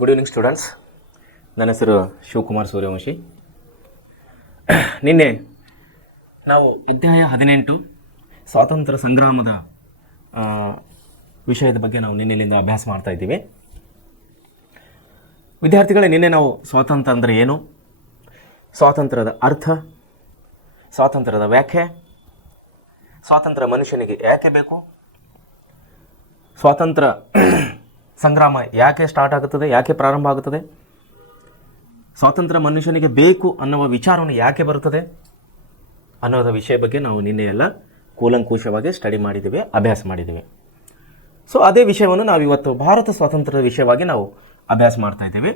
Good evening students. ನನ್ನ ಹೆಸರು ಶಿವಕುಮಾರ್ ಸೂರ್ಯವಂಶಿ. ನಿನ್ನೆ ನಾವು ಅಧ್ಯಾಯ 18 ಸ್ವಾತಂತ್ರ್ಯ ಸಂಗ್ರಾಮದ ವಿಷಯದ ಬಗ್ಗೆ ನಾವು ನಿನ್ನೆಲಿಂದ ಅಭ್ಯಾಸ ಮಾಡ್ತಾ ಇದ್ದೀವಿ. ವಿದ್ಯಾರ್ಥಿಗಳೇ, ನಿನ್ನೆ ನಾವು ಸ್ವಾತಂತ್ರ್ಯ ಅಂದರೆ ಏನು, ಸ್ವಾತಂತ್ರ್ಯದ ಅರ್ಥ, ಸ್ವಾತಂತ್ರ್ಯದ ವ್ಯಾಖ್ಯೆ, ಸ್ವಾತಂತ್ರ್ಯ ಮನುಷ್ಯನಿಗೆ ಯಾಕೆ ಬೇಕು, ಸ್ವಾತಂತ್ರ್ಯ ಸಂಗ್ರಾಮ ಯಾಕೆ ಸ್ಟಾರ್ಟ್ ಆಗುತ್ತದೆ, ಯಾಕೆ ಪ್ರಾರಂಭ ಆಗುತ್ತದೆ, ಸ್ವಾತಂತ್ರ್ಯ ಮನುಷ್ಯನಿಗೆ ಬೇಕು ಅನ್ನುವ ವಿಚಾರವನ್ನು ಯಾಕೆ ಬರುತ್ತದೆ ಅನ್ನೋದ ವಿಷಯ ಬಗ್ಗೆ ನಾವು ನಿನ್ನೆ ಎಲ್ಲ ಕೂಲಂಕುಷವಾಗಿ ಸ್ಟಡಿ ಮಾಡಿದ್ದೇವೆ, ಅಭ್ಯಾಸ ಮಾಡಿದ್ದೇವೆ. ಸೊ ಅದೇ ವಿಷಯವನ್ನು ನಾವು ಇವತ್ತು ಭಾರತ ಸ್ವಾತಂತ್ರ್ಯದ ವಿಷಯವಾಗಿ ನಾವು ಅಭ್ಯಾಸ ಮಾಡ್ತಾ ಇದ್ದೇವೆ.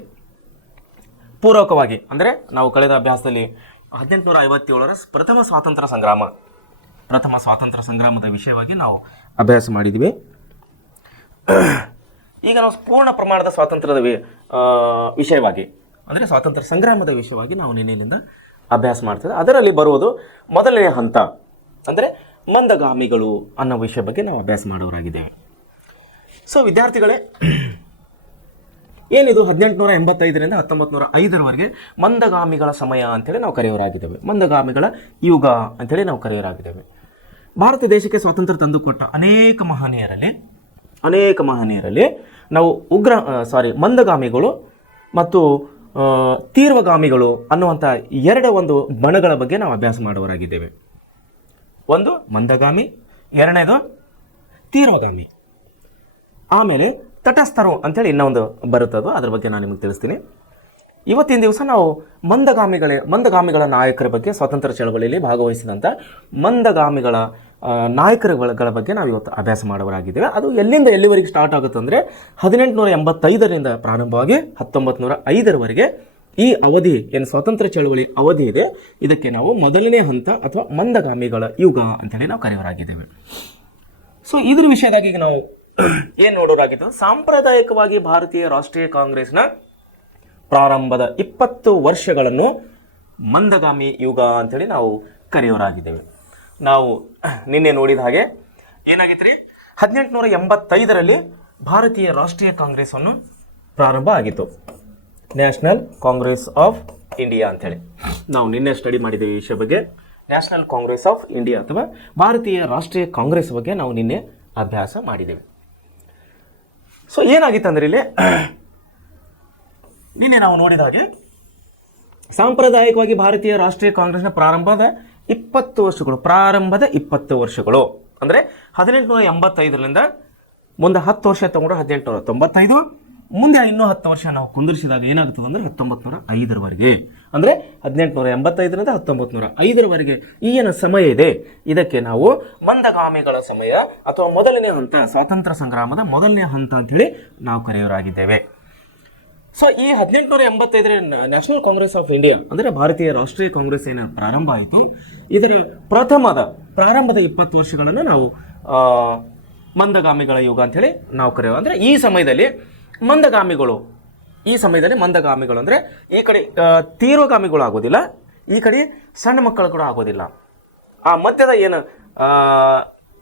ಪೂರ್ವಕವಾಗಿ ಅಂದರೆ ನಾವು ಕಳೆದ ಅಭ್ಯಾಸದಲ್ಲಿ 1857ರ ಪ್ರಥಮ ಸ್ವಾತಂತ್ರ್ಯ ಸಂಗ್ರಾಮದ ವಿಷಯವಾಗಿ ನಾವು ಅಭ್ಯಾಸ ಮಾಡಿದ್ದೀವಿ. ಈಗ ನಾವು ಪೂರ್ಣ ಪ್ರಮಾಣದ ಸ್ವಾತಂತ್ರ್ಯದ ವಿಷಯವಾಗಿ ಅಂದರೆ ಸ್ವಾತಂತ್ರ್ಯ ಸಂಗ್ರಾಮದ ವಿಷಯವಾಗಿ ನಾವು ನಿನ್ನೆಯಿಂದ ಅಭ್ಯಾಸ ಮಾಡ್ತಿದ್ದೆ. ಅದರಲ್ಲಿ ಬರುವುದು ಮೊದಲನೇ ಹಂತ ಅಂದರೆ ಮಂದಗಾಮಿಗಳು ಅನ್ನೋ ವಿಷಯ ಬಗ್ಗೆ ನಾವು ಅಭ್ಯಾಸ ಮಾಡೋರಾಗಿದ್ದೇವೆ. ಸೊ ವಿದ್ಯಾರ್ಥಿಗಳೇ, ಏನಿದು 1885ರಿಂದ 1905ರವರೆಗೆ ಮಂದಗಾಮಿಗಳ ಸಮಯ ಅಂತೇಳಿ ನಾವು ಕರೆಯೋರಾಗಿದ್ದೇವೆ, ಮಂದಗಾಮಿಗಳ ಯುಗ ಅಂತೇಳಿ ನಾವು ಕರೆಯೋರಾಗಿದ್ದೇವೆ. ಭಾರತ ದೇಶಕ್ಕೆ ಸ್ವಾತಂತ್ರ್ಯ ತಂದುಕೊಟ್ಟ ಅನೇಕ ಮಹನೀಯರಲ್ಲಿ ನಾವು ಮಂದಗಾಮಿಗಳು ಮತ್ತು ತೀವ್ರಗಾಮಿಗಳು ಅನ್ನುವಂಥ ಒಂದು ಬಣಗಳ ಬಗ್ಗೆ ನಾವು ಅಭ್ಯಾಸ ಮಾಡುವರಾಗಿದ್ದೇವೆ. ಒಂದು ಮಂದಗಾಮಿ, ಎರಡನೇದು ತೀವ್ರಗಾಮಿ, ಆಮೇಲೆ ತಟಸ್ಥರು ಅಂತೇಳಿ ಇನ್ನೊಂದು ಬರುತ್ತದೋ ಅದ್ರ ಬಗ್ಗೆ ನಾನು ನಿಮಗೆ ತಿಳಿಸ್ತೀನಿ. ಇವತ್ತಿನ ದಿವಸ ನಾವು ಮಂದಗಾಮಿಗಳ ನಾಯಕರ ಬಗ್ಗೆ, ಸ್ವಾತಂತ್ರ್ಯ ಚಳವಳಿಯಲ್ಲಿ ಭಾಗವಹಿಸಿದಂಥ ಮಂದಗಾಮಿಗಳ ನಾಯಕರುಗಳ ಬಗ್ಗೆ ನಾವು ಇವತ್ತು ಅಭ್ಯಾಸ ಮಾಡುವರಾಗಿದ್ದೇವೆ. ಅದು ಎಲ್ಲಿಂದ ಎಲ್ಲಿವರೆಗೆ ಸ್ಟಾರ್ಟ್ ಆಗುತ್ತೆ ಅಂದರೆ 1885ರಿಂದ ಪ್ರಾರಂಭವಾಗಿ 1905ರವರೆಗೆ ಈ ಅವಧಿ ಏನು ಸ್ವಾತಂತ್ರ್ಯ ಚಳವಳಿ ಅವಧಿ ಇದೆ, ಇದಕ್ಕೆ ನಾವು ಮೊದಲನೇ ಹಂತ ಅಥವಾ ಮಂದಗಾಮಿಗಳ ಯುಗ ಅಂತೇಳಿ ನಾವು ಕರೆಯೋರಾಗಿದ್ದೇವೆ. ಸೊ ಇದ್ರ ವಿಷಯದಾಗಿ ಈಗ ನಾವು ಏನು ನೋಡೋರಾಗಿತ್ತು, ಸಾಂಪ್ರದಾಯಿಕವಾಗಿ ಭಾರತೀಯ ರಾಷ್ಟ್ರೀಯ ಕಾಂಗ್ರೆಸ್ನ ಪ್ರಾರಂಭದ 20 ವರ್ಷಗಳನ್ನು ಮಂದಗಾಮಿ ಯುಗ ಅಂತೇಳಿ ನಾವು ಕರೆಯೋರಾಗಿದ್ದೇವೆ. ನಾವು ನಿನ್ನೆ ನೋಡಿದ ಹಾಗೆ ಏನಾಗಿತ್ತು ರೀ, 1885ರಲ್ಲಿ ಭಾರತೀಯ ರಾಷ್ಟ್ರೀಯ ಕಾಂಗ್ರೆಸ್ಸನ್ನು ಪ್ರಾರಂಭ ಆಗಿತ್ತು, ನ್ಯಾಷನಲ್ ಕಾಂಗ್ರೆಸ್ ಆಫ್ ಇಂಡಿಯಾ ಅಂತೇಳಿ ನಾವು ನಿನ್ನೆ ಸ್ಟಡಿ ಮಾಡಿದ್ದೇವೆ. ಈ ವಿಷಯ ಬಗ್ಗೆ ನ್ಯಾಷನಲ್ ಕಾಂಗ್ರೆಸ್ ಆಫ್ ಇಂಡಿಯಾ ಅಥವಾ ಭಾರತೀಯ ರಾಷ್ಟ್ರೀಯ ಕಾಂಗ್ರೆಸ್ ಬಗ್ಗೆ ನಾವು ನಿನ್ನೆ ಅಭ್ಯಾಸ ಮಾಡಿದ್ದೇವೆ. ಸೊ ಏನಾಗಿತ್ತು ಅಂದರೆ ಇಲ್ಲಿ ನಿನ್ನೆ ನಾವು ನೋಡಿದ ಹಾಗೆ ಸಾಂಪ್ರದಾಯಿಕವಾಗಿ ಭಾರತೀಯ ರಾಷ್ಟ್ರೀಯ ಕಾಂಗ್ರೆಸ್ನ ಪ್ರಾರಂಭದ 20 ವರ್ಷಗಳು ಅಂದರೆ 1885ರಿಂದ ಮುಂದೆ 10 ವರ್ಷ ತಗೊಂಡು 1895, ಮುಂದೆ ಇನ್ನೂ 10 ವರ್ಷ ನಾವು ಕುಂದಿರಿಸಿದಾಗ ಏನಾಗ್ತದೆ ಅಂದರೆ 1905ರವರೆಗೆ, ಅಂದರೆ 1885ರಿಂದ 1905ರವರೆಗೆ ಈ ಏನು ಸಮಯ ಇದೆ ಇದಕ್ಕೆ ನಾವು ಮಂದಗಾಮಿಗಳ ಸಮಯ ಅಥವಾ ಮೊದಲನೇ ಹಂತ, ಸ್ವಾತಂತ್ರ್ಯ ಸಂಗ್ರಾಮದ ಮೊದಲನೇ ಹಂತ ಅಂಥೇಳಿ ನಾವು ಕರೆಯೋರಾಗಿದ್ದೇವೆ. ಸೊ ಈ 1885ರ ನ್ಯಾಷನಲ್ ಕಾಂಗ್ರೆಸ್ ಆಫ್ ಇಂಡಿಯಾ ಅಂದರೆ ಭಾರತೀಯ ರಾಷ್ಟ್ರೀಯ ಕಾಂಗ್ರೆಸ್ ಏನು ಪ್ರಾರಂಭ ಆಯಿತು, ಇದರ ಪ್ರಾರಂಭದ 20 ವರ್ಷಗಳನ್ನು ನಾವು ಮಂದಗಾಮಿಗಳ ಯುಗ ಅಂಥೇಳಿ ನಾವು ಕರೆಯುವ. ಅಂದರೆ ಈ ಸಮಯದಲ್ಲಿ ಮಂದಗಾಮಿಗಳು ಅಂದರೆ ಈ ಕಡೆ ತೀವ್ರಗಾಮಿಗಳು ಆಗೋದಿಲ್ಲ, ಈ ಕಡೆ ಸಣ್ಣ ಮಕ್ಕಳು ಕೂಡ ಆಗೋದಿಲ್ಲ. ಆ ಮಧ್ಯದ ಏನು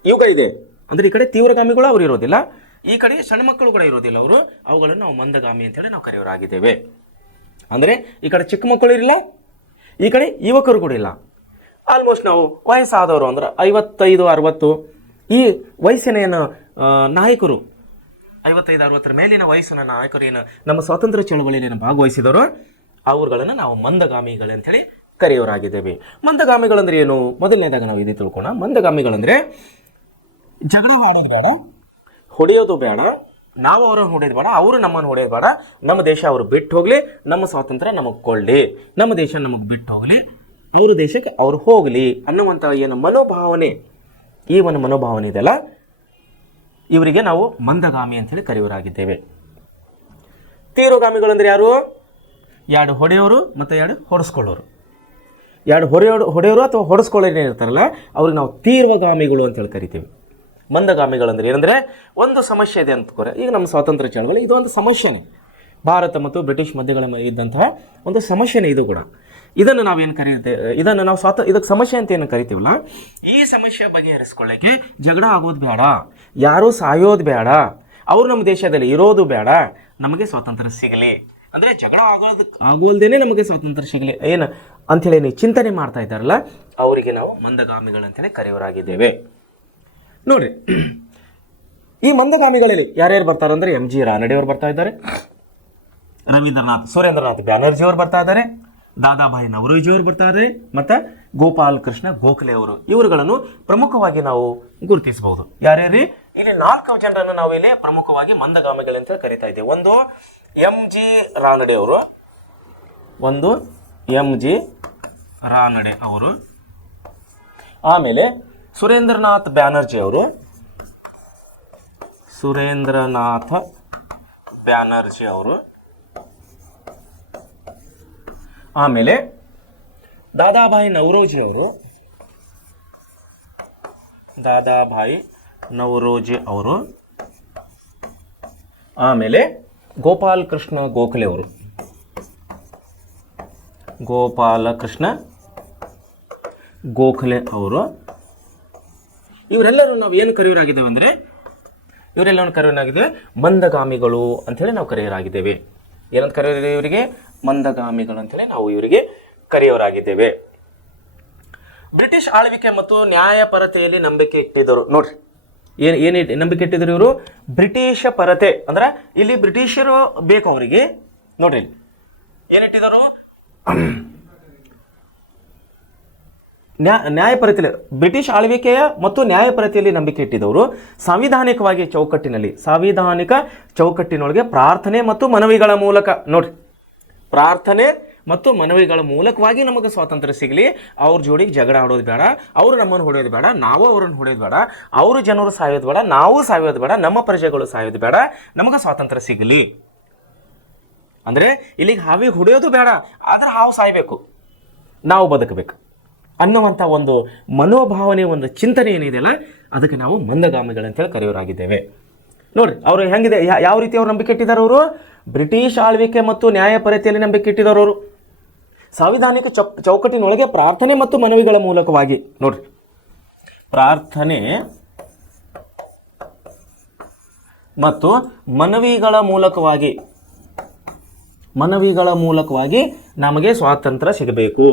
ಯುಗ ಇದೆ ಅಂದರೆ ಈ ಕಡೆ ತೀವ್ರಗಾಮಿಗಳು ಅವರು ಇರೋದಿಲ್ಲ, ಈ ಕಡೆ ಸಣ್ಣ ಮಕ್ಕಳು ಕೂಡ ಇರೋದಿಲ್ಲ, ಅವುಗಳನ್ನು ನಾವು ಮಂದಗಾಮಿ ಅಂತೇಳಿ ನಾವು ಕರೆಯೋರಾಗಿದ್ದೇವೆ. ಅಂದರೆ ಈ ಕಡೆ ಚಿಕ್ಕ ಮಕ್ಕಳು ಇರಲಿಲ್ಲ, ಈ ಕಡೆ ಯುವಕರು ಕೂಡ ಇಲ್ಲ. ಆಲ್ಮೋಸ್ಟ್ ನಾವು ವಯಸ್ಸಾದವರು ಅಂದ್ರೆ 55-60 ಈ ವಯಸ್ಸಿನ ಏನು ನಾಯಕರು, 55-60 ಮೇಲಿನ ವಯಸ್ಸಿನ ನಾಯಕರು ಏನು ನಮ್ಮ ಸ್ವಾತಂತ್ರ್ಯ ಚಳವಳಿಯಲ್ಲಿ ಭಾಗವಹಿಸಿದವರು, ಅವ್ರುಗಳನ್ನು ನಾವು ಮಂದಗಾಮಿಗಳಂತೇಳಿ ಕರೆಯೋರಾಗಿದ್ದೇವೆ. ಮಂದಗಾಮಿಗಳಂದ್ರೆ ಏನು, ಮೊದಲನೇದಾಗ ನಾವು ಇದು ತಿಳ್ಕೋಣ. ಮಂದಗಾಮಿಗಳಂದ್ರೆ ಜಗಳ ಆಡೋದು ಬೇಡ, ಹೊಡೆಯೋದು ಬೇಡ, ನಾವು ಅವ್ರನ್ನ ಹೊಡೆಯೋದು ಬೇಡ, ಅವರು ನಮ್ಮನ್ನು ಹೊಡೆಯೋದು ಬೇಡ, ನಮ್ಮ ದೇಶ ಅವರು ಬಿಟ್ಟು ಹೋಗಲಿ, ನಮ್ಮ ಸ್ವಾತಂತ್ರ್ಯ ನಮಗೆ ಕೊಳ್ಳಿ, ನಮ್ಮ ದೇಶ ನಮಗೆ ಬಿಟ್ಟು ಹೋಗಲಿ, ಅವ್ರ ದೇಶಕ್ಕೆ ಅವ್ರು ಹೋಗಲಿ ಅನ್ನುವಂಥ ಏನು ಮನೋಭಾವನೆ, ಈ ಒಂದು ಮನೋಭಾವನೆ ಇದೆಯಲ್ಲ, ಇವರಿಗೆ ನಾವು ಮಂದಗಾಮಿ ಅಂತೇಳಿ ಕರೆಯೋರಾಗಿದ್ದೇವೆ. ತೀವ್ರಗಾಮಿಗಳಂದ್ರೆ ಯಾರು, ಎರಡು ಹೊಡೆಯೋರು ಮತ್ತು ಎರಡು ಹೊಡೆಸ್ಕೊಳ್ಳೋರು. ಎರಡು ಹೊಡೆಯೋರು ಅಥವಾ ಹೊಡೆಸ್ಕೊಳ್ಳೋರು ಇರ್ತಾರಲ್ಲ, ಅವ್ರಿಗೆ ನಾವು ತೀವ್ರಗಾಮಿಗಳು ಅಂತೇಳಿ ಕರಿತೀವಿ. ಮಂದಗಾಮಿಗಳಂದ್ರೆ ಏನಂದರೆ ಒಂದು ಸಮಸ್ಯೆ ಇದೆ ಅಂದ್ಕೋರೆ, ಈಗ ನಮ್ಮ ಸ್ವಾತಂತ್ರ್ಯ ಚಳವಳಿ ಇದು ಒಂದು ಸಮಸ್ಯೆನೇ, ಭಾರತ ಮತ್ತು ಬ್ರಿಟಿಷ್ ಮಧ್ಯಗಳ ಇದ್ದಂತಹ ಒಂದು ಸಮಸ್ಯೆನೇ ಇದು ಕೂಡ. ಇದನ್ನು ನಾವೇನು ಕರೀತೇವೆ, ಇದನ್ನು ನಾವು ಇದಕ್ಕೆ ಸಮಸ್ಯೆ ಅಂತ ಏನು ಕರಿತೀವಲ್ಲ, ಈ ಸಮಸ್ಯೆ ಬಗೆಹರಿಸ್ಕೊಳ್ಳೋಕ್ಕೆ ಜಗಳ ಆಗೋದು ಬೇಡ, ಯಾರೂ ಸಾಯೋದು ಬೇಡ, ಅವರು ನಮ್ಮ ದೇಶದಲ್ಲಿ ಇರೋದು ಬೇಡ, ನಮಗೆ ಸ್ವಾತಂತ್ರ್ಯ ಸಿಗಲಿ, ಅಂದರೆ ಜಗಳ ಆಗೋಲ್ದೇನೆ ನಮಗೆ ಸ್ವಾತಂತ್ರ್ಯ ಸಿಗಲಿ ಏನು ಅಂಥೇಳಿ ನೀವು ಚಿಂತನೆ ಮಾಡ್ತಾ ಇದ್ದಾರಲ್ಲ ಅವರಿಗೆ ನಾವು ಮಂದಗಾಮಿಗಳಂತೇಳಿ ಕರೆಯೋರಾಗಿದ್ದೇವೆ. ನೋಡ್ರಿ, ಈ ಮಂದಗಾಮಿಗಳಲ್ಲಿ ಯಾರ್ಯಾರು ಬರ್ತಾರೆ ಅಂದರೆ ಎಂ ಜಿ ರಾನಡೆ ಅವರು ಬರ್ತಾ ಇದ್ದಾರೆ, ಸುರೇಂದ್ರನಾಥ್ ಬ್ಯಾನರ್ಜಿ ಅವರು ಬರ್ತಾ ಇದ್ದಾರೆ, ದಾದಾಭಾಯಿ ನವರೋಜಿ ಅವರು ಬರ್ತಾ ಇದ್ದಾರೆ, ಮತ್ತು ಗೋಪಾಲ್ ಕೃಷ್ಣ ಗೋಖಲೆ ಅವರು. ಇವರುಗಳನ್ನು ಪ್ರಮುಖವಾಗಿ ನಾವು ಗುರುತಿಸಬಹುದು. ಯಾರ್ಯಾರಿ ಇಲ್ಲಿ 4 ಜನರನ್ನು ನಾವು ಇಲ್ಲಿ ಪ್ರಮುಖವಾಗಿ ಮಂದಗಾಮಿಗಳಂತ ಕರಿತಾ ಇದ್ದೇವೆ. ಒಂದು ಎಂ ಜಿ ರಾನಡೆ ಅವರು, ಆಮೇಲೆ ಸುರೇಂದ್ರನಾಥ್ ಬ್ಯಾನರ್ಜಿ ಅವರು, ಆಮೇಲೆ ದಾದಾಭಾಯಿ ನವರೋಜಿ ಅವರು, ಆಮೇಲೆ ಗೋಪಾಲ್ ಕೃಷ್ಣ ಗೋಖಲೆ ಅವರು. ಇವರೆಲ್ಲರೂ ನಾವು ಏನು ಕರೆಯೋರಾಗಿದ್ದೇವೆ ಅಂದರೆ ಮಂದಗಾಮಿಗಳು ಅಂಥೇಳಿ ನಾವು ಕರೆಯೋರಾಗಿದ್ದೇವೆ. ಏನಂತ ಕರೆಯೋದು ಇವರಿಗೆ? ಮಂದಗಾಮಿಗಳು ಅಂತೇಳಿ ನಾವು ಇವರಿಗೆ ಕರೆಯೋರಾಗಿದ್ದೇವೆ. ಬ್ರಿಟಿಷ್ ಆಳ್ವಿಕೆ ಮತ್ತು ನ್ಯಾಯಪರತೆಯಲ್ಲಿ ನಂಬಿಕೆ ಇಟ್ಟಿದ್ದರು. ನೋಡ್ರಿ, ಏನು ನಂಬಿಕೆ ಇಟ್ಟಿದ್ರು ಇವರು? ಬ್ರಿಟಿಷ ಪರತೆ ಅಂದ್ರೆ ಇಲ್ಲಿ ಬ್ರಿಟಿಷರು ಬೇಕು ಅವರಿಗೆ. ನೋಡ್ರಿ ಏನಿಟ್ಟಿದರು? ನ್ಯಾಯಪರತೆಯಲ್ಲಿ, ಬ್ರಿಟಿಷ್ ಆಳ್ವಿಕೆಯ ಮತ್ತು ನ್ಯಾಯಪರತೆಯಲ್ಲಿ ನಂಬಿಕೆ ಇಟ್ಟಿದ್ದವರು. ಸಾಂವಿಧಾನಿಕ ಚೌಕಟ್ಟಿನೊಳಗೆ ಪ್ರಾರ್ಥನೆ ಮತ್ತು ಮನವಿಗಳ ಮೂಲಕ, ನೋಡ್ರಿ, ಪ್ರಾರ್ಥನೆ ಮತ್ತು ಮನವಿಗಳ ಮೂಲಕವಾಗಿ ನಮಗೆ ಸ್ವಾತಂತ್ರ್ಯ ಸಿಗಲಿ. ಅವ್ರ ಜೋಡಿಗೆ ಜಗಳ ಆಡೋದು ಬೇಡ, ಅವರು ನಮ್ಮನ್ನು ಹೊಡೆಯೋದು ಬೇಡ, ನಾವು ಅವ್ರನ್ನ ಹೊಡೆಯೋದು ಬೇಡ, ಅವರು ಜನರು ಸಾಯೋದು ಬೇಡ, ನಾವು ಸಾಯೋದು ಬೇಡ, ನಮ್ಮ ಪ್ರಜೆಗಳು ಸಾಯೋದು ಬೇಡ, ನಮಗೆ ಸ್ವಾತಂತ್ರ್ಯ ಸಿಗಲಿ. ಅಂದರೆ ಇಲ್ಲಿಗೆ ಹಾವಿಗೆ ಹೊಡೆಯೋದು ಬೇಡ, ಆದ್ರೆ ಹಾವು ಸಾಯಬೇಕು, ನಾವು ಬದುಕಬೇಕು ಅನ್ನುವಂಥ ಒಂದು ಮನೋಭಾವನೆ, ಒಂದು ಚಿಂತನೆ ಏನಿದೆಯಲ್ಲ ಅದಕ್ಕೆ ನಾವು ಮಂದಗಾಮಿಗಳಂತೇಳಿ ಕರೆಯೋರಾಗಿದ್ದೇವೆ. ನೋಡ್ರಿ ಅವರು ಹೆಂಗಿದೆ, ಯಾವ ರೀತಿ ಅವ್ರು ನಂಬಿಕೆ ಇಟ್ಟಿದ್ದಾರೆ? ಅವರು ಬ್ರಿಟಿಷ್ ಆಳ್ವಿಕೆ ಮತ್ತು ನ್ಯಾಯಪರತೆಯಲ್ಲಿ ನಂಬಿಕೆ ಇಟ್ಟಿದ್ದಾರೆ. ಅವರು ಸಾಂವಿಧಾನಿಕ ಚೌಕಟ್ಟಿನೊಳಗೆ ಪ್ರಾರ್ಥನೆ ಮತ್ತು ಮನವಿಗಳ ಮೂಲಕವಾಗಿ, ನೋಡ್ರಿ, ಪ್ರಾರ್ಥನೆ ಮತ್ತು ಮನವಿಗಳ ಮೂಲಕವಾಗಿ ನಮಗೆ ಸ್ವಾತಂತ್ರ್ಯ ಸಿಗಬೇಕು.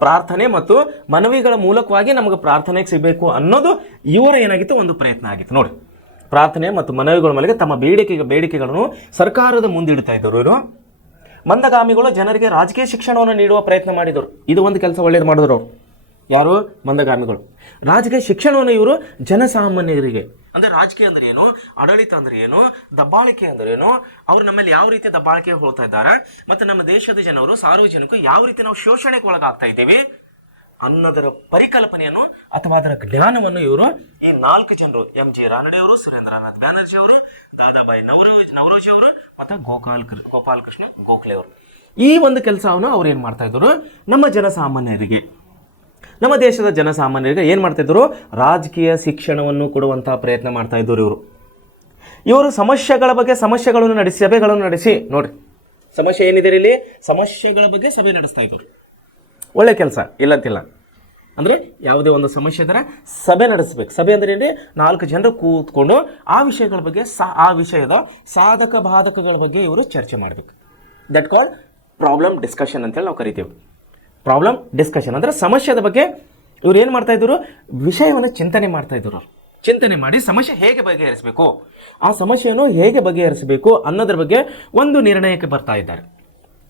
ಪ್ರಾರ್ಥನೆ ಮತ್ತು ಮನವಿಗಳ ಮೂಲಕವಾಗಿ ನಮಗೆ ಪ್ರಾರ್ಥನೆಗೆ ಸಿಗಬೇಕು ಅನ್ನೋದು ಇವರ ಏನಾಗಿತ್ತು? ಒಂದು ಪ್ರಯತ್ನ ಆಗಿತ್ತು. ನೋಡಿ, ಪ್ರಾರ್ಥನೆ ಮತ್ತು ಮನವಿಗಳ ಮೇಲೆ ತಮ್ಮ ಬೇಡಿಕೆಗಳನ್ನು ಸರ್ಕಾರದ ಮುಂದಿಡ್ತಾ ಇದ್ದರು ಇವರು. ಮಂದಗಾಮಿಗಳು ಜನರಿಗೆ ರಾಜಕೀಯ ಶಿಕ್ಷಣವನ್ನು ನೀಡುವ ಪ್ರಯತ್ನ ಮಾಡಿದರು. ಇದು ಒಂದು ಕೆಲಸ ಒಳ್ಳೇದು ಮಾಡಿದ್ರು ಅವರು. ಯಾರು? ಮಂದಗಾಮಿಗಳು. ರಾಜಕೀಯ ಶಿಕ್ಷಣವನ್ನು ಇವರು ಜನಸಾಮಾನ್ಯರಿಗೆ, ಅಂದರೆ ರಾಜಕೀಯ ಅಂದ್ರೆ ಏನು, ಆಡಳಿತ ಅಂದ್ರೆ ಏನು, ದಬ್ಬಾಳಿಕೆ ಅಂದ್ರೆ ಏನು, ಅವ್ರು ನಮ್ಮಲ್ಲಿ ಯಾವ ರೀತಿ ದಬ್ಬಾಳಿಕೆ ಹೋಗ್ತಾ ಇದ್ದಾರೆ, ಮತ್ತು ನಮ್ಮ ದೇಶದ ಜನರು ಸಾರ್ವಜನಿಕರು ಯಾವ ರೀತಿ ನಾವು ಶೋಷಣೆಗೆ ಒಳಗಾಗ್ತಾ ಇದ್ದೇವೆ ಅನ್ನೋದರ ಪರಿಕಲ್ಪನೆಯನ್ನು ಅಥವಾ ಅದರ ಜ್ಞಾನವನ್ನು ಇವರು ಈ 4 ಜನರು, ಎಂ ಜಿ ರಾನಡೆ ಅವರು, ಸುರೇಂದ್ರನಾಥ್ ಬ್ಯಾನರ್ಜಿ ಅವರು, ದಾದಾಭಾಯಿ ನವರೋಜಿ ಅವರು ಮತ್ತು ಗೋಪಾಲ್ ಕೃಷ್ಣ ಗೋಖಲೆ ಅವರು, ಈ ಒಂದು ಕೆಲಸವನ್ನು ಅವ್ರು ಏನು ಮಾಡ್ತಾ ಇದ್ರು? ನಮ್ಮ ಜನಸಾಮಾನ್ಯರಿಗೆ, ನಮ್ಮ ದೇಶದ ಜನಸಾಮಾನ್ಯರಿಗೆ ಏನು ಮಾಡ್ತಾ ಇದ್ರು? ರಾಜಕೀಯ ಶಿಕ್ಷಣವನ್ನು ಕೊಡುವಂತಹ ಪ್ರಯತ್ನ ಮಾಡ್ತಾ ಇದ್ರು ಇವರು. ಸಮಸ್ಯೆಗಳ ಬಗ್ಗೆ ಸಭೆಗಳನ್ನು ನಡೆಸಿ, ನೋಡ್ರಿ, ಸಮಸ್ಯೆ ಏನಿದೆ ಇಲ್ಲಿ, ಸಮಸ್ಯೆಗಳ ಬಗ್ಗೆ ಸಭೆ ನಡೆಸ್ತಾ ಇದ್ರು. ಒಳ್ಳೆ ಕೆಲಸ, ಇಲ್ಲಂತಿಲ್ಲ. ಅಂದರೆ ಯಾವುದೇ ಒಂದು ಸಮಸ್ಯೆ ಇದ್ದರೆ ಸಭೆ ನಡೆಸಬೇಕು. ಸಭೆ ಅಂದ್ರೆ ಏನ್ರಿ? 4 ಜನರು ಕೂತ್ಕೊಂಡು ಆ ವಿಷಯಗಳ ಬಗ್ಗೆ, ಆ ವಿಷಯದ ಸಾಧಕ ಬಾಧಕಗಳ ಬಗ್ಗೆ ಇವರು ಚರ್ಚೆ ಮಾಡಬೇಕು. ದಟ್ ಕಾಲ್ಡ್ ಪ್ರಾಬ್ಲಮ್ ಡಿಸ್ಕಷನ್ ಅಂತೇಳಿ ನಾವು ಕರಿತೀವಿ. ಪ್ರಾಬ್ಲಮ್ ಡಿಸ್ಕಷನ್ ಅಂದರೆ ಸಮಸ್ಯೆದ ಬಗ್ಗೆ ಇವ್ರು ಏನು ಮಾಡ್ತಾ ಇದ್ರು? ವಿಷಯವನ್ನು ಚಿಂತನೆ ಮಾಡ್ತಾ ಇದ್ರು. ಚಿಂತನೆ ಮಾಡಿ ಸಮಸ್ಯೆ ಹೇಗೆ ಬಗೆಹರಿಸಬೇಕು, ಆ ಸಮಸ್ಯೆಯನ್ನು ಹೇಗೆ ಬಗೆಹರಿಸಬೇಕು ಅನ್ನೋದ್ರ ಬಗ್ಗೆ ಒಂದು ನಿರ್ಣಯಕ್ಕೆ ಬರ್ತಾ ಇದ್ದಾರೆ.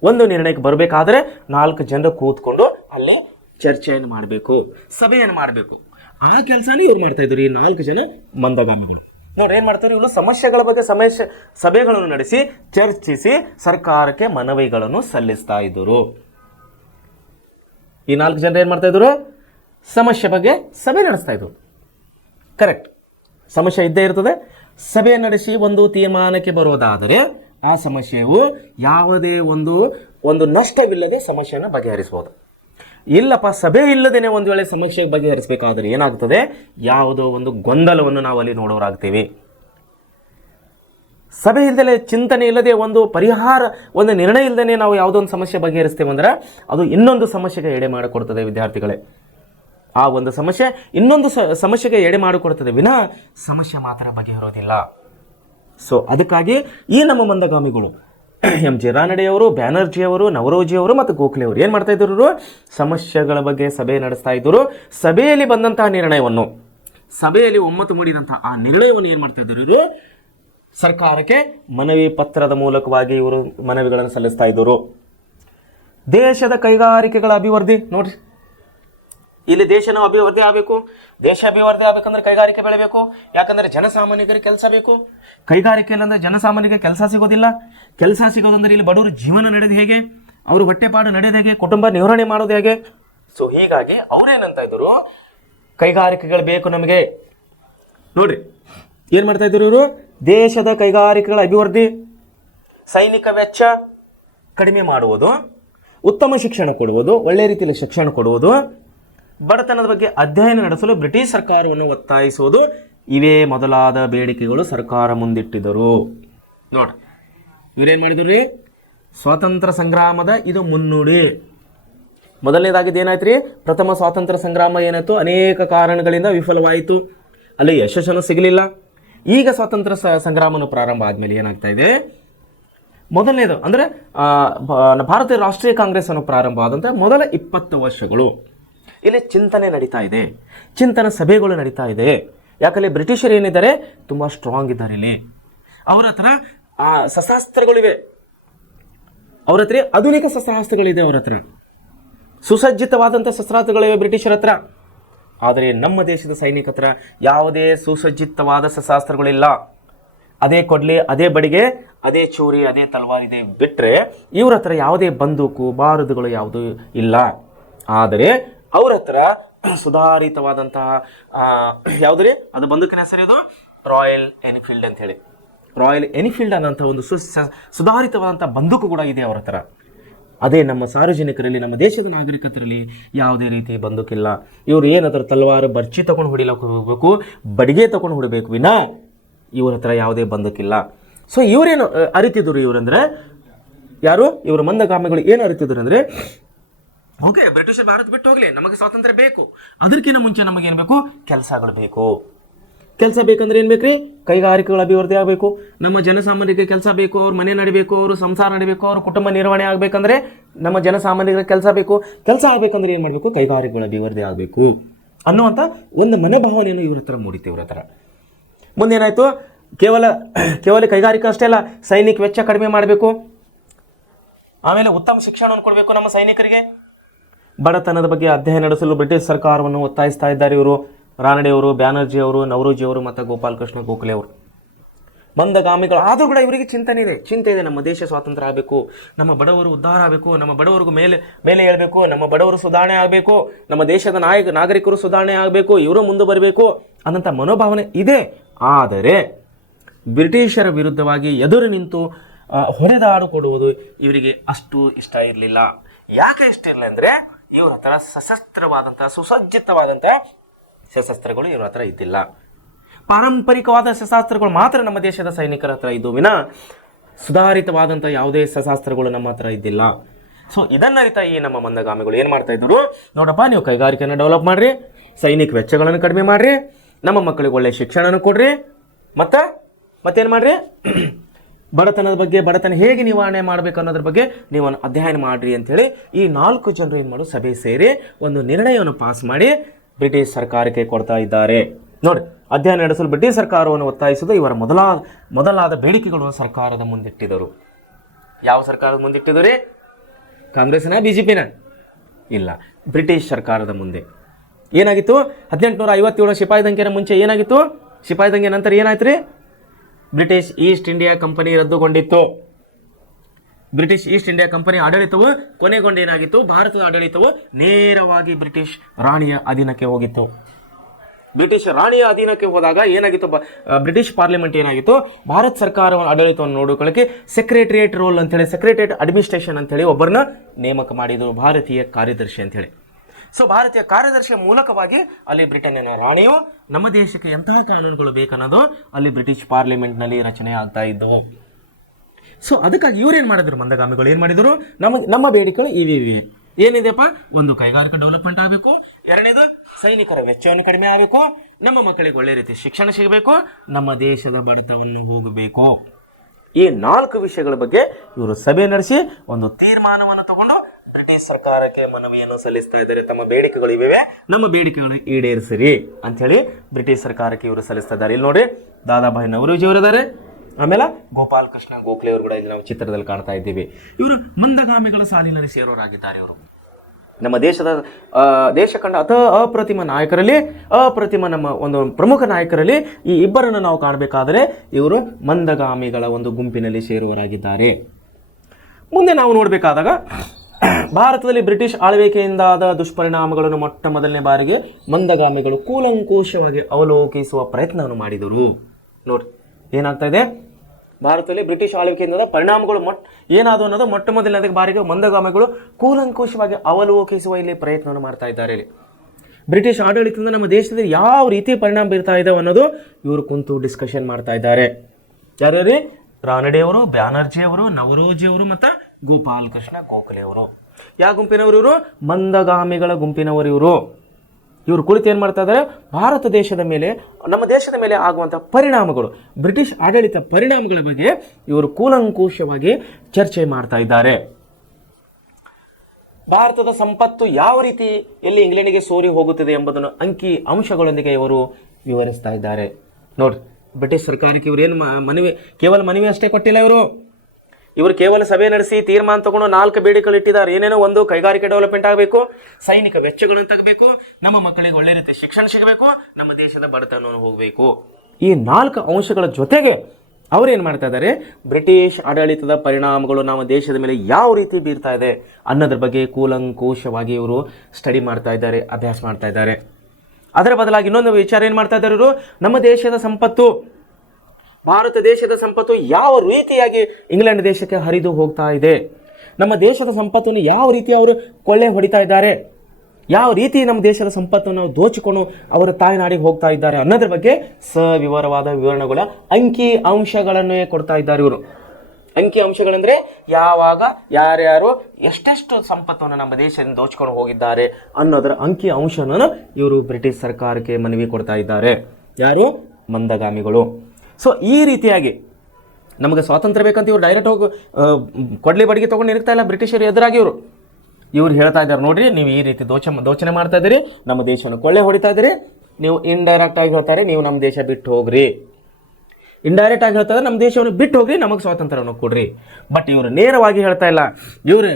ಒಂದು ನಿರ್ಣಯಕ್ಕೆ ಬರಬೇಕಾದ್ರೆ 4 ಜನರು ಕೂತ್ಕೊಂಡು ಅಲ್ಲಿ ಚರ್ಚೆಯನ್ನು ಮಾಡಬೇಕು, ಸಭೆಯನ್ನು ಮಾಡಬೇಕು. ಆ ಕೆಲಸನೇ ಇವ್ರು ಮಾಡ್ತಾ ಇದ್ರು, ಈ 4 ಜನ ಮಂದಗಾಮಿಗಳು. ನೋಡ್ರಿ ಏನು ಮಾಡ್ತಾರೆ ಇವರು? ಸಮಸ್ಯೆಗಳ ಬಗ್ಗೆ ಸಭೆಗಳನ್ನು ನಡೆಸಿ ಚರ್ಚಿಸಿ ಸರ್ಕಾರಕ್ಕೆ ಮನವಿಗಳನ್ನು ಸಲ್ಲಿಸ್ತಾ ಇದ್ದರು. ಈ 4 ಜನರು ಏನು ಮಾಡ್ತಾ ಇದ್ರು? ಸಮಸ್ಯೆ ಬಗ್ಗೆ ಸಭೆ ನಡೆಸ್ತಾ ಇದ್ರು. ಕರೆಕ್ಟ್, ಸಮಸ್ಯೆ ಇದ್ದೇ ಇರ್ತದೆ. ಸಭೆ ನಡೆಸಿ ಒಂದು ತೀರ್ಮಾನಕ್ಕೆ ಬರೋದಾದರೆ ಆ ಸಮಸ್ಯೆಯು ಯಾವುದೇ ಒಂದು ನಷ್ಟವಿಲ್ಲದೆ ಸಮಸ್ಯೆಯನ್ನು ಬಗೆಹರಿಸಬಹುದು. ಇಲ್ಲಪ್ಪ, ಸಭೆ ಇಲ್ಲದೇನೆ ಒಂದು ವೇಳೆ ಸಮಸ್ಯೆ ಬಗೆಹರಿಸಬೇಕಾದ್ರೆ ಏನಾಗ್ತದೆ? ಯಾವುದೋ ಒಂದು ಗೊಂದಲವನ್ನು ನಾವು ಅಲ್ಲಿ ನೋಡೋರಾಗ್ತೀವಿ. ಸಭೆ ಇಲ್ಲದೆ, ಚಿಂತನೆ ಇಲ್ಲದೆ, ಒಂದು ಪರಿಹಾರ, ಒಂದು ನಿರ್ಣಯ ಇಲ್ಲದೇ ನಾವು ಯಾವುದೋ ಒಂದು ಸಮಸ್ಯೆ ಬಗೆಹರಿಸ್ತೇವೆ ಅಂದ್ರೆ ಅದು ಇನ್ನೊಂದು ಸಮಸ್ಯೆಗೆ ಎಡೆ ಮಾಡಿಕೊಡ್ತದೆ ವಿದ್ಯಾರ್ಥಿಗಳೇ. ಆ ಒಂದು ಸಮಸ್ಯೆ ಇನ್ನೊಂದು ಸಮಸ್ಯೆಗೆ ಎಡೆ ಮಾಡಿಕೊಡ್ತದೆ ವಿನಃ ಸಮಸ್ಯೆ ಮಾತ್ರ ಬಗೆಹರೋದಿಲ್ಲ. ಸೊ ಅದಕ್ಕಾಗಿ ಈ ನಮ್ಮ ಮಂದಗಾಮಿಗಳು ಎಂ ಜಿ ರಾನಡೆಯವರು, ಬ್ಯಾನರ್ಜಿಯವರು, ನವರೋಜಿಯವರು ಮತ್ತು ಗೋಖಲೆಯವರು ಏನು ಮಾಡ್ತಾ ಇದ್ರು? ಸಮಸ್ಯೆಗಳ ಬಗ್ಗೆ ಸಭೆ ನಡೆಸ್ತಾ ಇದ್ದರು. ಸಭೆಯಲ್ಲಿ ಬಂದಂತಹ ನಿರ್ಣಯವನ್ನು, ಸಭೆಯಲ್ಲಿ ಒಮ್ಮತ ಮೂಡಿದಂತಹ ಆ ನಿರ್ಣಯವನ್ನು ಏನು ಮಾಡ್ತಾ ಇದ್ರು ಇವರು? ಸರ್ಕಾರಕ್ಕೆ ಮನವಿ ಪತ್ರದ ಮೂಲಕವಾಗಿ ಇವರು ಮನವಿಗಳನ್ನು ಸಲ್ಲಿಸ್ತಾ ಇದ್ದರು. ದೇಶದ ಕೈಗಾರಿಕೆಗಳ ಅಭಿವೃದ್ಧಿ ನೋಡ್ರಿ, ಇಲ್ಲಿ ದೇಶನ ಅಭಿವೃದ್ಧಿ ಆಗಬೇಕು. ದೇಶ ಅಭಿವೃದ್ಧಿ ಆಗಬೇಕಂದ್ರೆ ಕೈಗಾರಿಕೆ ಬೆಳೆಬೇಕು. ಯಾಕಂದ್ರೆ ಜನಸಾಮಾನ್ಯರಿಗೆ ಕೆಲಸ ಬೇಕು. ಕೈಗಾರಿಕೆ ಇಲ್ಲಂದ್ರೆ ಜನಸಾಮಾನ್ಯರಿಗೆ ಕೆಲಸ ಸಿಗೋದಿಲ್ಲ. ಕೆಲಸ ಸಿಗೋದಂದ್ರೆ ಇಲ್ಲಿ ಬಡವರು ಜೀವನ ನಡೆದು ಹೇಗೆ, ಅವರು ಹೊಟ್ಟೆಪಾಡು ನಡೆಯೋದು ಹೇಗೆ, ಕುಟುಂಬ ನಿರ್ವಹಣೆ ಮಾಡೋದು ಹೇಗೆ? ಸೊ ಹೀಗಾಗಿ ಅವ್ರೇನಂತ ಇದ್ರು, ಕೈಗಾರಿಕೆಗಳು ಬೇಕು ನಮಗೆ. ನೋಡ್ರಿ ಏನ್ ಮಾಡ್ತಾ ಇದ್ರು ಇವರು? ದೇಶದ ಕೈಗಾರಿಕೆಗಳ ಅಭಿವೃದ್ಧಿ, ಸೈನಿಕ ವೆಚ್ಚ ಕಡಿಮೆ ಮಾಡುವುದು, ಉತ್ತಮ ಶಿಕ್ಷಣ ಕೊಡುವುದು, ಒಳ್ಳೆ ರೀತಿಯಲ್ಲಿ ಶಿಕ್ಷಣ ಕೊಡುವುದು, ಬಡತನದ ಬಗ್ಗೆ ಅಧ್ಯಯನ ನಡೆಸಲು ಬ್ರಿಟಿಷ್ ಸರ್ಕಾರವನ್ನು ಒತ್ತಾಯಿಸುವುದು, ಇವೇ ಮೊದಲಾದ ಬೇಡಿಕೆಗಳು ಸರ್ಕಾರ ಮುಂದಿಟ್ಟಿದರು. ನೋಡಿ ಇವರೇನು ಮಾಡಿದ್ರು? ಸ್ವಾತಂತ್ರ್ಯ ಸಂಗ್ರಾಮದ ಇದು ಮುನ್ನುಡಿ. ಮೊದಲನೇದಾಗಿದ್ದು ಏನಾಯ್ತು ರೀ? ಪ್ರಥಮ ಸ್ವಾತಂತ್ರ್ಯ ಸಂಗ್ರಾಮ ಏನಾಯ್ತು? ಅನೇಕ ಕಾರಣಗಳಿಂದ ವಿಫಲವಾಯಿತು, ಅಲ್ಲಿ ಯಶಸ್ಸನ್ನು ಸಿಗಲಿಲ್ಲ. ಈಗ ಸ್ವಾತಂತ್ರ್ಯ ಸಂಗ್ರಾಮನು ಪ್ರಾರಂಭ ಆದಮೇಲೆ ಏನಾಗ್ತಾ ಇದೆ? ಮೊದಲನೇದು ಅಂದರೆ ಭಾರತೀಯ ರಾಷ್ಟ್ರೀಯ ಕಾಂಗ್ರೆಸ್ ಅನ್ನು ಪ್ರಾರಂಭ ಆದಂಥ ಮೊದಲ 20 ವರ್ಷಗಳು ಇಲ್ಲಿ ಚಿಂತನೆ ನಡೀತಾ ಇದೆ, ಚಿಂತನ ಸಭೆಗಳು ನಡೀತಾ ಇದೆ. ಯಾಕಂದರೆ ಬ್ರಿಟಿಷರು ಏನಿದ್ದಾರೆ ತುಂಬ ಸ್ಟ್ರಾಂಗ್ ಇದ್ದಾರೆ. ಇಲ್ಲಿ ಅವ್ರ ಹತ್ರ ಶಸ್ತ್ರಾಸ್ತ್ರಗಳಿವೆ, ಅವ್ರ ಹತ್ರ ಆಧುನಿಕ ಶಸ್ತ್ರಾಸ್ತ್ರಗಳಿದೆ, ಅವ್ರ ಹತ್ರ ಸುಸಜ್ಜಿತವಾದಂಥ ಶಸ್ತ್ರಾಸ್ತ್ರಗಳಿವೆ ಬ್ರಿಟಿಷರ ಹತ್ರ. ಆದರೆ ನಮ್ಮ ದೇಶದ ಸೈನಿಕ ಹತ್ರ ಯಾವುದೇ ಸುಸಜ್ಜಿತವಾದ ಶಸ್ತ್ರಾಸ್ತ್ರಗಳಿಲ್ಲ. ಅದೇ ಕೊಡ್ಲಿ, ಅದೇ ಬಡಿಗೆ, ಅದೇ ಚೂರಿ, ಅದೇ ತಲವಾರ್ ಇದೆ ಬಿಟ್ಟರೆ ಇವ್ರ ಹತ್ರ ಯಾವುದೇ ಬಂದೂಕು ಬಾರುದುಗಳು ಯಾವುದೂ ಇಲ್ಲ. ಆದರೆ ಅವ್ರ ಹತ್ರ ಸುಧಾರಿತವಾದಂತಹ ಯಾವುದ್ರಿ ಅದು ಬಂದೂಕಿನ ಹೆಸರು? ಇದು ರಾಯಲ್ ಎನ್ಫೀಲ್ಡ್ ಅಂತ ಹೇಳಿ. ರಾಯಲ್ ಎನ್ಫೀಲ್ಡ್ ಅನ್ನೋಂಥ ಒಂದು ಸುಧಾರಿತವಾದಂಥ ಬಂದೂಕು ಕೂಡ ಇದೆ ಅವ್ರ ಹತ್ರ. ಅದೇ ನಮ್ಮ ಸಾರ್ವಜನಿಕರಲ್ಲಿ, ನಮ್ಮ ದೇಶದ ನಾಗರಿಕರಲ್ಲಿ ಯಾವುದೇ ರೀತಿ ಬಂದೂಕಿಲ್ಲ. ಇವ್ರು ಏನಾದರೂ ತಲವಾರು ಬರ್ಚಿ ತಗೊಂಡು ಹೊಡಿಲಕ್ಕೆ ಹೋಗಬೇಕು, ಬಡಿಗೆ ತಗೊಂಡು ಹೊಡಬೇಕು ವಿನಾ ಇವ್ರ ಹತ್ರ ಯಾವುದೇ ಬಂದೂಕಿಲ್ಲ. ಸೊ ಇವರೇನು ಅರಿತಿದ್ರು? ಇವರಂದ್ರೆ ಯಾರು? ಇವರು ಮಂದಗಾಮಿಗಳು ಏನು ಅರಿತಿದ್ರು ಅಂದರೆ, ಓಕೆ ಬ್ರಿಟಿಷ್ ಭಾರತ ಬಿಟ್ಟು ಹೋಗ್ಲಿ, ನಮಗೆ ಸ್ವಾತಂತ್ರ್ಯ ಬೇಕು, ಅದಕ್ಕಿಂತ ಮುಂಚೆ ನಮಗೆ ಏನು ಬೇಕು? ಕೆಲಸಗಳು ಬೇಕು. ಕೆಲಸ ಬೇಕಂದ್ರೆ ಏನು ಬೇಕ್ರಿ? ಕೈಗಾರಿಕೆಗಳ ಅಭಿವೃದ್ಧಿ ಆಗಬೇಕು, ನಮ್ಮ ಜನಸಾಮಾನ್ಯರಿಗೆ ಕೆಲಸ ಬೇಕು, ಅವ್ರ ಮನೆ ನಡಿಬೇಕು, ಅವರು ಸಂಸಾರ ನಡಿಬೇಕು, ಅವ್ರ ಕುಟುಂಬ ನಿರ್ವಹಣೆ ಆಗಬೇಕಂದ್ರೆ ನಮ್ಮ ಜನಸಾಮಾನ್ಯರಿಗೆ ಕೆಲಸ ಬೇಕು. ಕೆಲಸ ಆಗಬೇಕಂದ್ರೆ ಏನು ಮಾಡಬೇಕು? ಕೈಗಾರಿಕೆಗಳ ಅಭಿವೃದ್ಧಿ ಆಗಬೇಕು ಅನ್ನುವಂಥ ಒಂದು ಮನೋಭಾವನೆಯನ್ನು ಇವ್ರ ಹತ್ರ ಮೂಡಿತು. ಇವ್ರ ಹತ್ರ ಮುಂದೇನಾಯಿತು? ಕೇವಲ ಕೈಗಾರಿಕೆ ಅಷ್ಟೇ ಅಲ್ಲ, ಸೈನಿಕ ವೆಚ್ಚ ಕಡಿಮೆ ಮಾಡಬೇಕು, ಆಮೇಲೆ ಉತ್ತಮ ಶಿಕ್ಷಣವನ್ನು ಕೊಡಬೇಕು ನಮ್ಮ ಸೈನಿಕರಿಗೆ. ಬಡತನದ ಬಗ್ಗೆ ಅಧ್ಯಯನ ನಡೆಸಲು ಬ್ರಿಟಿಷ್ ಸರ್ಕಾರವನ್ನು ಒತ್ತಾಯಿಸ್ತಾ ಇದ್ದಾರೆ ಇವರು. ರಾನಡೆಯವರು, ಬ್ಯಾನರ್ಜಿಯವರು, ನವರೋಜಿಯವರು ಮತ್ತು ಗೋಪಾಲಕೃಷ್ಣ ಗೋಖಲೆ ಅವರು ಮಂದಗಾಮಿಗಳು. ಆದರೂ ಕೂಡ ಇವರಿಗೆ ಚಿಂತೆ ಇದೆ, ನಮ್ಮ ದೇಶ ಸ್ವಾತಂತ್ರ್ಯ ಆಗಬೇಕು, ನಮ್ಮ ಬಡವರು ಉದ್ಧಾರ ಆಗಬೇಕು, ನಮ್ಮ ಬಡವರಿಗೂ ಮೇಲೆ ಏಳಬೇಕು, ನಮ್ಮ ಬಡವರು ಸುಧಾರಣೆ ಆಗಬೇಕು, ನಮ್ಮ ದೇಶದ ನಾಗರಿಕರು ಸುಧಾರಣೆ ಆಗಬೇಕು, ಇವರು ಮುಂದೆ ಬರಬೇಕು ಅನ್ನೋಂಥ ಮನೋಭಾವನೆ ಇದೆ. ಆದರೆ ಬ್ರಿಟಿಷರ ವಿರುದ್ಧವಾಗಿ ಎದುರು ನಿಂತು ಹೊಡೆದಾಡು ಕೊಡುವುದು ಇವರಿಗೆ ಅಷ್ಟು ಇಷ್ಟ ಇರಲಿಲ್ಲ. ಯಾಕೆ ಇಷ್ಟ ಇರಲಿಲ್ಲ ಅಂದರೆ, ಇವ್ರ ಹತ್ರ ಸಶಸ್ತ್ರವಾದಂಥ ಸುಸಜ್ಜಿತವಾದಂಥ ಶಸ್ತ್ರಾಸ್ತ್ರಗಳು ಇವ್ರ ಹತ್ರ ಇದ್ದಿಲ್ಲ. ಪಾರಂಪರಿಕವಾದ ಶಸ್ತ್ರಾಸ್ತ್ರಗಳು ಮಾತ್ರ ನಮ್ಮ ದೇಶದ ಸೈನಿಕರ ಹತ್ರ ಇದ್ದು ವಿನ ಸುಧಾರಿತವಾದಂಥ ಯಾವುದೇ ಶಸ್ತ್ರಾಸ್ತ್ರಗಳು ನಮ್ಮ ಹತ್ರ ಇದ್ದಿಲ್ಲ. ಸೊ ಇದನ್ನರಿತ ಈ ನಮ್ಮ ಮಂದಗಾಮಿಗಳು ಏನು ಮಾಡ್ತಾ ಇದ್ರು? ನೋಡಪ್ಪ, ನೀವು ಕೈಗಾರಿಕೆಯನ್ನು ಡೆವಲಪ್ ಮಾಡಿರಿ, ಸೈನಿಕ ವೆಚ್ಚಗಳನ್ನು ಕಡಿಮೆ ಮಾಡಿರಿ, ನಮ್ಮ ಮಕ್ಕಳಿಗೆ ಒಳ್ಳೆಯ ಶಿಕ್ಷಣನ ಕೊಡ್ರಿ, ಮತ್ತೇನು ಮಾಡಿರಿ? ಬಡತನ ಹೇಗೆ ನಿವಾರಣೆ ಮಾಡಬೇಕು ಅನ್ನೋದ್ರ ಬಗ್ಗೆ ನೀವು ಅಧ್ಯಯನ ಮಾಡಿರಿ ಅಂಥೇಳಿ ಈ 4 ಜನರು ಏನು ಮಾಡು ಸಭೆ ಸೇರಿ ಒಂದು ನಿರ್ಣಯವನ್ನು ಪಾಸ್ ಮಾಡಿ ಬ್ರಿಟಿಷ್ ಸರ್ಕಾರಕ್ಕೆ ಕೊಡ್ತಾ ಇದ್ದಾರೆ. ನೋಡಿ, ಅಧ್ಯಯನ ನಡೆಸಲು ಬ್ರಿಟಿಷ್ ಸರ್ಕಾರವನ್ನು ಒತ್ತಾಯಿಸುವುದು ಇವರ ಮೊದಲಾದ ಬೇಡಿಕೆಗಳು ಸರ್ಕಾರದ ಮುಂದಿಟ್ಟಿದ್ದರು. ಯಾವ ಸರ್ಕಾರದ ಮುಂದಿಟ್ಟಿದ್ದಾರೆ? ಕಾಂಗ್ರೆಸ್ನ, ಬಿಜೆಪಿನ? ಇಲ್ಲ, ಬ್ರಿಟಿಷ್ ಸರ್ಕಾರದ ಮುಂದೆ. ಏನಾಗಿತ್ತು? 1857 ಶಿಪಾಯಿ ದಂಗೆನ ಮುಂಚೆ ಏನಾಗಿತ್ತು? ಶಿಪಾಯಿ ದಂಗೆ ನಂತರ ಏನಾಯ್ತು ರೀ? ಬ್ರಿಟಿಷ್ ಈಸ್ಟ್ ಇಂಡಿಯಾ ಕಂಪನಿ ರದ್ದುಗೊಂಡಿತ್ತು. ಬ್ರಿಟಿಷ್ ಈಸ್ಟ್ ಇಂಡಿಯಾ ಕಂಪನಿ ಆಡಳಿತವು ಕೊನೆಗೊಂಡು ಏನಾಗಿತ್ತು? ಭಾರತದ ಆಡಳಿತವು ನೇರವಾಗಿ ಬ್ರಿಟಿಷ್ ರಾಣಿಯ ಅಧೀನಕ್ಕೆ ಹೋಗಿತ್ತು. ಬ್ರಿಟಿಷ್ ರಾಣಿಯ ಅಧೀನಕ್ಕೆ ಹೋದಾಗ ಏನಾಗಿತ್ತು? ಬ್ರಿಟಿಷ್ ಪಾರ್ಲಿಮೆಂಟ್ ಏನಾಗಿತ್ತು? ಭಾರತ ಸರ್ಕಾರ ಆಡಳಿತವನ್ನು ನೋಡಿಕೊಳ್ಳಕ್ಕೆ ಸೆಕ್ರೆಟರಿಯೇಟ್ ರೋಲ್ ಅಂತೇಳಿ, ಸೆಕ್ರೆಟರಿಯೇಟ್ ಅಡ್ಮಿನಿಸ್ಟ್ರೇಷನ್ ಅಂತೇಳಿ ಒಬ್ಬರನ್ನ ನೇಮಕ ಮಾಡಿದ್ರು, ಭಾರತೀಯ ಕಾರ್ಯದರ್ಶಿ ಅಂತೇಳಿ. ಸೊ ಭಾರತೀಯ ಕಾರ್ಯದರ್ಶಿಯ ಮೂಲಕವಾಗಿ ಅಲ್ಲಿ ಬ್ರಿಟನ್ನಿನ ರಾಣಿಯು ನಮ್ಮ ದೇಶಕ್ಕೆ ಎಂತಹ ಕಾನೂನುಗಳು ಬೇಕನ್ನೋದು ಅಲ್ಲಿ ಬ್ರಿಟಿಷ್ ಪಾರ್ಲಿಮೆಂಟ್ನಲ್ಲಿ ರಚನೆ ಆಗ್ತಾ ಇದ್ದವು. ಸೊ ಅದಕ್ಕಾಗಿ ಇವ್ರು ಏನು ಮಾಡಿದ್ರು? ಮಂದಗಾಮಿಗಳು ಏನು ಮಾಡಿದರು? ನಮ್ಮ ಬೇಡಿಕೆಗಳು ಇವೆ. ಏನಿದೆಪ್ಪ? ಒಂದು, ಕೈಗಾರಿಕಾ ಡೆವಲಪ್ಮೆಂಟ್ ಆಗಬೇಕು. ಎರಡನೇದು, ಸೈನಿಕರ ವೆಚ್ಚವನ್ನು ಕಡಿಮೆ ಆಗಬೇಕು, ನಮ್ಮ ಮಕ್ಕಳಿಗೆ ಒಳ್ಳೆ ರೀತಿ ಶಿಕ್ಷಣ ಸಿಗಬೇಕು, ನಮ್ಮ ದೇಶದ ಬಡತವನ್ನು ಹೋಗಬೇಕು. ಈ 4 ವಿಷಯಗಳ ಬಗ್ಗೆ ಇವರು ಸಭೆ ನಡೆಸಿ ಒಂದು ತೀರ್ಮಾನವನ್ನು ತಗೊಂಡು ಬ್ರಿಟಿಷ್ ಸರ್ಕಾರಕ್ಕೆ ಮನವಿಯನ್ನು ಸಲ್ಲಿಸ್ತಾ ಇದ್ದಾರೆ. ತಮ್ಮ ಬೇಡಿಕೆಗಳು ಇವೆ, ನಮ್ಮ ಬೇಡಿಕೆಗಳನ್ನು ಈಡೇರಿಸಿರಿ ಅಂತ ಹೇಳಿ ಬ್ರಿಟಿಷ್ ಸರ್ಕಾರಕ್ಕೆ ಇವರು ಸಲ್ಲಿಸ್ತಾ ಇದ್ದಾರೆ. ಇಲ್ಲಿ ನೋಡಿ ದಾದಾಭಾಯಿ ನವರೋಜಿ ಅವರು ಇದ್ದಾರೆ, ಆಮೇಲೆ ಗೋಪಾಲ್ ಕೃಷ್ಣ ಗೋಖಲೆ ಅವರು ಕೂಡ ಇಲ್ಲಿ ನಾವು ಚಿತ್ರದಲ್ಲಿ ಕಾಣ್ತಾ ಇದ್ದೀವಿ. ಇವರು ಮಂದಗಾಮಿಗಳ ಸಾಲಿನಲ್ಲಿ ಸೇರೋರಾಗಿದ್ದಾರೆ. ಇವರು ನಮ್ಮ ದೇಶ ಕಂಡ ಅಪ್ರತಿಮ ನಾಯಕರಲ್ಲಿ ಅಪ್ರತಿಮ ನಮ್ಮ ಒಂದು ಪ್ರಮುಖ ನಾಯಕರಲ್ಲಿ ಈ ಇಬ್ಬರನ್ನು ನಾವು ಕಾಣಬೇಕಾದರೆ ಇವರು ಮಂದಗಾಮಿಗಳ ಒಂದು ಗುಂಪಿನಲ್ಲಿ ಸೇರುವರಾಗಿದ್ದಾರೆ. ಮುಂದೆ ನಾವು ನೋಡಬೇಕಾದಾಗ ಭಾರತದಲ್ಲಿ ಬ್ರಿಟಿಷ್ ಆಳ್ವಿಕೆಯಿಂದಾದ ದುಷ್ಪರಿಣಾಮಗಳನ್ನು ಮೊಟ್ಟ ಮೊದಲನೇ ಬಾರಿಗೆ ಮಂದಗಾಮಿಗಳು ಕೂಲಂಕುಷವಾಗಿ ಅವಲೋಕಿಸುವ ಪ್ರಯತ್ನವನ್ನು ಮಾಡಿದರು. ನೋಡಿ ಏನಾಗ್ತಾ ಇದೆ, ಭಾರತದಲ್ಲಿ ಬ್ರಿಟಿಷ್ ಆಳ್ವಿಕೆಯಿಂದ ಪರಿಣಾಮಗಳು ಏನಾದವು ಅನ್ನೋದು ಮೊಟ್ಟ ಮೊದಲನೇ ಬಾರಿಗೆ ಮಂದಗಾಮಿಗಳು ಕೂಲಂಕುಷವಾಗಿ ಅವಲೋಕಿಸುವ ಇಲ್ಲಿ ಪ್ರಯತ್ನವನ್ನು ಮಾಡ್ತಾ ಇದ್ದಾರೆ. ಬ್ರಿಟಿಷ್ ಆಡಳಿತದಿಂದ ನಮ್ಮ ದೇಶದಲ್ಲಿ ಯಾವ ರೀತಿ ಪರಿಣಾಮ ಬೀರ್ತಾ ಇದೆ ಅನ್ನೋದು ಇವರು ಕುಂತು ಡಿಸ್ಕಷನ್ ಮಾಡ್ತಾ ಇದ್ದಾರೆ. ಯಾರ್ಯಾರು? ರಾನಡೆ ಅವರು, ಬ್ಯಾನರ್ಜಿ ಅವರು, ನವರೋಜಿ ಅವರು ಮತ್ತು ಗೋಪಾಲ್ ಕೃಷ್ಣ ಗೋಖಲೆ ಅವರು. ಯಾವ ಗುಂಪಿನವರು ಇವರು? ಮಂದಗಾಮಿಗಳ ಗುಂಪಿನವರು. ಇವರು ಕುಳಿತು ಏನು ಮಾಡ್ತಾ ಇದ್ದಾರೆ, ಭಾರತ ದೇಶದ ಮೇಲೆ ನಮ್ಮ ದೇಶದ ಮೇಲೆ ಆಗುವಂಥ ಪರಿಣಾಮಗಳು, ಬ್ರಿಟಿಷ್ ಆಡಳಿತ ಪರಿಣಾಮಗಳ ಬಗ್ಗೆ ಇವರು ಕೂಲಂಕುಷವಾಗಿ ಚರ್ಚೆ ಮಾಡ್ತಾ ಇದ್ದಾರೆ. ಭಾರತದ ಸಂಪತ್ತು ಯಾವ ರೀತಿ ಎಲ್ಲಿ ಇಂಗ್ಲೆಂಡಿಗೆ ಸೋರಿ ಹೋಗುತ್ತದೆ ಎಂಬುದನ್ನು ಅಂಕಿ ಅಂಶಗಳೊಂದಿಗೆ ಇವರು ವಿವರಿಸ್ತಾ ಇದ್ದಾರೆ. ನೋಡಿ, ಬ್ರಿಟಿಷ್ ಸರ್ಕಾರಕ್ಕೆ ಇವರು ಏನು ಕೇವಲ ಮನವಿ ಅಷ್ಟೇ ಕೊಟ್ಟಿಲ್ಲ. ಇವರು ಕೇವಲ ಸಭೆ ನಡೆಸಿ ತೀರ್ಮಾನ ತಗೊಂಡು 4 ಬೇಡಿಕೆಗಳು ಇಟ್ಟಿದ್ದಾರೆ. ಏನೇನೋ ಒಂದು, ಕೈಗಾರಿಕೆ ಡೆವಲಪ್ಮೆಂಟ್ ಆಗಬೇಕು, ಸೈನಿಕ ವೆಚ್ಚಗಳನ್ನು ತೆಗಬೇಕು, ನಮ್ಮ ಮಕ್ಕಳಿಗೆ ಒಳ್ಳೆ ರೀತಿ ಶಿಕ್ಷಣ ಸಿಗಬೇಕು, ನಮ್ಮ ದೇಶದ ಬಡತನವನ್ನು ಹೋಗಬೇಕು. ಈ 4 ಅಂಶಗಳ ಜೊತೆಗೆ ಅವರೇನು ಮಾಡ್ತಾ ಇದ್ದಾರೆ, ಬ್ರಿಟಿಷ್ ಆಡಳಿತದ ಪರಿಣಾಮಗಳು ನಮ್ಮ ದೇಶದ ಮೇಲೆ ಯಾವ ರೀತಿ ಬೀರ್ತಾ ಇದೆ ಅನ್ನೋದ್ರ ಬಗ್ಗೆ ಕೂಲಂಕುಷವಾಗಿ ಇವರು ಸ್ಟಡಿ ಮಾಡ್ತಾ ಇದ್ದಾರೆ, ಅಭ್ಯಾಸ ಮಾಡ್ತಾ ಇದ್ದಾರೆ. ಅದರ ಬದಲಾಗಿ ಇನ್ನೊಂದು ವಿಚಾರ ಏನು ಮಾಡ್ತಾ ಇದ್ದಾರೆ ಇವರು, ನಮ್ಮ ದೇಶದ ಸಂಪತ್ತು, ಭಾರತ ದೇಶದ ಸಂಪತ್ತು ಯಾವ ರೀತಿಯಾಗಿ ಇಂಗ್ಲೆಂಡ್ ದೇಶಕ್ಕೆ ಹರಿದು ಹೋಗ್ತಾ ಇದೆ, ನಮ್ಮ ದೇಶದ ಸಂಪತ್ತನ್ನು ಯಾವ ರೀತಿ ಅವರು ಕೊಳ್ಳೆ ಹೊಡಿತಾ ಇದ್ದಾರೆ, ಯಾವ ರೀತಿ ನಮ್ಮ ದೇಶದ ಸಂಪತ್ತನ್ನು ದೋಚಿಕೊಂಡು ಅವರ ತಾಯ್ನಾಡಿಗೆ ಹೋಗ್ತಾ ಇದ್ದಾರೆ ಅನ್ನೋದ್ರ ಬಗ್ಗೆ ಸವಿವರವಾದ ವಿವರಣೆಗಳ ಅಂಕಿ ಅಂಶಗಳನ್ನೇ ಕೊಡ್ತಾ ಇದ್ದಾರೆ ಇವರು. ಅಂಕಿ ಅಂಶಗಳಂದ್ರೆ ಯಾವಾಗ ಯಾರ್ಯಾರು ಎಷ್ಟೆಷ್ಟು ಸಂಪತ್ತನ್ನು ನಮ್ಮ ದೇಶದಿಂದ ದೋಚಿಕೊಂಡು ಹೋಗಿದ್ದಾರೆ ಅನ್ನೋದರ ಅಂಕಿ ಅಂಶವನ್ನು ಇವರು ಬ್ರಿಟಿಷ್ ಸರ್ಕಾರಕ್ಕೆ ಮನವಿ ಕೊಡ್ತಾ ಇದ್ದಾರೆ. ಯಾರು? ಮಂದಗಾಮಿಗಳು. ಸೊ ಈ ರೀತಿಯಾಗಿ ನಮಗೆ ಸ್ವಾತಂತ್ರ್ಯ ಬೇಕಂತ ಇವರು ಡೈರೆಕ್ಟ್ ಹೋಗಿ ಕೊಡ್ಲಿ ಬಡಿಗೆ ತೊಗೊಂಡು ಇರ್ತಾ ಇಲ್ಲ ಬ್ರಿಟಿಷರು ಎದುರಾಗಿ. ಇವ್ರು ಹೇಳ್ತಾ ಇದ್ದಾರೆ, ನೋಡ್ರಿ ನೀವು ಈ ರೀತಿ ದೋಚನೆ ಮಾಡ್ತಾ ಇದ್ದೀರಿ, ನಮ್ಮ ದೇಶವನ್ನು ಕೊಳ್ಳೆ ಹೊಡಿತಾ ಇದ್ದೀರಿ. ನೀವು ಇಂಡೈರೆಕ್ಟ್ ಆಗಿ ಹೇಳ್ತಾರೆ, ನೀವು ನಮ್ಮ ದೇಶ ಬಿಟ್ಟು ಹೋಗ್ರಿ. ಇಂಡೈರೆಕ್ಟ್ ಆಗಿ ಹೇಳ್ತಾ ಇದ್ದಾರೆ, ನಮ್ಮ ದೇಶವನ್ನು ಬಿಟ್ಟು ಹೋಗ್ರಿ, ನಮಗೆ ಸ್ವಾತಂತ್ರ್ಯವನ್ನು ಕೊಡ್ರಿ. ಬಟ್ ಇವರು ನೇರವಾಗಿ ಹೇಳ್ತಾ ಇಲ್ಲ, ಇವರು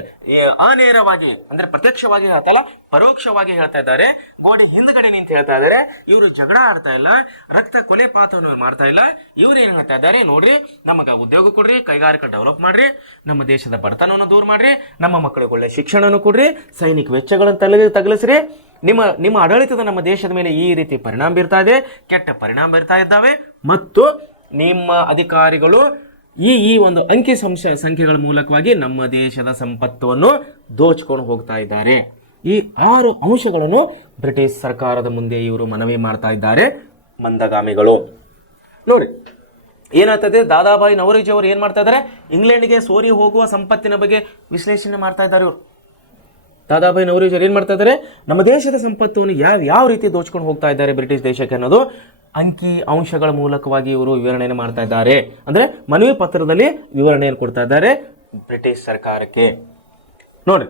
ಅನೇರವಾಗಿ ಅಂದ್ರೆ ಪ್ರತ್ಯಕ್ಷವಾಗಿ ಹೇಳ್ತಾ ಇಲ್ಲ, ಪರೋಕ್ಷವಾಗಿ ಹೇಳ್ತಾ ಇದ್ದಾರೆ. ಗೋಡೆ ಹಿಂದ್ಗಡೆ ನಿಂತು ಹೇಳ್ತಾ ಇದ್ದಾರೆ. ಇವರು ಜಗಳ ಆಡ್ತಾ ಇಲ್ಲ, ರಕ್ತ ಕೊಲೆ ಪಾತವನ್ನು ಮಾಡ್ತಾ ಇಲ್ಲ. ಇವ್ರು ಏನ್ ಹೇಳ್ತಾ ಇದ್ದಾರೆ, ನೋಡ್ರಿ ನಮಗೆ ಉದ್ಯೋಗ ಕೊಡ್ರಿ, ಕೈಗಾರಿಕಾ ಡೆವಲಪ್ ಮಾಡ್ರಿ, ನಮ್ಮ ದೇಶದ ಬಡತನವನ್ನು ದೂರ ಮಾಡ್ರಿ, ನಮ್ಮ ಮಕ್ಕಳಿಗೆ ಒಳ್ಳೆ ಶಿಕ್ಷಣವನ್ನು ಕೊಡ್ರಿ, ಸೈನಿಕ ವೆಚ್ಚಗಳನ್ನು ತಗಲಿಸ್ರಿ. ನಿಮ್ಮ ಆಡಳಿತದ ನಮ್ಮ ದೇಶದ ಮೇಲೆ ಈ ರೀತಿ ಪರಿಣಾಮ ಬೀರ್ತಾ ಇದೆ, ಕೆಟ್ಟ ಪರಿಣಾಮ ಬೀರ್ತಾ ಇದ್ದಾವೆ, ಮತ್ತು ನಿಮ್ಮ ಅಧಿಕಾರಿಗಳು ಈ ಒಂದು ಅಂಕಿ ಸಂಖ್ಯೆಗಳ ಮೂಲಕವಾಗಿ ನಮ್ಮ ದೇಶದ ಸಂಪತ್ತನ್ನು ದೋಚಿಕೊಂಡು ಹೋಗ್ತಾ ಇದ್ದಾರೆ. ಈ 6 ಅಂಶಗಳನ್ನು ಬ್ರಿಟಿಷ್ ಸರ್ಕಾರದ ಮುಂದೆ ಇವರು ಮನವಿ ಮಾಡ್ತಾ ಇದ್ದಾರೆ ಮಂದಗಾಮಿಗಳು. ನೋಡಿ ಏನಾಗ್ತದೆ, ದಾದಾಭಾಯಿ ನವರೋಜಿ ಅವರು ಏನ್ ಮಾಡ್ತಾ ಇದ್ದಾರೆ, ಇಂಗ್ಲೆಂಡ್ಗೆ ಸೋರಿ ಹೋಗುವ ಸಂಪತ್ತಿನ ಬಗ್ಗೆ ವಿಶ್ಲೇಷಣೆ ಮಾಡ್ತಾ ಇದ್ದಾರೆ. ಇವರು ದಾದಾಭಾಯಿ ನವರೋಜಿ ಅವರು ಏನ್ ಮಾಡ್ತಾ ಇದ್ದಾರೆ, ನಮ್ಮ ದೇಶದ ಸಂಪತ್ತನ್ನು ಯಾವ ರೀತಿ ದೋಚ್ಕೊಂಡು ಹೋಗ್ತಾ ಇದ್ದಾರೆ ಬ್ರಿಟಿಷ್ ದೇಶಕ್ಕೆ ಅನ್ನೋದು ಅಂಕಿ ಅಂಶಗಳ ಮೂಲಕವಾಗಿ ಇವರು ವಿವರಣೆಯನ್ನು ಮಾಡ್ತಾ ಇದ್ದಾರೆ. ಅಂದ್ರೆ ಮನವಿ ಪತ್ರದಲ್ಲಿ ವಿವರಣೆಯನ್ನು ಕೊಡ್ತಾ ಇದ್ದಾರೆ ಬ್ರಿಟಿಷ್ ಸರ್ಕಾರಕ್ಕೆ. ನೋಡಿ,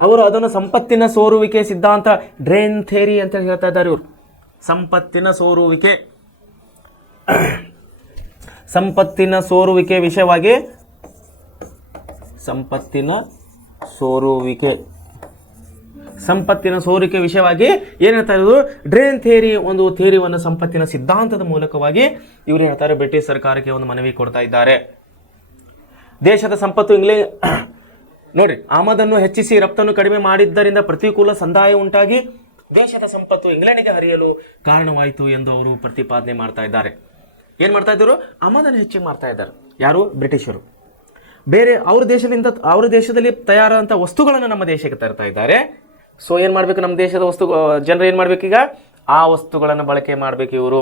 ಅವರು ಅದನ್ನು ಸಂಪತ್ತಿನ ಸೋರುವಿಕೆ ಸಿದ್ಧಾಂತ, ಡ್ರೇನ್ ಥಿಯರಿ ಅಂತ ಹೇಳ್ತಾ ಇದ್ದಾರೆ. ಇವರು ಸಂಪತ್ತಿನ ಸೋರುವಿಕೆ ವಿಷಯವಾಗಿ ಸಂಪತ್ತಿನ ಸೋರಿಕೆ ವಿಷಯವಾಗಿ ಏನ್ ಹೇಳ್ತಾ ಇರೋದು, ಡ್ರೇನ್ ಥಿಯರಿ, ಒಂದು ಥಿಯರಿಯನ್ನು ಸಂಪತ್ತಿನ ಸಿದ್ಧಾಂತದ ಮೂಲಕವಾಗಿ ಇವರು ಹೇಳ್ತಾರೆ ಬ್ರಿಟಿಷ್ ಸರ್ಕಾರಕ್ಕೆ ಒಂದು ಮನವಿ ಕೊಡ್ತಾ ಇದ್ದಾರೆ. ದೇಶದ ಸಂಪತ್ತು ನೋಡಿ, ಆಮದನ್ನು ಹೆಚ್ಚಿಸಿ ರಫ್ತನ್ನು ಕಡಿಮೆ ಮಾಡಿದ್ದರಿಂದ ಪ್ರತಿಕೂಲ ಸಂದಾಯ ಉಂಟಾಗಿ ದೇಶದ ಸಂಪತ್ತು ಇಂಗ್ಲೆಂಡ್ಗೆ ಹರಿಯಲು ಕಾರಣವಾಯಿತು ಎಂದು ಅವರು ಪ್ರತಿಪಾದನೆ ಮಾಡ್ತಾ ಇದ್ದಾರೆ. ಏನ್ ಮಾಡ್ತಾ ಇದ್ರು, ಆಮದನ್ನು ಹೆಚ್ಚಿಗೆ ಮಾಡ್ತಾ ಇದ್ದಾರೆ. ಯಾರು? ಬ್ರಿಟಿಷರು. ಬೇರೆ ಅವ್ರ ದೇಶದಲ್ಲಿ ತಯಾರಾದಂಥ ವಸ್ತುಗಳನ್ನು ನಮ್ಮ ದೇಶಕ್ಕೆ ತರ್ತಾ ಇದ್ದಾರೆ. ಸೊ ಏನ್ ಮಾಡ್ಬೇಕು, ನಮ್ಮ ದೇಶದ ಜನರು ಏನ್ ಮಾಡ್ಬೇಕೀಗ, ಆ ವಸ್ತುಗಳನ್ನು ಬಳಕೆ ಮಾಡ್ಬೇಕು ಇವರು.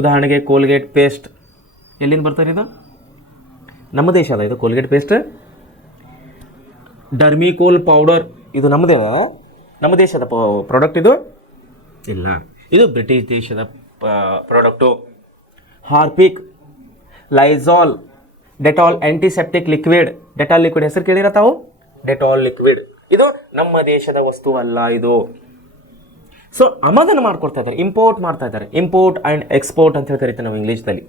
ಉದಾಹರಣೆಗೆ ಕೋಲ್ಗೇಟ್ ಪೇಸ್ಟ್ ಎಲ್ಲಿಂದ ಬರ್ತಾರೆ, ಇದು ನಮ್ಮ ದೇಶದ, ಇದು ಕೋಲ್ಗೇಟ್ ಪೇಸ್ಟ್. ಡರ್ಮಿಕೋಲ್ ಪೌಡರ್ ಇದು ನಮ್ಮದೇ. ನಮ್ಮ ದೇಶದ ಪ್ರಾಡಕ್ಟ್ ಇದು ಇಲ್ಲ, ಇದು ಬ್ರಿಟಿಷ್ ದೇಶದ product. Harpic, Lysol, Dettol antiseptic liquid. Dettol liquid ಹೆಸರು ಕೇಳಿರ ತಾವು? ಡೆಟಾಲ್ ಲಿಕ್ವಿಡ್ ಇದು ನಮ್ಮ ದೇಶದ ವಸ್ತು ಅಲ್ಲ ಇದು. ಸೊ ಆಮದನ್ನು ಮಾಡ್ಕೊಳ್ತಾ ಇದ್ದಾರೆ, ಇಂಪೋರ್ಟ್ ಮಾಡ್ತಾ ಇದ್ದಾರೆ. ಇಂಪೋರ್ಟ್ ಆ್ಯಂಡ್ ಎಕ್ಸ್ಪೋರ್ಟ್ ಅಂತ ಹೇಳಿ ಕರಿತೀವಿ ನಾವು ಇಂಗ್ಲೀಷ್ದಲ್ಲಿ.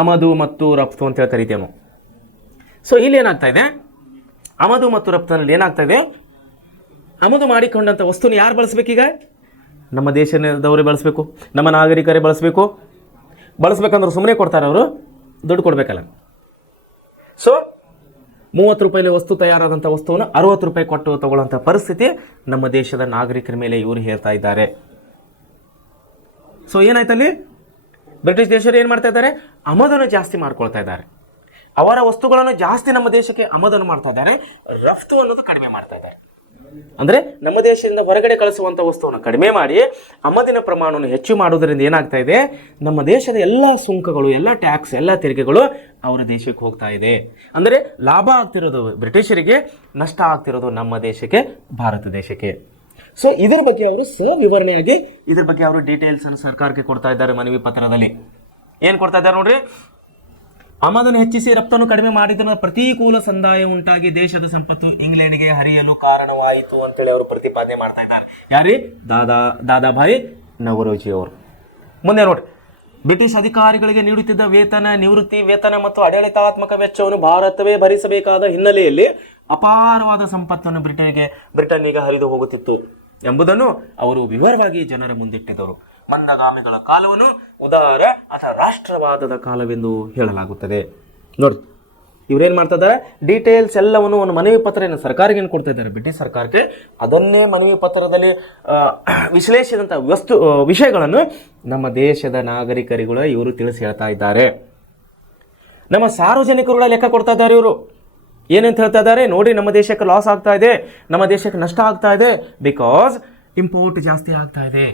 ಆಮದು ಮತ್ತು ರಫ್ತು ಅಂತ ಹೇಳಿ ಕರಿತೇವೆ ನಾವು. ಸೊ ಇಲ್ಲಿ ಏನಾಗ್ತಾ ಇದೆ, ಆಮದು ಮತ್ತು ರಫ್ತಿನಲ್ಲಿ ಏನಾಗ್ತಾ ಇದೆ, ಆಮದು ಮಾಡಿಕೊಂಡಂಥ ವಸ್ತುನ ಯಾರು ಬಳಸಬೇಕೀಗ? ನಮ್ಮ ದೇಶದವರೇ ಬಳಸಬೇಕು, ನಮ್ಮ ನಾಗರಿಕರೇ ಬಳಸಬೇಕು. ಬಳಸ್ಬೇಕಂದ್ರೆ ಸುಮ್ಮನೆ ಕೊಡ್ತಾರೆ ಅವರು, ದುಡ್ಡು ಕೊಡಬೇಕಲ್ಲ. ಸೊ 30 ರೂಪಾಯಿಲಿ ವಸ್ತು ತಯಾರಾದಂಥ ವಸ್ತುವನ್ನು 60 ರೂಪಾಯಿ ಕೊಟ್ಟು ತಗೊಳ್ಳೋಂಥ ಪರಿಸ್ಥಿತಿ ನಮ್ಮ ದೇಶದ ನಾಗರಿಕರ ಮೇಲೆ ಇವರು ಹೇಳ್ತಾ ಇದ್ದಾರೆ. ಸೊ ಏನಾಯ್ತಲ್ಲಿ, ಬ್ರಿಟಿಷ್ ದೇಶರು ಏನು ಮಾಡ್ತಾ ಇದ್ದಾರೆ, ಆಮದನ್ನು ಜಾಸ್ತಿ ಮಾಡ್ಕೊಳ್ತಾ ಇದ್ದಾರೆ. ಅವರ ವಸ್ತುಗಳನ್ನು ಜಾಸ್ತಿ ನಮ್ಮ ದೇಶಕ್ಕೆ ಆಮದನ್ನು ಮಾಡ್ತಾ ಇದ್ದಾರೆ, ರಫ್ತು ಅನ್ನೋದು ಕಡಿಮೆ ಮಾಡ್ತಾ ಇದ್ದಾರೆ. ಅಂದರೆ ನಮ್ಮ ದೇಶದಿಂದ ಹೊರಗಡೆ ಕಳಿಸುವಂಥ ವಸ್ತುವನ್ನು ಕಡಿಮೆ ಮಾಡಿ ಆಮದಿನ ಪ್ರಮಾಣವನ್ನು ಹೆಚ್ಚು ಮಾಡೋದರಿಂದ ಏನಾಗ್ತಾ ಇದೆ, ನಮ್ಮ ದೇಶದ ಎಲ್ಲ ಸುಂಕಗಳು, ಎಲ್ಲ ಟ್ಯಾಕ್ಸ್, ಎಲ್ಲ ತೆರಿಗೆಗಳು ಅವರ ದೇಶಕ್ಕೆ ಹೋಗ್ತಾ ಇದೆ. ಅಂದರೆ ಲಾಭ ಆಗ್ತಿರೋದು ಬ್ರಿಟಿಷರಿಗೆ, ನಷ್ಟ ಆಗ್ತಿರೋದು ನಮ್ಮ ದೇಶಕ್ಕೆ, ಭಾರತ ದೇಶಕ್ಕೆ. ಸೊ ಇದ್ರ ಬಗ್ಗೆ ಅವರು ಸವಿವರಣೆಯಾಗಿ ಇದ್ರ ಬಗ್ಗೆ ಅವರು ಡೀಟೇಲ್ಸ್ ಅನ್ನು ಸರ್ಕಾರಕ್ಕೆ ಕೊಡ್ತಾ ಇದ್ದಾರೆ ಮನವಿ ಪತ್ರದಲ್ಲಿ. ಏನು ಕೊಡ್ತಾ ಇದ್ದಾರೆ ನೋಡ್ರಿ, ಆಮದನ್ನು ಹೆಚ್ಚಿಸಿ ರಫ್ತನ್ನು ಕಡಿಮೆ ಮಾಡಿದ ಪ್ರತಿಕೂಲ ಸಂದಾಯ ಉಂಟಾಗಿ ದೇಶದ ಸಂಪತ್ತು ಇಂಗ್ಲೆಂಡ್ಗೆ ಹರಿಯಲು ಕಾರಣವಾಯಿತು ಅಂತೇಳಿ ಅವರು ಪ್ರತಿಪಾದನೆ ಮಾಡ್ತಾ ಇದ್ದಾರೆ. ಯಾರಿ? ದಾದಾಭಾಯಿ ನವರೋಜಿ ಅವರು. ಮುಂದೆ ನೋಡಿ, ಬ್ರಿಟಿಷ್ ಅಧಿಕಾರಿಗಳಿಗೆ ನೀಡುತ್ತಿದ್ದ ವೇತನ, ನಿವೃತ್ತಿ ವೇತನ ಮತ್ತು ಆಡಳಿತಾತ್ಮಕ ವೆಚ್ಚವನ್ನು ಭಾರತವೇ ಭರಿಸಬೇಕಾದ ಹಿನ್ನೆಲೆಯಲ್ಲಿ ಅಪಾರವಾದ ಸಂಪತ್ತನ್ನು ಬ್ರಿಟನ್ನಿಗೆ ಹರಿದು ಹೋಗುತ್ತಿತ್ತು ಎಂಬುದನ್ನು ಅವರು ವಿವರವಾಗಿ ಜನರ ಮುಂದಿಟ್ಟಿದ್ದರು. ಮಂದಗಾಮಿಗಳ ಕಾಲವನ್ನು ಉದಾರ ಅಥವಾ ರಾಷ್ಟ್ರವಾದದ ಕಾಲವೆಂದು ಹೇಳಲಾಗುತ್ತದೆ. ನೋಡಿ, ಇವರೇನು ಮಾಡ್ತಾ ಇದ್ದಾರೆ, ಡೀಟೇಲ್ಸ್ ಎಲ್ಲವನ್ನು ಒಂದು ಮನವಿ ಪತ್ರ ಸರ್ಕಾರಕ್ಕೆ ಏನು ಕೊಡ್ತಾ ಇದ್ದಾರೆ, ಬ್ರಿಟಿಷ್ ಸರ್ಕಾರಕ್ಕೆ. ಅದನ್ನೇ ಮನವಿ ಪತ್ರದಲ್ಲಿ ವಿಶ್ಲೇಷಿಸಿದಂಥ ವಿಷಯಗಳನ್ನು ನಮ್ಮ ದೇಶದ ನಾಗರಿಕರುಗಳು ಇವರು ತಿಳಿಸಿ ಹೇಳ್ತಾ ಇದ್ದಾರೆ. ನಮ್ಮ ಸಾರ್ವಜನಿಕರುಗಳ ಲೆಕ್ಕ ಕೊಡ್ತಾ ಇದ್ದಾರೆ ಇವರು. ಏನಂತ ಹೇಳ್ತಾ ಇದ್ದಾರೆ ನೋಡಿ, ನಮ್ಮ ದೇಶಕ್ಕೆ ಲಾಸ್ ಆಗ್ತಾ ಇದೆ, ನಮ್ಮ ದೇಶಕ್ಕೆ ನಷ್ಟ ಆಗ್ತಾ ಇದೆ, ಬಿಕಾಸ್ ಇಂಪೋರ್ಟ್ ಜಾಸ್ತಿ ಆಗ್ತಾ ಇದೆ,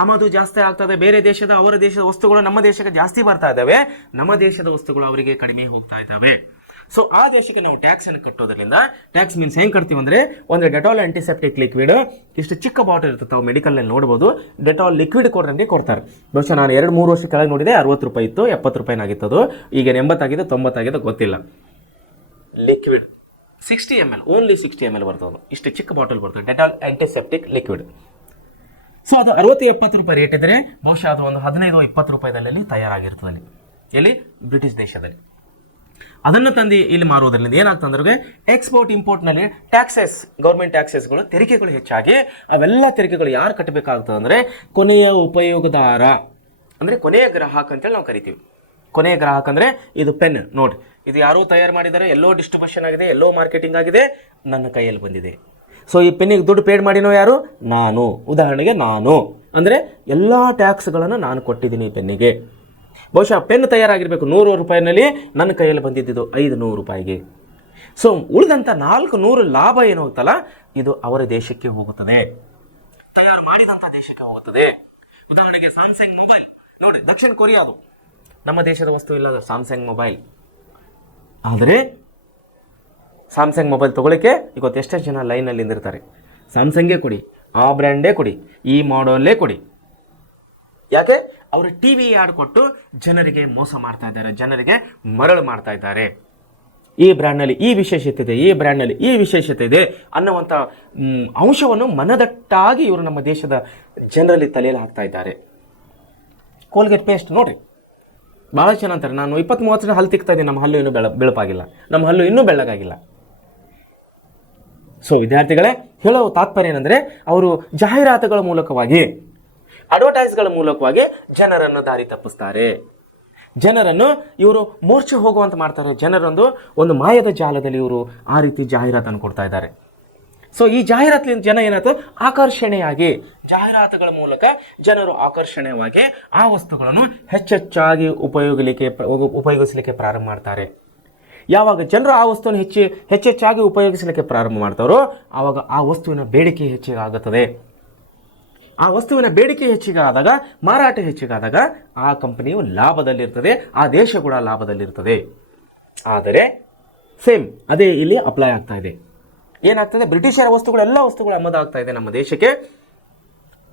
ಆಮದು ಜಾಸ್ತಿ ಆಗ್ತಾ ಇದೆ. ಬೇರೆ ದೇಶದ, ಅವರ ದೇಶದ ವಸ್ತುಗಳು ನಮ್ಮ ದೇಶಕ್ಕೆ ಜಾಸ್ತಿ ಬರ್ತಾ ಇದ್ದಾವೆ, ನಮ್ಮ ದೇಶದ ವಸ್ತುಗಳು ಅವರಿಗೆ ಕಡಿಮೆ ಹೋಗ್ತಾ ಇದ್ದಾವೆ. ಸೊ ಆ ದೇಶಕ್ಕೆ ನಾವು ಟ್ಯಾಕ್ಸ್ ಅನ್ನು ಕಟ್ಟೋದ್ರಿಂದ, ಟ್ಯಾಕ್ಸ್ ಮೀನ್ಸ್ ಹೆಂಗೆ ಕಟ್ತೀವಿ ಅಂದರೆ, ಒಂದು ಡೆಟಾಲ್ ಆಂಟಿಸೆಪ್ಟಿಕ್ ಲಿಕ್ವಿಡ್, ಇಷ್ಟು ಚಿಕ್ಕ ಬಾಟಲ್ ಇರುತ್ತೆ, ತಾವು ಮೆಡಿಕಲ್ನಲ್ಲಿ ನೋಡ್ಬೋದು. ಡೆಟಾಲ್ ಲಿಕ್ವಿಡ್ ಕೊಡ್ರಂಗೆ ಕೊಡ್ತಾರೆ. ಬಹುಶಃ ನಾನು 2-3 ವರ್ಷ ಕೆಳಗೆ ನೋಡಿದೆ, 60 ರೂಪಾಯಿ ಇತ್ತು, 70 ರೂಪಾಯಿನಾಗಿತ್ತು ಅದು. ಈಗ 80 ಆಗಿದೆ, 90 ಆಗಿದೆ, ಗೊತ್ತಿಲ್ಲ. ಲಿಕ್ವಿಡ್ 60 ml, ಓನ್ಲಿ 60 ml ಬರ್ತದೆ. ಇಷ್ಟು ಚಿಕ್ಕ ಬಾಟಲ್ ಬರ್ತದೆ ಡೆಟಾಲ್ ಆಂಟಿಸೆಪ್ಟಿಕ್ ಲಿಕ್ವಿಡ್. ಸೊ ಅದು 60-70 ರೂಪಾಯಿ ರೇಟ್ ಇದ್ರೆ ಬಹುಶಃ ಅದು ಒಂದು 15-20 ರೂಪಾಯಿದಲ್ಲಿ ತಯಾರಾಗಿರ್ತದೆ ಇಲ್ಲಿ ಬ್ರಿಟಿಷ್ ದೇಶದಲ್ಲಿ. ಅದನ್ನು ತಂದು ಇಲ್ಲಿ ಮಾರುವುದರಿಂದ ಏನಾಗ್ತಂದ್ರೆ, ಎಕ್ಸ್ಪೋರ್ಟ್ ಇಂಪೋರ್ಟ್ನಲ್ಲಿ ಟ್ಯಾಕ್ಸಸ್, ಗೌರ್ಮೆಂಟ್ ಟ್ಯಾಕ್ಸಸ್ಗಳು, ತೆರಿಗೆಗಳು ಹೆಚ್ಚಾಗಿ ಅವೆಲ್ಲ ತೆರಿಗೆಗಳು ಯಾರು ಕಟ್ಟಬೇಕಾಗ್ತದೆ ಅಂದರೆ ಕೊನೆಯ ಉಪಯೋಗದಾರ, ಅಂದರೆ ಕೊನೆಯ ಗ್ರಾಹಕ ಅಂತೇಳಿ ನಾವು ಕರಿತೀವಿ. ಕೊನೆಯ ಗ್ರಾಹಕ ಅಂದರೆ ಇದು ಪೆನ್ ನೋಡಿ, ಇದು ಯಾರೂ ತಯಾರು ಮಾಡಿದ್ದಾರೆ, ಎಲ್ಲೋ ಡಿಸ್ಟ್ರಿಬ್ಯೂಷನ್ ಆಗಿದೆ, ಎಲ್ಲೋ ಮಾರ್ಕೆಟಿಂಗ್ ಆಗಿದೆ, ನನ್ನ ಕೈಯಲ್ಲಿ ಬಂದಿದೆ. ಸೊ ಈ ಪೆನ್ನಿಗೆ ದುಡ್ಡು ಪೇಡ್ ಮಾಡಿನೋ ಯಾರು? ನಾನು. ಉದಾಹರಣೆಗೆ ನಾನು ಅಂದರೆ ಎಲ್ಲ ಟ್ಯಾಕ್ಸ್ಗಳನ್ನು ನಾನು ಕೊಟ್ಟಿದ್ದೀನಿ ಈ ಪೆನ್ನಿಗೆ. ಬಹುಶಃ ಪೆನ್ ತಯಾರಾಗಿರಬೇಕು 100 ರೂಪಾಯಿನಲ್ಲಿ, ನನ್ನ ಕೈಯಲ್ಲಿ ಬಂದಿದ್ದು 500 ರೂಪಾಯಿಗೆ. ಸೊ ಉಳಿದಂಥ 400 ಲಾಭ ಏನು ಹೋಗ್ತಲ್ಲ, ಇದು ಅವರ ದೇಶಕ್ಕೆ ಹೋಗುತ್ತದೆ, ತಯಾರು ಮಾಡಿದಂಥ ದೇಶಕ್ಕೆ ಹೋಗುತ್ತದೆ. ಉದಾಹರಣೆಗೆ ಸ್ಯಾಮ್ಸಂಗ್ ಮೊಬೈಲ್ ನೋಡಿ, ದಕ್ಷಿಣ ಕೊರಿಯಾದು, ನಮ್ಮ ದೇಶದ ವಸ್ತು ಇಲ್ಲ ಸ್ಯಾಮ್ಸಂಗ್ ಮೊಬೈಲ್. ಆದರೆ ಸ್ಯಾಮ್ಸಂಗ್ ಮೊಬೈಲ್ ತೊಗೊಳಿಕ್ಕೆ ಇವತ್ತು ಎಷ್ಟೆಷ್ಟು ಜನ ಲೈನಲ್ಲಿ ನಿಂದಿರ್ತಾರೆ. ಸ್ಯಾಮ್ಸಂಗೇ ಕೊಡಿ, ಆ ಬ್ರ್ಯಾಂಡೇ ಕೊಡಿ, ಈ ಮಾಡಲ್ಲೇ ಕೊಡಿ. ಯಾಕೆ? ಅವರು ಟಿ ವಿ ಆ್ಯಡ್ ಕೊಟ್ಟು ಜನರಿಗೆ ಮೋಸ ಮಾಡ್ತಾ ಇದ್ದಾರೆ, ಜನರಿಗೆ ಮರಳು ಮಾಡ್ತಾ ಇದ್ದಾರೆ. ಈ ಬ್ರ್ಯಾಂಡ್ನಲ್ಲಿ ಈ ವಿಶೇಷತೆ ಇದೆ, ಈ ಬ್ರ್ಯಾಂಡ್ನಲ್ಲಿ ಈ ವಿಶೇಷತೆ ಇದೆ ಅನ್ನುವಂಥ ಅಂಶವನ್ನು ಮನದಟ್ಟಾಗಿ ಇವರು ನಮ್ಮ ದೇಶದ ಜನರಲ್ಲಿ ತಲೆಯಲ್ಲಿ ಹಾಕ್ತಾ ಇದ್ದಾರೆ. ಕೋಲ್ಗೇಟ್ ಪೇಸ್ಟ್ ನೋಡಿರಿ, ಭಾಳ ಜನ ಅಂತಾರೆ, ನಾನು 20-30 ಜನ ಹಲ್ಲು ತಿಕ್ತಾ ಇದ್ದೀನಿ, ನಮ್ಮ ಹಲ್ಲು ಇನ್ನೂ ಬೆಳಪಾಗಿಲ್ಲ, ನಮ್ಮ ಹಲ್ಲು ಇನ್ನೂ ಬೆಳ್ಳಗಾಗಿಲ್ಲ. ಸೊ ವಿದ್ಯಾರ್ಥಿಗಳೇ, ಹೇಳೋ ತಾತ್ಪರ್ಯ ಏನಂದರೆ, ಅವರು ಜಾಹೀರಾತುಗಳ ಮೂಲಕವಾಗಿ, ಅಡ್ವರ್ಟೈಸ್ಗಳ ಮೂಲಕವಾಗಿ ಜನರನ್ನು ದಾರಿ ತಪ್ಪಿಸ್ತಾರೆ, ಜನರನ್ನು ಇವರು ಮೂರ್ಛೆ ಹೋಗುವಂತ ಮಾಡ್ತಾರೆ. ಜನರೊಂದು ಮಾಯದ ಜಾಲದಲ್ಲಿ ಇವರು ಆ ರೀತಿ ಜಾಹೀರಾತನ್ನು ಕೊಡ್ತಾ ಇದ್ದಾರೆ. ಸೊ ಈ ಜಾಹೀರಾತಿನ ಜನ ಏನಾಯ್ತು, ಆಕರ್ಷಣೆಯಾಗಿ, ಜಾಹೀರಾತುಗಳ ಮೂಲಕ ಜನರು ಆಕರ್ಷಣೆಯಾಗಿ ಆ ವಸ್ತುಗಳನ್ನು ಹೆಚ್ಚೆಚ್ಚಾಗಿ ಉಪಯೋಗಿಸಲಿಕ್ಕೆ ಪ್ರಾರಂಭ ಮಾಡ್ತಾರೆ. ಯಾವಾಗ ಜನರು ಆ ವಸ್ತುವನ್ನು ಹೆಚ್ಚೆಚ್ಚಾಗಿ ಉಪಯೋಗಿಸಲಿಕ್ಕೆ ಪ್ರಾರಂಭ ಮಾಡ್ತಾರೋ ಆವಾಗ ಆ ವಸ್ತುವಿನ ಬೇಡಿಕೆ ಹೆಚ್ಚಿಗಾಗುತ್ತದೆ. ಆ ವಸ್ತುವಿನ ಬೇಡಿಕೆ ಹೆಚ್ಚಿಗಾದಾಗ, ಮಾರಾಟ ಹೆಚ್ಚಿಗಾದಾಗ ಆ ಕಂಪನಿಯು ಲಾಭದಲ್ಲಿರ್ತದೆ, ಆ ದೇಶ ಕೂಡ ಲಾಭದಲ್ಲಿರ್ತದೆ. ಆದರೆ ಸೇಮ್ ಅದೇ ಇಲ್ಲಿ ಅಪ್ಲೈ ಆಗ್ತಾ ಇದೆ. ಏನಾಗ್ತದೆ, ಬ್ರಿಟಿಷರ ವಸ್ತುಗಳು, ಎಲ್ಲ ವಸ್ತುಗಳು ಆಮದಾಗ್ತಾ ಇದೆ ನಮ್ಮ ದೇಶಕ್ಕೆ.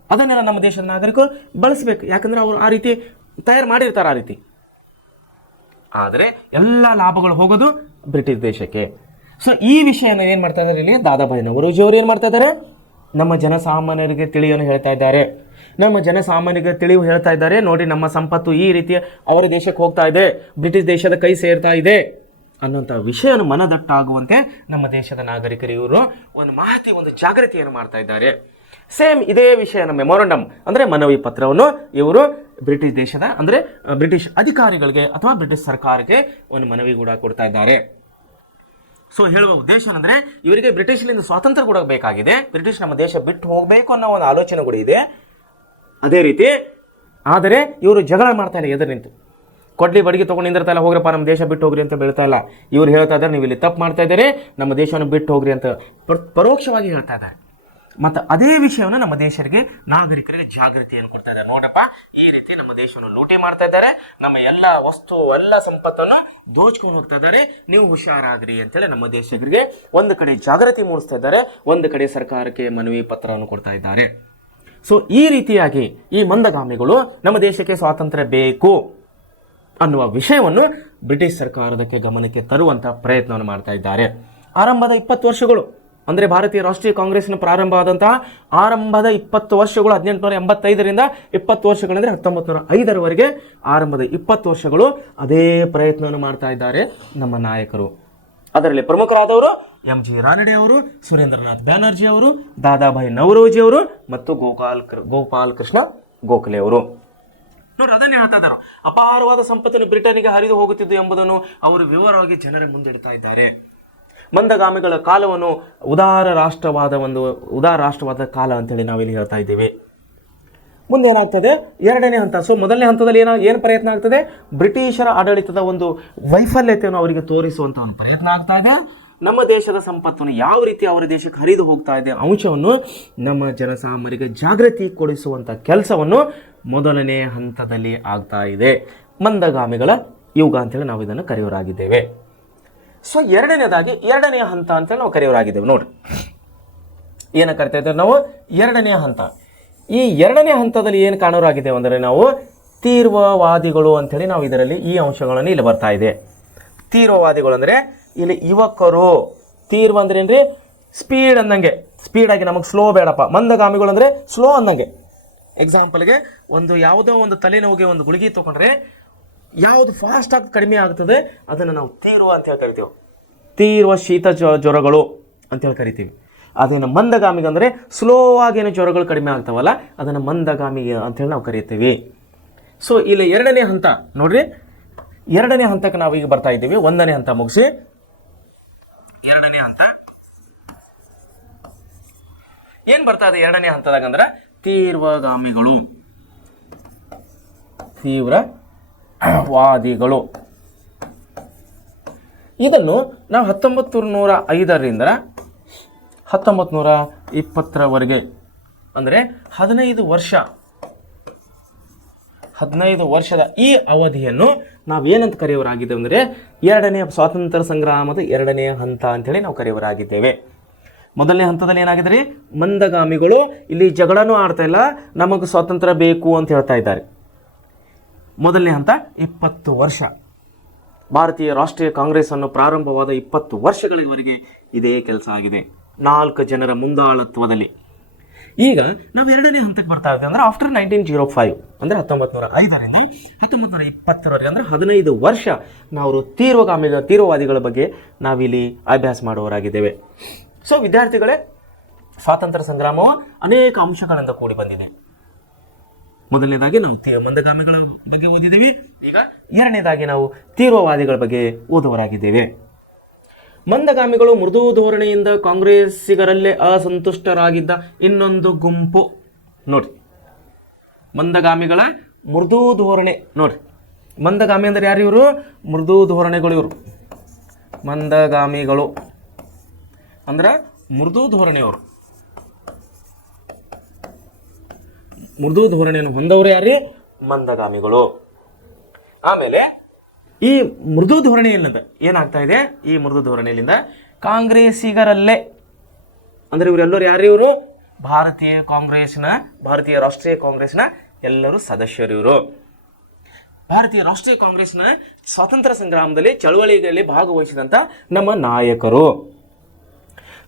ಅದನ್ನೆಲ್ಲ ನಮ್ಮ ದೇಶದ ನಾಗರಿಕರು ಬಳಸಬೇಕು, ಯಾಕಂದ್ರೆ ಅವರು ಆ ರೀತಿ ತಯಾರು ಮಾಡಿರ್ತಾರೆ ಆ ರೀತಿ. ಆದರೆ ಎಲ್ಲ ಲಾಭಗಳು ಹೋಗೋದು ಬ್ರಿಟಿಷ್ ದೇಶಕ್ಕೆ. ಸೊ ಈ ವಿಷಯನ ಏನು ಮಾಡ್ತಾ ಇದ್ದಾರೆ ಇಲ್ಲಿ ದಾದಾಭಾಯಿ ನವರೋಜಿ ಅವರು ಏನು ಮಾಡ್ತಾ ಇದ್ದಾರೆ, ನಮ್ಮ ಜನಸಾಮಾನ್ಯರಿಗೆ ತಿಳಿಯನ್ನು ಹೇಳ್ತಾ ಇದ್ದಾರೆ. ನಮ್ಮ ಜನಸಾಮಾನ್ಯರಿಗೆ ತಿಳಿವು ಹೇಳ್ತಾ ಇದ್ದಾರೆ, ನೋಡಿ ನಮ್ಮ ಸಂಪತ್ತು ಈ ರೀತಿಯ ಅವರ ದೇಶಕ್ಕೆ ಹೋಗ್ತಾ ಇದೆ, ಬ್ರಿಟಿಷ್ ದೇಶದ ಕೈ ಸೇರ್ತಾ ಇದೆ ಅನ್ನೋಂಥ ವಿಷಯನ ಮನದಟ್ಟಾಗುವಂತೆ ನಮ್ಮ ದೇಶದ ನಾಗರಿಕರು ಇವರು ಒಂದು ಮಾಹಿತಿ, ಒಂದು ಜಾಗೃತಿಯನ್ನು ಮಾಡ್ತಾ ಇದ್ದಾರೆ. ಸೇಮ್ ಇದೇ ವಿಷಯನ ಮೆಮೊರಂಡಮ್ ಅಂದರೆ ಮನವಿ ಪತ್ರವನ್ನು ಇವರು ಬ್ರಿಟಿಷ್ ದೇಶದ ಅಂದರೆ ಬ್ರಿಟಿಷ್ ಅಧಿಕಾರಿಗಳಿಗೆ ಅಥವಾ ಬ್ರಿಟಿಷ್ ಸರ್ಕಾರಕ್ಕೆ ಒಂದು ಮನವಿ ಕೂಡ ಕೊಡ್ತಾ ಇದ್ದಾರೆ. ಸೊ ಹೇಳುವ ಉದ್ದೇಶ ಅಂದರೆ ಇವರಿಗೆ ಬ್ರಿಟಿಷ್ನಿಂದ ಸ್ವಾತಂತ್ರ್ಯ ಕೂಡ ಬೇಕಾಗಿದೆ, ಬ್ರಿಟಿಷ್ ನಮ್ಮ ದೇಶ ಬಿಟ್ಟು ಹೋಗಬೇಕು ಅನ್ನೋ ಒಂದು ಆಲೋಚನೆ ಕೂಡ ಇದೆ. ಅದೇ ರೀತಿ ಆದರೆ ಇವರು ಜಗಳ ಮಾಡ್ತಾ ಇಲ್ಲ, ಎದುರು ನಿಂತು ಕೊಡ್ಲಿ ಬಡಿಗೆ ತೊಗೊಂಡು ನಿಂದಿರ್ತಾ ಇಲ್ಲ, ಹೋಗ್ರಪ್ಪ ನಮ್ಮ ದೇಶ ಬಿಟ್ಟು ಹೋಗ್ರಿ ಅಂತ ಬೀಳ್ತಾ ಇಲ್ಲ. ಇವ್ರು ಹೇಳ್ತಾ ಇದ್ದಾರೆ, ನೀವು ಇಲ್ಲಿ ತಪ್ಪು ಮಾಡ್ತಾ ಇದ್ದಾರೆ, ನಮ್ಮ ದೇಶವನ್ನು ಬಿಟ್ಟು ಹೋಗ್ರಿ ಅಂತ ಪರೋಕ್ಷವಾಗಿ ಹೇಳ್ತಾ ಇದ್ದಾರೆ. ಮತ್ತು ಅದೇ ವಿಷಯವನ್ನು ನಮ್ಮ ದೇಶರಿಗೆ ನಾಗರಿಕರಿಗೆ ಜಾಗೃತಿಯನ್ನು ಕೊಡ್ತಾ ಇದ್ದಾರೆ. ನೋಡಪ್ಪ, ಈ ರೀತಿ ನಮ್ಮ ದೇಶವನ್ನು ಲೂಟಿ ಮಾಡ್ತಾ ಇದ್ದಾರೆ, ನಮ್ಮ ಎಲ್ಲ ವಸ್ತು ಎಲ್ಲ ಸಂಪತ್ತನ್ನು ದೋಚ್ಕೊಂಡು ಹೋಗ್ತಾ ಇದ್ದಾರೆ, ನೀವು ಹುಷಾರಾಗ್ರಿ ಅಂತೇಳಿ ನಮ್ಮ ದೇಶಗಳಿಗೆ ಒಂದು ಕಡೆ ಜಾಗೃತಿ ಮೂಡಿಸ್ತಾ ಇದ್ದಾರೆ, ಒಂದು ಕಡೆ ಸರ್ಕಾರಕ್ಕೆ ಮನವಿ ಪತ್ರವನ್ನು ಕೊಡ್ತಾ ಇದ್ದಾರೆ. ಸೊ ಈ ರೀತಿಯಾಗಿ ಈ ಮಂದಗಾಮಿಗಳು ನಮ್ಮ ದೇಶಕ್ಕೆ ಸ್ವಾತಂತ್ರ್ಯ ಬೇಕು ಅನ್ನುವ ವಿಷಯವನ್ನು ಬ್ರಿಟಿಷ್ ಸರ್ಕಾರದಕ್ಕೆ ಗಮನಕ್ಕೆ ತರುವಂಥ ಪ್ರಯತ್ನವನ್ನು ಮಾಡ್ತಾ ಇದ್ದಾರೆ. ಆರಂಭದ 20 ವರ್ಷಗಳು ಅಂದರೆ ಭಾರತೀಯ ರಾಷ್ಟ್ರೀಯ ಕಾಂಗ್ರೆಸ್ನ ಪ್ರಾರಂಭ ಆದಂತಹ ಆರಂಭದ 20 ವರ್ಷಗಳು 1885ರಿಂದ 20 ವರ್ಷಗಳಂದರೆ 1905ರವರೆಗೆ ಆರಂಭದ 20 ವರ್ಷಗಳು ಅದೇ ಪ್ರಯತ್ನವನ್ನು ಮಾಡ್ತಾ ಇದ್ದಾರೆ ನಮ್ಮ ನಾಯಕರು. ಅದರಲ್ಲಿ ಪ್ರಮುಖರಾದವರು ಎಂ ಜಿ ರಾನಡೆ ಅವರು, ಸುರೇಂದ್ರನಾಥ್ ಬ್ಯಾನರ್ಜಿ ಅವರು, ದಾದಾಭಾಯಿ ನವರೋಜಿ ಅವರು ಮತ್ತು ಗೋಪಾಲ್ ಕೃಷ್ಣ ಗೋಖಲೆ ಅವರು. ನೋಡಿ, ಅದನ್ನೇ ಹೇಳ್ತಾ ಇದ್ದಾರೆ, ಅಪಾರವಾದ ಸಂಪತ್ತನ್ನು ಬ್ರಿಟನ್ನಿಗೆ ಹರಿದು ಹೋಗುತ್ತಿದ್ದು ಎಂಬುದನ್ನು ಅವರು ವಿವರವಾಗಿ ಜನರ ಮುಂದಿಡ್ತಾ ಇದ್ದಾರೆ. ಮಂದಗಾಮಿಗಳ ಕಾಲವನ್ನು ಉದಾರ ರಾಷ್ಟ್ರವಾದ ಕಾಲ ಅಂತೇಳಿ ನಾವಿಲ್ಲಿ ಹೇಳ್ತಾ ಇದ್ದೇವೆ. ಮುಂದೆ ಏನಾಗ್ತದೆ, ಎರಡನೇ ಹಂತ. ಸೊ ಮೊದಲನೇ ಹಂತದಲ್ಲಿ ಏನು ಪ್ರಯತ್ನ ಆಗ್ತದೆ, ಬ್ರಿಟಿಷರ ಆಡಳಿತದ ಒಂದು ವೈಫಲ್ಯತೆಯನ್ನು ಅವರಿಗೆ ತೋರಿಸುವಂತ ಒಂದು ಪ್ರಯತ್ನ ಆಗ್ತಾ ಇದೆ. ನಮ್ಮ ದೇಶದ ಸಂಪತ್ತನ್ನು ಯಾವ ರೀತಿ ಅವರ ದೇಶಕ್ಕೆ ಹರಿದು ಹೋಗ್ತಾ ಇದೆ ಅಂಶವನ್ನು ನಮ್ಮ ಜನಸಾಮಾನ್ಯರಿಗೆ ಜಾಗೃತಿ ಕೊಡಿಸುವಂಥ ಕೆಲಸವನ್ನು ಮೊದಲನೇ ಹಂತದಲ್ಲಿ ಆಗ್ತಾ ಇದೆ. ಮಂದಗಾಮಿಗಳ ಯುಗ ಅಂತೇಳಿ ನಾವು ಇದನ್ನು ಕರೆಯೋರಾಗಿದ್ದೇವೆ. ಸೊ ಎರಡನೇ ಹಂತ ಅಂತೇಳಿ ನಾವು ಕರೆಯೋರಾಗಿದ್ದೇವೆ. ನೋಡಿ, ಏನ ಕರಿತಾ ಇದ್ದೇವೆ ನಾವು, ಎರಡನೇ ಹಂತ. ಈ ಎರಡನೇ ಹಂತದಲ್ಲಿ ಏನು ಕಾಣೋರಾಗಿದ್ದೇವೆ ಅಂದರೆ ನಾವು ತೀವ್ರವಾದಿಗಳು ಅಂಥೇಳಿ ನಾವು ಇದರಲ್ಲಿ ಈ ಅಂಶಗಳನ್ನು ಇಲ್ಲಿ ಬರ್ತಾ ಇದೆ. ತೀವ್ರವಾದಿಗಳು ಅಂದರೆ ಇಲ್ಲಿ ಯುವಕರು. ತೀವ್ರ ಅಂದ್ರೆ ಏನ್ರಿ, ಸ್ಪೀಡ್ ಅಂದಂಗೆ, ಸ್ಪೀಡಾಗಿ ನಮಗೆ ಸ್ಲೋ ಬೇಡಪ್ಪ. ಮಂದಗಾಮಿಗಳು ಅಂದರೆ ಸ್ಲೋ ಅಂದಂಗೆ. ಎಕ್ಸಾಂಪಲ್ಗೆ ಯಾವುದೋ ಒಂದು ತಲೆನೋವಿಗೆ ಒಂದು ಗುಳಿಗೆ ತೊಗೊಂಡ್ರೆ ಯಾವುದು ಫಾಸ್ಟ್ ಆಗಿ ಕಡಿಮೆ ಆಗ್ತದೆ ಅದನ್ನು ನಾವು ತೀವ್ರ ಅಂತ ಹೇಳಿ ಕರಿತೀವಿ. ತೀವ್ರ ಶೀತ ಜ್ವರಗಳು ಅಂತೇಳಿ ಕರಿತೀವಿ. ಅದನ್ನು ಮಂದಗಾಮಿಗೆ ಅಂದರೆ ಸ್ಲೋ ಆಗೇನು ಜ್ವರಗಳು ಕಡಿಮೆ ಆಗ್ತಾವಲ್ಲ ಅದನ್ನು ಮಂದಗಾಮಿಗೆ ಅಂತೇಳಿ ನಾವು ಕರಿತೀವಿ. ಸೊ ಇಲ್ಲಿ ಎರಡನೇ ಹಂತ ನೋಡ್ರಿ, ಎರಡನೇ ಹಂತಕ್ಕೆ ನಾವು ಈಗ ಬರ್ತಾ ಇದ್ದೀವಿ. ಒಂದನೇ ಹಂತ ಮುಗಿಸಿ ಎರಡನೇ ಹಂತ ಏನ್ ಬರ್ತಾ ಇದೆ ಎರಡನೇ ಹಂತದಾಗ ಅಂದ್ರೆ ತೀವ್ರಗಾಮಿಗಳು, ತೀವ್ರವಾದಿಗಳು. ಇದನ್ನು ನಾವು 1905ರಿಂದ 1920ರವರೆಗೆ ಅಂದರೆ 15 ವರ್ಷದ ಈ ಅವಧಿಯನ್ನು ನಾವೇನಂತ ಕರೆಯವರಾಗಿದ್ದೇವೆ ಅಂದರೆ ಎರಡನೇ ಸ್ವಾತಂತ್ರ್ಯ ಸಂಗ್ರಾಮದ ಎರಡನೇ ಹಂತ ಅಂತೇಳಿ ನಾವು ಕರೆಯವರಾಗಿದ್ದೇವೆ. ಮೊದಲನೇ ಹಂತದಲ್ಲಿ ಏನಾಗಿದೆ ರೀ, ಮಂದಗಾಮಿಗಳು ಇಲ್ಲಿ ಜಗಳನೂ ಆಡ್ತಾ ಇಲ್ಲ, ನಮಗೆ ಸ್ವಾತಂತ್ರ್ಯ ಬೇಕು ಅಂತ ಹೇಳ್ತಾ ಇದ್ದಾರೆ. ಮೊದಲನೇ ಹಂತ 20 ವರ್ಷ. ಭಾರತೀಯ ರಾಷ್ಟ್ರೀಯ ಕಾಂಗ್ರೆಸ್ ಅನ್ನು ಪ್ರಾರಂಭವಾದ 20 ವರ್ಷಗಳವರೆಗೆ ಇದೇ ಕೆಲಸ ಆಗಿದೆ, 4 ಜನರ ಮುಂದಾಳತ್ವದಲ್ಲಿ. ಈಗ ನಾವು ಎರಡನೇ ಹಂತಕ್ಕೆ ಬರ್ತಾ ಇದ್ದೀವಿ ಅಂದರೆ ಆಫ್ಟರ್ 1905 ಅಂದರೆ 1905ರಿಂದ 1920ರವರೆಗೆ ಅಂದರೆ 15 ವರ್ಷ ನಾವು ತೀವ್ರವಾದಿಗಳ ಬಗ್ಗೆ ನಾವಿಲ್ಲಿ ಅಭ್ಯಾಸ ಮಾಡುವವರಾಗಿದ್ದೇವೆ. ಸೊ ವಿದ್ಯಾರ್ಥಿಗಳೇ, ಸ್ವಾತಂತ್ರ್ಯ ಸಂಗ್ರಾಮವು ಅನೇಕ ಅಂಶಗಳಿಂದ ಕೂಡಿ ಬಂದಿದೆ. ಮೊದಲನೇದಾಗಿ ನಾವು ಮಂದಗಾಮಿಗಳ ಬಗ್ಗೆ ಓದಿದ್ದೀವಿ. ಈಗ ಎರಡನೇದಾಗಿ ನಾವು ತೀವ್ರವಾದಿಗಳ ಬಗ್ಗೆ ಓದುವರಾಗಿದ್ದೇವೆ. ಮಂದಗಾಮಿಗಳು ಮೃದು ಧೋರಣೆಯಿಂದ ಕಾಂಗ್ರೆಸ್ಸಿಗರಲ್ಲೇ ಅಸಂತುಷ್ಟರಾಗಿದ್ದ ಇನ್ನೊಂದು ಗುಂಪು. ನೋಡ್ರಿ, ಮಂದಗಾಮಿಗಳ ಮೃದು ಧೋರಣೆ. ನೋಡ್ರಿ, ಮಂದಗಾಮಿ ಅಂದ್ರೆ ಯಾರು ಇವರು? ಮೃದು ಧೋರಣೆಗಳು. ಇವರು ಮಂದಗಾಮಿಗಳು ಅಂದ್ರೆ ಮೃದು ಧೋರಣೆಯವರು. ಮೃದು ಧೋರಣೆಯನ್ನು ಹೊಂದವರು ಯಾರೇ? ಮಂದಗಾಮಿಗಳು. ಆಮೇಲೆ ಈ ಮೃದು ಧೋರಣೆಯಿಂದ ಏನಾಗ್ತಾ ಇದೆ, ಈ ಮೃದು ಧೋರಣೆಯಿಂದ ಕಾಂಗ್ರೆಸ್ಸಿಗರಲ್ಲೇ ಅಂದ್ರೆ ಇವರೆಲ್ಲರೂ ಯಾರು? ಇವರು ಭಾರತೀಯ ರಾಷ್ಟ್ರೀಯ ಕಾಂಗ್ರೆಸ್ನ ಎಲ್ಲರೂ ಸದಸ್ಯರು. ಇವರು ಭಾರತೀಯ ರಾಷ್ಟ್ರೀಯ ಕಾಂಗ್ರೆಸ್ನ ಸ್ವಾತಂತ್ರ್ಯ ಸಂಗ್ರಾಮದಲ್ಲಿ ಚಳವಳಿಗಳಲ್ಲಿ ಭಾಗವಹಿಸಿದಂತ ನಮ್ಮ ನಾಯಕರು.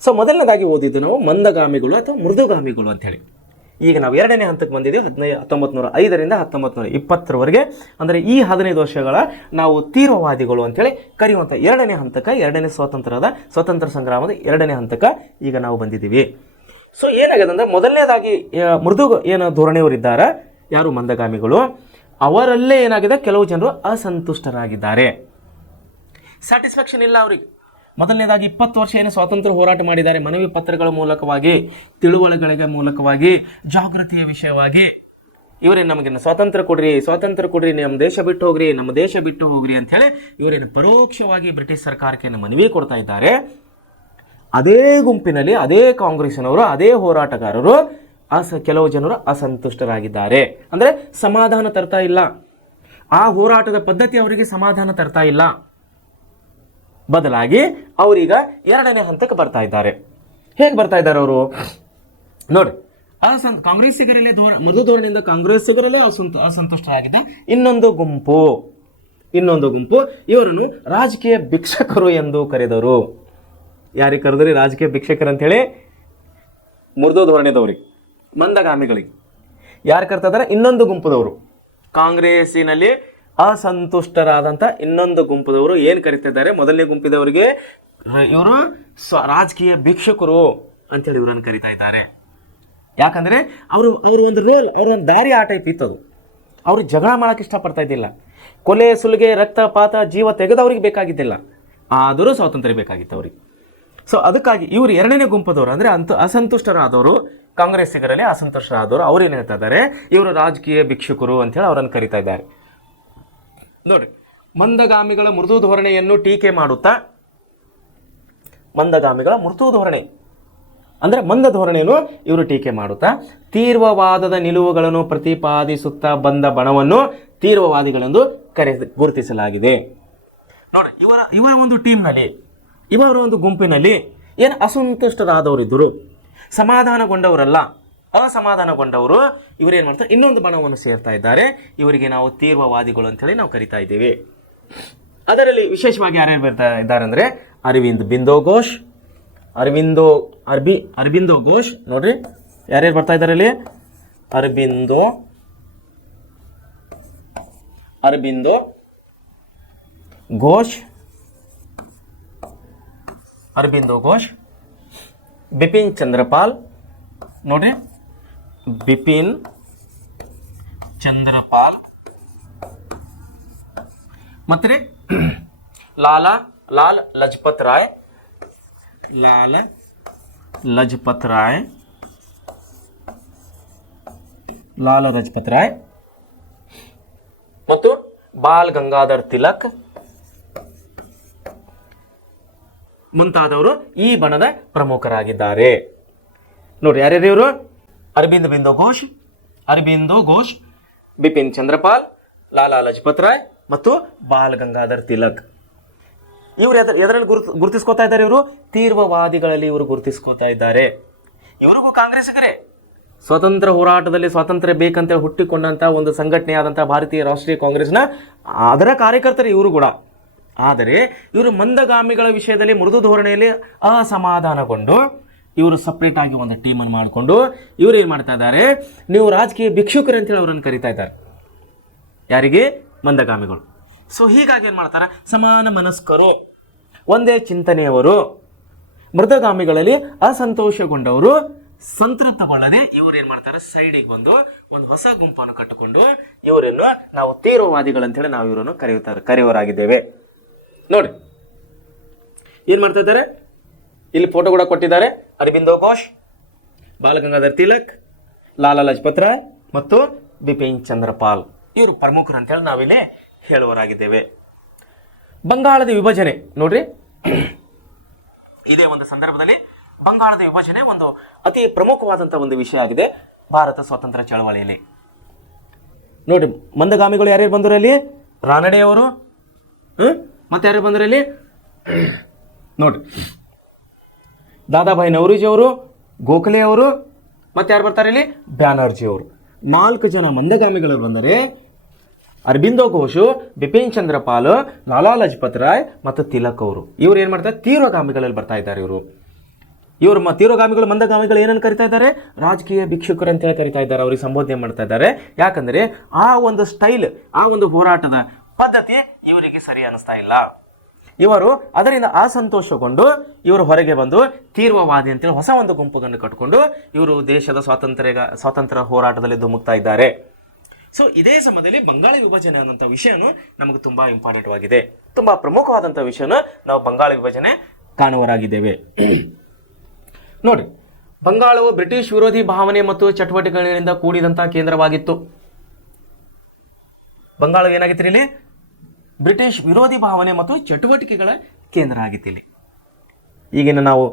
ಸೊ ಮೊದಲನೇದಾಗಿ ಓದಿದ್ದು ನಾವು ಮಂದಗಾಮಿಗಳು ಅಥವಾ ಮೃದುಗಾಮಿಗಳು ಅಂತ ಹೇಳಿ. ಈಗ ನಾವು ಎರಡನೇ ಹಂತಕ್ಕೆ ಬಂದಿದ್ದೀವಿ. 1905ರಿಂದ 1920ರವರೆಗೆ, ಅಂದರೆ ಈ 15 ವರ್ಷಗಳ ನಾವು ತೀವ್ರವಾದಿಗಳು ಅಂತೇಳಿ ಕರೆಯುವಂಥ ಎರಡನೇ ಹಂತಕ್ಕೆ, ಎರಡನೇ ಸ್ವಾತಂತ್ರ್ಯ ಸಂಗ್ರಾಮದ ಎರಡನೇ ಹಂತಕ್ಕೆ ಈಗ ನಾವು ಬಂದಿದ್ದೀವಿ. ಸೊ ಏನಾಗಿದೆ ಅಂದ್ರೆ, ಮೊದಲನೇದಾಗಿ ಮೃದು ಏನು ಧೋರಣೆಯವರಿದ್ದಾರೆ, ಯಾರು ಮಂದಗಾಮಿಗಳು, ಅವರಲ್ಲೇ ಏನಾಗಿದೆ, ಕೆಲವು ಜನರು ಅಸಂತುಷ್ಟರಾಗಿದ್ದಾರೆ. ಸ್ಯಾಟಿಸ್ಫ್ಯಾಕ್ಷನ್ ಇಲ್ಲ ಅವರಿಗೆ. ಮೊದಲನೇದಾಗಿ 20 ವರ್ಷ ಏನು ಸ್ವಾತಂತ್ರ್ಯ ಹೋರಾಟ ಮಾಡಿದ್ದಾರೆ, ಮನವಿ ಪತ್ರಗಳ ಮೂಲಕವಾಗಿ, ತಿಳುವಳಿಕೆಗಳ ಮೂಲಕವಾಗಿ, ಜಾಗೃತಿಯ ವಿಷಯವಾಗಿ, ಇವರೇನು ನಮಗೇನು ಸ್ವಾತಂತ್ರ್ಯ ಕೊಡ್ರಿ, ನಮ್ಮ ದೇಶ ಬಿಟ್ಟು ಹೋಗ್ರಿ ಅಂತ ಹೇಳಿ ಇವರೇನು ಪರೋಕ್ಷವಾಗಿ ಬ್ರಿಟಿಷ್ ಸರ್ಕಾರಕ್ಕೆ ಮನವಿ ಕೊಡ್ತಾ ಇದ್ದಾರೆ. ಅದೇ ಗುಂಪಿನಲ್ಲಿ ಅದೇ ಕಾಂಗ್ರೆಸ್ನವರು, ಅದೇ ಹೋರಾಟಗಾರರು ಕೆಲವು ಜನರು ಅಸಂತುಷ್ಟರಾಗಿದ್ದಾರೆ. ಅಂದ್ರೆ ಸಮಾಧಾನ ತರ್ತಾ ಇಲ್ಲ, ಆ ಹೋರಾಟದ ಪದ್ಧತಿ ಅವರಿಗೆ ಸಮಾಧಾನ ತರ್ತಾ ಇಲ್ಲ. ಬದಲಾಗಿ ಅವರೀಗ ಎರಡನೇ ಹಂತಕ್ಕೆ ಬರ್ತಾ ಇದ್ದಾರೆ. ಹೇಗೆ ಬರ್ತಾ ಇದ್ದಾರೆ ಅವರು ನೋಡಿ. ಕಾಂಗ್ರೆಸ್ಸಿಗರಲ್ಲಿ ಮೃದು ಧೋರಣೆಯಿಂದ ಕಾಂಗ್ರೆಸ್ಸಿಗರಲ್ಲೇ ಅಸಂತುಷ್ಟರಾಗಿದೆ. ಇನ್ನೊಂದು ಗುಂಪು ಇವರನ್ನು ರಾಜಕೀಯ ಭಿಕ್ಷಕರು ಎಂದು ಕರೆದರು. ಯಾರಿಗೆ ಕರೆದ್ರಿ? ರಾಜಕೀಯ ಭಿಕ್ಷಕರು ಅಂತ ಹೇಳಿ ಮೃದು ಧೋರಣೆದವ್ರಿಗೆ, ಮಂದಗಾಮಿಗಳಿಗೆ. ಯಾರು ಕರ್ತಾ ಇದ್ದಾರೆ? ಇನ್ನೊಂದು ಗುಂಪದವರು, ಕಾಂಗ್ರೆಸ್ಸಿನಲ್ಲಿ ಅಸಂತುಷ್ಟರಾದಂಥ ಇನ್ನೊಂದು ಗುಂಪದವರು ಏನ್ ಕರಿತಿದ್ದಾರೆ? ಮೊದಲನೇ ಗುಂಪಿದವರಿಗೆ ಇವರು ರಾಜಕೀಯ ಭಿಕ್ಷುಕರು ಅಂತೇಳಿ ಇವರನ್ನು ಕರಿತಾ ಇದ್ದಾರೆ. ಯಾಕಂದ್ರೆ ಅವರು ಒಂದು ರೋಲ್, ಅವರ ಒಂದು ದಾರಿ ಆ ಟೈಪ್ ಇತ್ತದು. ಅವರು ಜಗಳ ಮಾಡಕ್ಕೆ ಇಷ್ಟಪಡ್ತಾ ಇದ್ದಿಲ್ಲ. ಕೊಲೆ, ಸುಲಿಗೆ, ರಕ್ತಪಾತ, ಜೀವ ತೆಗೆದವ್ರಿಗೆ ಬೇಕಾಗಿದ್ದಿಲ್ಲ, ಆದರೂ ಸ್ವಾತಂತ್ರ್ಯ ಬೇಕಾಗಿತ್ತು ಅವ್ರಿಗೆ. ಸೊ ಅದಕ್ಕಾಗಿ ಇವರು ಎರಡನೇ ಗುಂಪದವರು, ಅಂದ್ರೆ ಅಸಂತುಷ್ಟರಾದವರು, ಕಾಂಗ್ರೆಸ್ಸಿಗರಲ್ಲಿ ಅಸಂತುಷ್ಟರಾದವರು, ಅವ್ರು ಏನ್ ಹೇಳ್ತಾ ಇದ್ದಾರೆ? ಇವರು ರಾಜಕೀಯ ಭಿಕ್ಷುಕರು ಅಂತ ಹೇಳಿ ಅವರನ್ನು ಕರಿತಾ ಇದ್ದಾರೆ. ನೋಡಿ, ಮಂದಗಾಮಿಗಳ ಮೃದು ಧೋರಣೆಯನ್ನು ಟೀಕೆ ಮಾಡುತ್ತಾ, ಮಂದಗಾಮಿಗಳ ಮೃದು ಧೋರಣೆ ಅಂದ್ರೆ ಮಂದ ಧೋರಣೆಯನ್ನು ಇವರು ಟೀಕೆ ಮಾಡುತ್ತಾ, ತೀವ್ರವಾದದ ನಿಲುವುಗಳನ್ನು ಪ್ರತಿಪಾದಿಸುತ್ತಾ ಬಂದ ಬಣವನ್ನು ತೀವ್ರವಾದಿಗಳೆಂದು ಗುರುತಿಸಲಾಗಿದೆ. ನೋಡಿ, ಇವರ ಒಂದು ಟೀಮ್ನಲ್ಲಿ, ಇವರ ಒಂದು ಗುಂಪಿನಲ್ಲಿ ಏನು ಅಸಂತುಷ್ಟರಾದವರಿದ್ದರು, ಸಮಾಧಾನಗೊಂಡವರಲ್ಲ, ಅಸಮಾಧಾನಗೊಂಡವರು ಇವರೇನು ಮಾಡ್ತಾರೆ? ಇನ್ನೊಂದು ಬಣವನ್ನು ಸೇರ್ತಾ ಇದ್ದಾರೆ. ಇವರಿಗೆ ನಾವು ತೀವ್ರವಾದಿಗಳು ಅಂತ ಹೇಳಿ ನಾವು ಕರಿತಾ ಇದ್ದೀವಿ. ಅದರಲ್ಲಿ ವಿಶೇಷವಾಗಿ ಯಾರ್ಯಾರು ಬರ್ತಾ ಇದ್ದಾರೆ ಅಂದ್ರೆ, ಅರಬಿಂದೋ ಘೋಷ್. ನೋಡ್ರಿ ಯಾರ್ಯಾರು ಬರ್ತಾ ಇದ್ದಾರೆ ಅಲ್ಲಿ? ಅರಬಿಂದೋ ಘೋಷ್, ಬಿಪಿನ್ ಚಂದ್ರಪಾಲ್. ನೋಡ್ರಿ, ಬಿಪಿನ್ ಚಂದ್ರಪಾಲ್ ಮತ್ತೆ ಲಾಲ್ ಲಜಪತ್ ರಾಯ್ ಮತ್ತು ಬಾಲ್ ಗಂಗಾಧರ್ ತಿಲಕ್ ಮುಂತಾದವರು ಈ ಬಣದ ಪ್ರಮುಖರಾಗಿದ್ದಾರೆ. ನೋಡಿ ಯಾರ್ಯಾರು ಇವರು? ಅರಬಿಂದೋ ಘೋಷ್, ಬಿಪಿನ್ ಚಂದ್ರಪಾಲ್, ಲಾಲಾ ಲಜಪತ್ ರಾಯ್ ಮತ್ತು ಬಾಲ್ ಗಂಗಾಧರ್ ತಿಲಕ್. ಇವರು ಎದರಲ್ಲಿ ಗುರುತಿಸ್ಕೋತಾ ಇದ್ದಾರೆ? ಇವರು ತೀವ್ರವಾದಿಗಳಲ್ಲಿ ಇವರು ಗುರುತಿಸ್ಕೋತಾ ಇದ್ದಾರೆ. ಇವರಿಗೂ ಕಾಂಗ್ರೆಸ್ಸಿಗರೇ, ಸ್ವಾತಂತ್ರ್ಯ ಹೋರಾಟದಲ್ಲಿ ಸ್ವಾತಂತ್ರ್ಯ ಬೇಕಂತೇಳಿ ಹುಟ್ಟಿಕೊಂಡಂತ ಒಂದು ಸಂಘಟನೆಯಾದಂತಹ ಭಾರತೀಯ ರಾಷ್ಟ್ರೀಯ ಕಾಂಗ್ರೆಸ್ನ ಅದರ ಕಾರ್ಯಕರ್ತರು ಇವರು ಕೂಡ. ಆದರೆ ಇವರು ಮಂದಗಾಮಿಗಳ ವಿಷಯದಲ್ಲಿ ಮೃದು ಧೋರಣೆಯಲ್ಲಿ ಅಸಮಾಧಾನಗೊಂಡು ಇವರು ಸಪ್ರೇಟ್ ಆಗಿ ಒಂದು ಟೀಮನ್ನು ಮಾಡಿಕೊಂಡು ಇವರು ಏನು ಮಾಡ್ತಾ ಇದ್ದಾರೆ? ನೀವು ರಾಜಕೀಯ ಭಿಕ್ಷುಕರು ಅಂತೇಳಿ ಅವರನ್ನು ಕರಿತಾ ಇದ್ದಾರೆ. ಯಾರಿಗೆ? ಮಂದಗಾಮಿಗಳು. ಸೊ ಹೀಗಾಗಿ ಏನು ಮಾಡ್ತಾರೆ? ಸಮಾನ ಮನಸ್ಕರು, ಒಂದೇ ಚಿಂತನೆಯವರು, ಮೃದಗಾಮಿಗಳಲ್ಲಿ ಅಸಂತೋಷಗೊಂಡವರು, ಸಂತೃಪ್ತಗೊಳ್ಳದೆ ಇವರು ಏನು ಮಾಡ್ತಾರೆ? ಸೈಡಿಗೆ ಬಂದು ಒಂದು ಹೊಸ ಗುಂಪನ್ನು ಕಟ್ಟಿಕೊಂಡು ಇವರನ್ನು ನಾವು ತೀವ್ರವಾದಿಗಳಂತೇಳಿ ನಾವು ಇವರನ್ನು ಕರೆಯುವರಾಗಿದ್ದೇವೆ. ನೋಡಿ ಏನ್ ಮಾಡ್ತಾ ಇದ್ದಾರೆ? ಇಲ್ಲಿ ಫೋಟೋ ಕೂಡ ಕೊಟ್ಟಿದ್ದಾರೆ. ಅರಬಿಂದೋ ಘೋಷ್, ಬಾಲಗಂಗಾಧರ್ ತಿಲಕ್, ಲಾಲಾ ಲಜಪತ್ ರಾಯ್ ಮತ್ತು ಬಿಪಿನ್ ಚಂದ್ರಪಾಲ್ ಇವರು ಪ್ರಮುಖರು ಅಂತೇಳಿ ನಾವಿಲ್ಲಿ ಹೇಳುವರಾಗಿದ್ದೇವೆ. ಬಂಗಾಳದ ವಿಭಜನೆ ನೋಡ್ರಿ, ಇದೇ ಒಂದು ಸಂದರ್ಭದಲ್ಲಿ ಬಂಗಾಳದ ವಿಭಜನೆ ಒಂದು ಅತಿ ಪ್ರಮುಖವಾದಂತಹ ಒಂದು ವಿಷಯ ಆಗಿದೆ ಭಾರತ ಸ್ವಾತಂತ್ರ್ಯ ಚಳವಳಿಯಲ್ಲಿ. ನೋಡಿ ಮಂದಗಾಮಿಗಳು ಯಾರ್ಯಾರು ಬಂದರು ಅಲ್ಲಿ? ರಾನಡೆಯವರು, ಮತ್ತೆ ಯಾರು ಬಂದರು ಅಲ್ಲಿ? ನೋಡಿ ದಾದಾಭಾಯಿ ನವರೋಜಿ ಅವರು, ಗೋಖಲೆ ಅವರು, ಮತ್ತೆ ಯಾರು ಬರ್ತಾರೆ ಇಲ್ಲಿ, ಬ್ಯಾನರ್ಜಿ ಅವರು. 4 ಜನ ಮಂದಗಾಮಿಗಳು ಬಂದರೆ ಅರಬಿಂದೋ ಘೋಷ್, ಬಿಪಿನ್ ಚಂದ್ರಪಾಲ್, ಲಾಲಾ ಲಜಪತ್ ರಾಯ್ ಮತ್ತು ತಿಲಕ್ ಅವರು. ಇವ್ರು ಏನು ಮಾಡ್ತಾರೆ, ತೀವ್ರಗಾಮಿಗಳಲ್ಲಿ ಬರ್ತಾ ಇದ್ದಾರೆ. ಇವರು ತೀವ್ರಗಾಮಿಗಳು, ಮಂದಗಾಮಿಗಳು ಏನನ್ನು ಕರಿತಾ ಇದ್ದಾರೆ, ರಾಜಕೀಯ ಭಿಕ್ಷುಕರು ಅಂತ ಹೇಳಿ ಕರಿತಾ ಇದ್ದಾರೆ. ಅವ್ರಿಗೆ ಸಂಬೋಧನೆ ಮಾಡ್ತಾ ಇದ್ದಾರೆ. ಯಾಕಂದ್ರೆ ಆ ಒಂದು ಸ್ಟೈಲ್, ಆ ಒಂದು ಹೋರಾಟದ ಪದ್ಧತಿ ಇವರಿಗೆ ಸರಿ ಅನಿಸ್ತಾ ಇಲ್ಲ. ಇವರು ಅದರಿಂದ ಅಸಂತೋಷಗೊಂಡು ಇವರು ಹೊರಗೆ ಬಂದು ತೀವ್ರವಾದಿ ಅಂತೇಳಿ ಹೊಸ ಒಂದು ಗುಂಪುಗಳನ್ನು ಕಟ್ಟಿಕೊಂಡು ಇವರು ದೇಶದ ಸ್ವಾತಂತ್ರ್ಯ ಹೋರಾಟದಲ್ಲಿ ಧುಮುಕ್ತಾ ಇದ್ದಾರೆ. ಸೊ ಇದೇ ಸಮಯದಲ್ಲಿ ಬಂಗಾಳ ವಿಭಜನೆ ಅನ್ನೋಂಥ ವಿಷಯನು ನಮಗೆ ತುಂಬಾ ಇಂಪಾರ್ಟೆಂಟ್ ಆಗಿದೆ. ತುಂಬಾ ಪ್ರಮುಖವಾದಂಥ ವಿಷಯನ ನಾವು ಬಂಗಾಳ ವಿಭಜನೆ ಕಾಣುವರಾಗಿದ್ದೇವೆ. ನೋಡಿ, ಬಂಗಾಳವು ಬ್ರಿಟಿಷ್ ವಿರೋಧಿ ಭಾವನೆ ಮತ್ತು ಚಟುವಟಿಕೆಗಳಿಂದ ಕೂಡಿದಂತಹ ಕೇಂದ್ರವಾಗಿತ್ತು. ಬಂಗಾಳ ಏನಾಗಿತ್ತು ಇಲ್ಲಿ, ಬ್ರಿಟಿಷ್ ವಿರೋಧಿ ಭಾವನೆ ಮತ್ತು ಚಟುವಟಿಕೆಗಳ ಕೇಂದ್ರ ಆಗಿತ್ತು ಇಲ್ಲಿ. ಈಗಿನ ನಾವು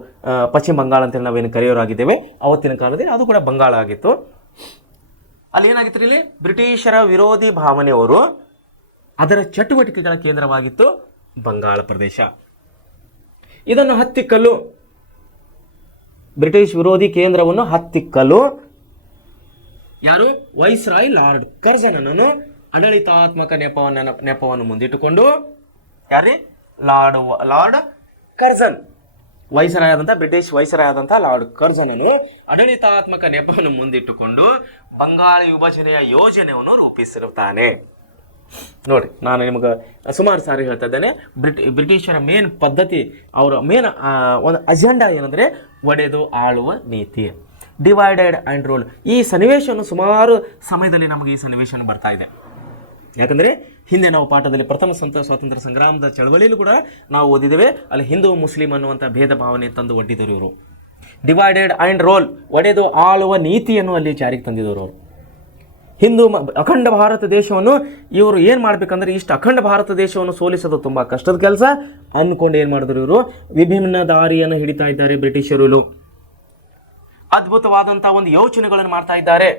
ಪಶ್ಚಿಮ ಬಂಗಾಳ ಅಂತೇಳಿ ನಾವೇನು ಕರೆಯೋರಾಗಿದ್ದೇವೆ, ಅವತ್ತಿನ ಕಾಲದಲ್ಲಿ ಅದು ಕೂಡ ಬಂಗಾಳ ಆಗಿತ್ತು. ಅಲ್ಲಿ ಏನಾಗಿತ್ತು ಇಲ್ಲಿ, ಬ್ರಿಟಿಷರ ವಿರೋಧಿ ಭಾವನೆಯವರು ಅದರ ಚಟುವಟಿಕೆಗಳ ಕೇಂದ್ರವಾಗಿತ್ತು ಬಂಗಾಳ ಪ್ರದೇಶ. ಇದನ್ನು ಹತ್ತಿಕ್ಕಲು, ಬ್ರಿಟಿಷ್ ವಿರೋಧಿ ಕೇಂದ್ರವನ್ನು ಹತ್ತಿಕ್ಕಲು ಯಾರು, ವೈಸ್ರಾಯ್ ಲಾರ್ಡ್ ಕರ್ಜನ್ ಅನ್ನು ಆಡಳಿತಾತ್ಮಕ ನೆಪವನ್ನು ಮುಂದಿಟ್ಟುಕೊಂಡು, ಯಾರಿ, ಲಾರ್ಡ್ ಕರ್ಜನ್, ವೈಸರಾಯ್ ಆದಂಥ, ಬ್ರಿಟಿಷ್ ವೈಸರಾಯ್ ಆದಂಥ ಲಾರ್ಡ್ ಕರ್ಜನ್ ಅನ್ನು ಆಡಳಿತಾತ್ಮಕ ನೆಪವನ್ನು ಮುಂದಿಟ್ಟುಕೊಂಡು ಬಂಗಾಳ ವಿಭಜನೆಯ ಯೋಜನೆಯನ್ನು ರೂಪಿಸಿರುತ್ತಾನೆ. ನೋಡಿ, ನಾನು ನಿಮಗೆ ಸುಮಾರು ಸಾರಿ ಹೇಳ್ತಾ ಇದ್ದೇನೆ, ಬ್ರಿಟಿಷರ ಮೇನ್ ಪದ್ಧತಿ, ಅವರ ಮೇನ್ ಒಂದು ಅಜೆಂಡಾ ಏನಂದ್ರೆ ಒಡೆದು ಆಳುವ ನೀತಿ, ಡಿವೈಡೆಡ್ ಆ್ಯಂಡ್ ರೂಲ್. ಈ ಸನ್ನಿವೇಶವನ್ನು ಸುಮಾರು ಸಮಯದಲ್ಲಿ ನಮಗೆ ಈ ಸನ್ನಿವೇಶ ಬರ್ತಾ ಇದೆ. ಯಾಕಂದ್ರೆ ಹಿಂದೆ ನಾವು ಪಾಠದಲ್ಲಿ ಪ್ರಥಮ ಸ್ವಾತಂತ್ರ್ಯ ಸಂಗ್ರಾಮದ ಚಳವಳಿಯಲ್ಲೂ ಕೂಡ ನಾವು ಓದಿದ್ದೇವೆ. ಅಲ್ಲಿ ಹಿಂದೂ ಮುಸ್ಲಿಂ ಅನ್ನುವಂಥ ಭೇದ ಭಾವನೆ ತಂದು ಒಡ್ಡಿದರು ಇವರು. ಡಿವೈಡೆಡ್ ಆ್ಯಂಡ್ ರೂಲ್, ಒಡೆದು ಆಳುವ ನೀತಿಯನ್ನು ಅಲ್ಲಿ ಜಾರಿಗೆ ತಂದಿದ್ದವರು ಅವರು. ಅಖಂಡ ಭಾರತ ದೇಶವನ್ನು ಇವರು ಏನು ಮಾಡ್ಬೇಕಂದ್ರೆ, ಇಷ್ಟು ಅಖಂಡ ಭಾರತ ದೇಶವನ್ನು ಸೋಲಿಸೋದು ತುಂಬಾ ಕಷ್ಟದ ಕೆಲಸ ಅಂದ್ಕೊಂಡು ಏನು ಮಾಡಿದ್ರು ಇವರು, ವಿಭಿನ್ನ ದಾರಿಯನ್ನು ಹಿಡಿತಾ ಇದ್ದಾರೆ ಬ್ರಿಟಿಷರು. ಅದ್ಭುತವಾದಂತಹ ಒಂದು ಯೋಚನೆಗಳನ್ನು ಮಾಡ್ತಾ ಇದ್ದಾರೆ.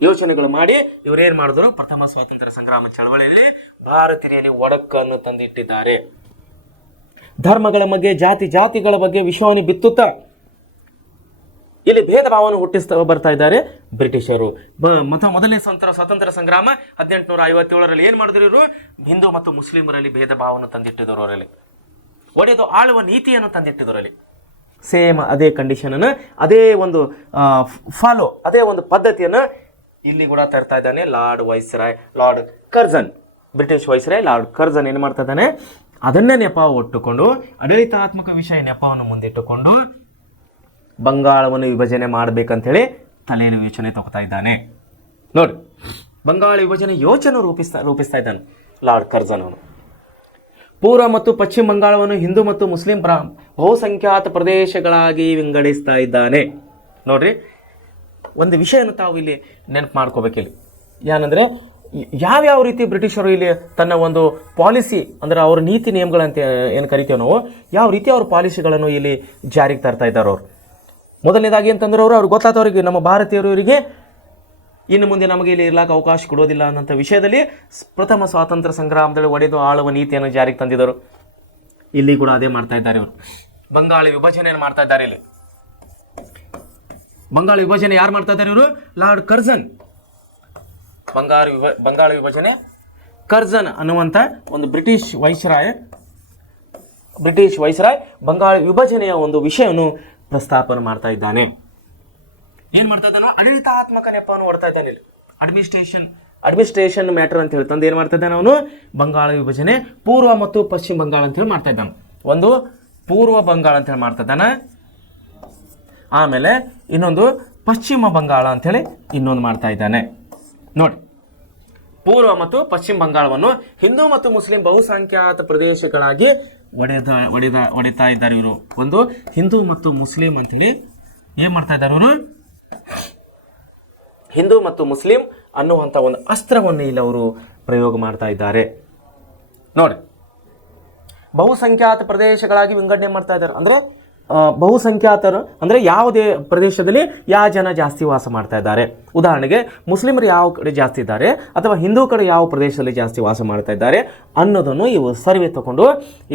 ಯೋಚನೆಗಳು ಮಾಡಿ ಇವರೇನ್ ಮಾಡಿದ್ರು, ಪ್ರಥಮ ಸ್ವಾತಂತ್ರ್ಯ ಸಂಗ್ರಾಮ ಚಳವಳಿಯಲ್ಲಿ ಭಾರತೀಯರಲ್ಲಿ ಒಡಕನ್ನು ತಂದಿಟ್ಟಿದ್ದಾರೆ. ಧರ್ಮಗಳ ಬಗ್ಗೆ, ಜಾತಿಗಳ ಬಗ್ಗೆ ವಿಷವನ್ನು ಬಿತ್ತುತ್ತಾ ಇಲ್ಲಿ ಭೇದ ಭಾವವನ್ನು ಹುಟ್ಟಿಸ್ತಾ ಬರ್ತಾ ಇದ್ದಾರೆ ಬ್ರಿಟಿಷರು. ಮೊದಲನೇ ಸ್ವಾತಂತ್ರ್ಯ ಸಂಗ್ರಾಮ 1857ರಲ್ಲಿ ಏನ್ ಮಾಡಿದ್ರು ಇವರು, ಹಿಂದೂ ಮತ್ತು ಮುಸ್ಲಿಮರಲ್ಲಿ ಭೇದ ಭಾವವನ್ನು ತಂದಿಟ್ಟಿದ್ರು. ಅವರಲ್ಲಿ ಒಡೆದು ಆಳುವ ನೀತಿಯನ್ನು ತಂದಿಟ್ಟಿದ್ರಲ್ಲಿ. ಸೇಮ್ ಅದೇ ಕಂಡೀಷನ್ ಅನ್ನು, ಅದೇ ಒಂದು ಫಾಲೋ, ಅದೇ ಒಂದು ಪದ್ಧತಿಯನ್ನು ಇಲ್ಲಿ ಕೂಡ ತರ್ತಾ ಇದ್ದಾನೆ lord Curzon. British viceroy lord Curzon ಏನು ಮಾಡ್ತಾ ಇದ್ದಾನೆ, ಅದನ್ನೇ ನೆಪ ಒಟ್ಟುಕೊಂಡು, ಆಡಳಿತಾತ್ಮಕ ವಿಷಯ ನೆಪವನ್ನು ಮುಂದಿಟ್ಟುಕೊಂಡು ಬಂಗಾಳವನ್ನು ವಿಭಜನೆ ಮಾಡಬೇಕಂತ ಹೇಳಿ ತಲೆಯಲ್ಲಿ ಯೋಚನೆ ತಗೋತಾ ಇದ್ದಾನೆ. ನೋಡಿ, ಬಂಗಾಳ ವಿಭಜನೆ ಯೋಚನೆ ರೂಪಿಸ್ತಾ ಇದ್ದಾನೆ ಲಾರ್ಡ್ ಕರ್ಜನ್ ಅವನು. ಪೂರ್ವ ಮತ್ತು ಪಶ್ಚಿಮ ಬಂಗಾಳವನ್ನು ಹಿಂದೂ ಮತ್ತು ಮುಸ್ಲಿಂ ಬಹುಸಂಖ್ಯಾತ ಪ್ರದೇಶಗಳಾಗಿ ವಿಂಗಡಿಸ್ತಾ ಇದ್ದಾನೆ. ನೋಡ್ರಿ, ಒಂದು ವಿಷಯನ ತಾವು ಇಲ್ಲಿ ನೆನಪು ಮಾಡ್ಕೋಬೇಕಿಲ್ಲಿ. ಏನಂದ್ರೆ, ಯಾವ್ಯಾವ ರೀತಿ ಬ್ರಿಟಿಷರು ಇಲ್ಲಿ ತನ್ನ ಒಂದು ಪಾಲಿಸಿ, ಅಂದ್ರೆ ಅವ್ರ ನೀತಿ ನಿಯಮಗಳಂತ ಏನು ಕರಿತೀವಿ ನಾವು, ಯಾವ ರೀತಿ ಅವ್ರ ಪಾಲಿಸಿಗಳನ್ನು ಇಲ್ಲಿ ಜಾರಿಗೆ ತರ್ತಾ ಇದ್ದಾರೆ ಅವರು. ಮೊದಲನೇದಾಗಿ ಅಂತಂದ್ರೆ ಅವ್ರಿಗೆ ಗೊತ್ತಾದವರಿಗೆ, ನಮ್ಮ ಭಾರತೀಯರಿಗೆ ಇನ್ನು ಮುಂದೆ ನಮಗೆ ಇಲ್ಲಿ ಇರ್ಲಾಕ ಅವಕಾಶ ಕೊಡೋದಿಲ್ಲ ಅನ್ನೋಂಥ ವಿಷಯದಲ್ಲಿ ಪ್ರಥಮ ಸ್ವಾತಂತ್ರ್ಯ ಸಂಗ್ರಾಮದಲ್ಲಿ ಒಡೆದು ಆಳುವ ನೀತಿಯನ್ನು ಜಾರಿಗೆ ತಂದಿದ್ದರು. ಇಲ್ಲಿ ಕೂಡ ಅದೇ ಮಾಡ್ತಾ ಇದ್ದಾರೆ ಇವರು. ಬಂಗಾಳ ವಿಭಜನೆಯನ್ನು ಮಾಡ್ತಾ ಇದ್ದಾರೆ ಇಲ್ಲಿ. ಬಂಗಾಳ ವಿಭಜನೆ ಯಾರು ಮಾಡ್ತಾ ಇದ್ದಾರೆ ಇವರು, ಲಾರ್ಡ್ ಕರ್ಜನ್. ಬಂಗಾಳ ವಿಭಜನೆ ಕರ್ಜನ್ ಅನ್ನುವಂಥ ಒಂದು ಬ್ರಿಟಿಷ್ ವೈಸ್ರಾಯ್ ಬಂಗಾಳ ವಿಭಜನೆಯ ಒಂದು ವಿಷಯವನ್ನು ಪ್ರಸ್ತಾಪನೆ ಮಾಡ್ತಾ ಇದ್ದಾನೆ. ಏನ್ ಮಾಡ್ತಾ ಇದ್ದಾನೆ, ಆಡಳಿತಾತ್ಮಕ ನೆಪವನ್ನು ಹೊಡ್ತಾ ಇದ್ದಾನೆ ಇಲ್ಲಿ. ಅಡ್ಮಿನಿಸ್ಟ್ರೇಷನ್ ಮ್ಯಾಟರ್ ಅಂತ ಹೇಳಿ ತಂದು ಏನ್ ಮಾಡ್ತಾ ಇದ್ದಾನೆ ಅವನು, ಬಂಗಾಳ ವಿಭಜನೆ ಪೂರ್ವ ಮತ್ತು ಪಶ್ಚಿಮ ಬಂಗಾಳ ಅಂತ ಹೇಳಿ ಮಾಡ್ತಾ ಇದ್ದಾನೆ. ಒಂದು ಪೂರ್ವ ಬಂಗಾಳ ಅಂತ ಹೇಳಿ ಮಾಡ್ತಾ ಇದ್ದಾನೆ, ಆಮೇಲೆ ಇನ್ನೊಂದು ಪಶ್ಚಿಮ ಬಂಗಾಳ ಅಂತ ಹೇಳಿ ಇನ್ನೊಂದು ಮಾಡ್ತಾ ಇದ್ದಾನೆ. ನೋಡಿ, ಪೂರ್ವ ಮತ್ತು ಪಶ್ಚಿಮ ಬಂಗಾಳವನ್ನು ಹಿಂದೂ ಮತ್ತು ಮುಸ್ಲಿಂ ಬಹುಸಂಖ್ಯಾತ ಪ್ರದೇಶಗಳಾಗಿ ಒಡೆತಾ ಇದ್ದಾರೆ ಇವರು. ಒಂದು ಹಿಂದೂ ಮತ್ತು ಮುಸ್ಲಿಂ ಅಂತೇಳಿ ಏನ್ ಮಾಡ್ತಾ ಇದ್ದಾರೆ ಇವರು, ಹಿಂದೂ ಮತ್ತು ಮುಸ್ಲಿಂ ಅನ್ನುವಂಥ ಒಂದು ಅಸ್ತ್ರವನ್ನು ಇಲ್ಲಿ ಅವರು ಪ್ರಯೋಗ ಮಾಡ್ತಾ ಇದ್ದಾರೆ. ನೋಡಿ, ಬಹುಸಂಖ್ಯಾತ ಪ್ರದೇಶಗಳಾಗಿ ವಿಂಗಡಣೆ ಮಾಡ್ತಾ ಇದ್ದಾರೆ. ಅಂದ್ರೆ ಬಹುಸಂಖ್ಯಾತರು ಅಂದ್ರೆ ಯಾವುದೇ ಪ್ರದೇಶದಲ್ಲಿ ಯಾವ ಜನ ಜಾಸ್ತಿ ವಾಸ ಮಾಡ್ತಾ ಇದ್ದಾರೆ. ಉದಾಹರಣೆಗೆ ಮುಸ್ಲಿಮರು ಯಾವ ಕಡೆ ಜಾಸ್ತಿ ಇದ್ದಾರೆ ಅಥವಾ ಹಿಂದೂ ಕಡೆ ಯಾವ ಪ್ರದೇಶದಲ್ಲಿ ಜಾಸ್ತಿ ವಾಸ ಮಾಡ್ತಾ ಇದ್ದಾರೆ ಅನ್ನೋದನ್ನು ಇವು ಸರ್ವೆ ತಗೊಂಡು,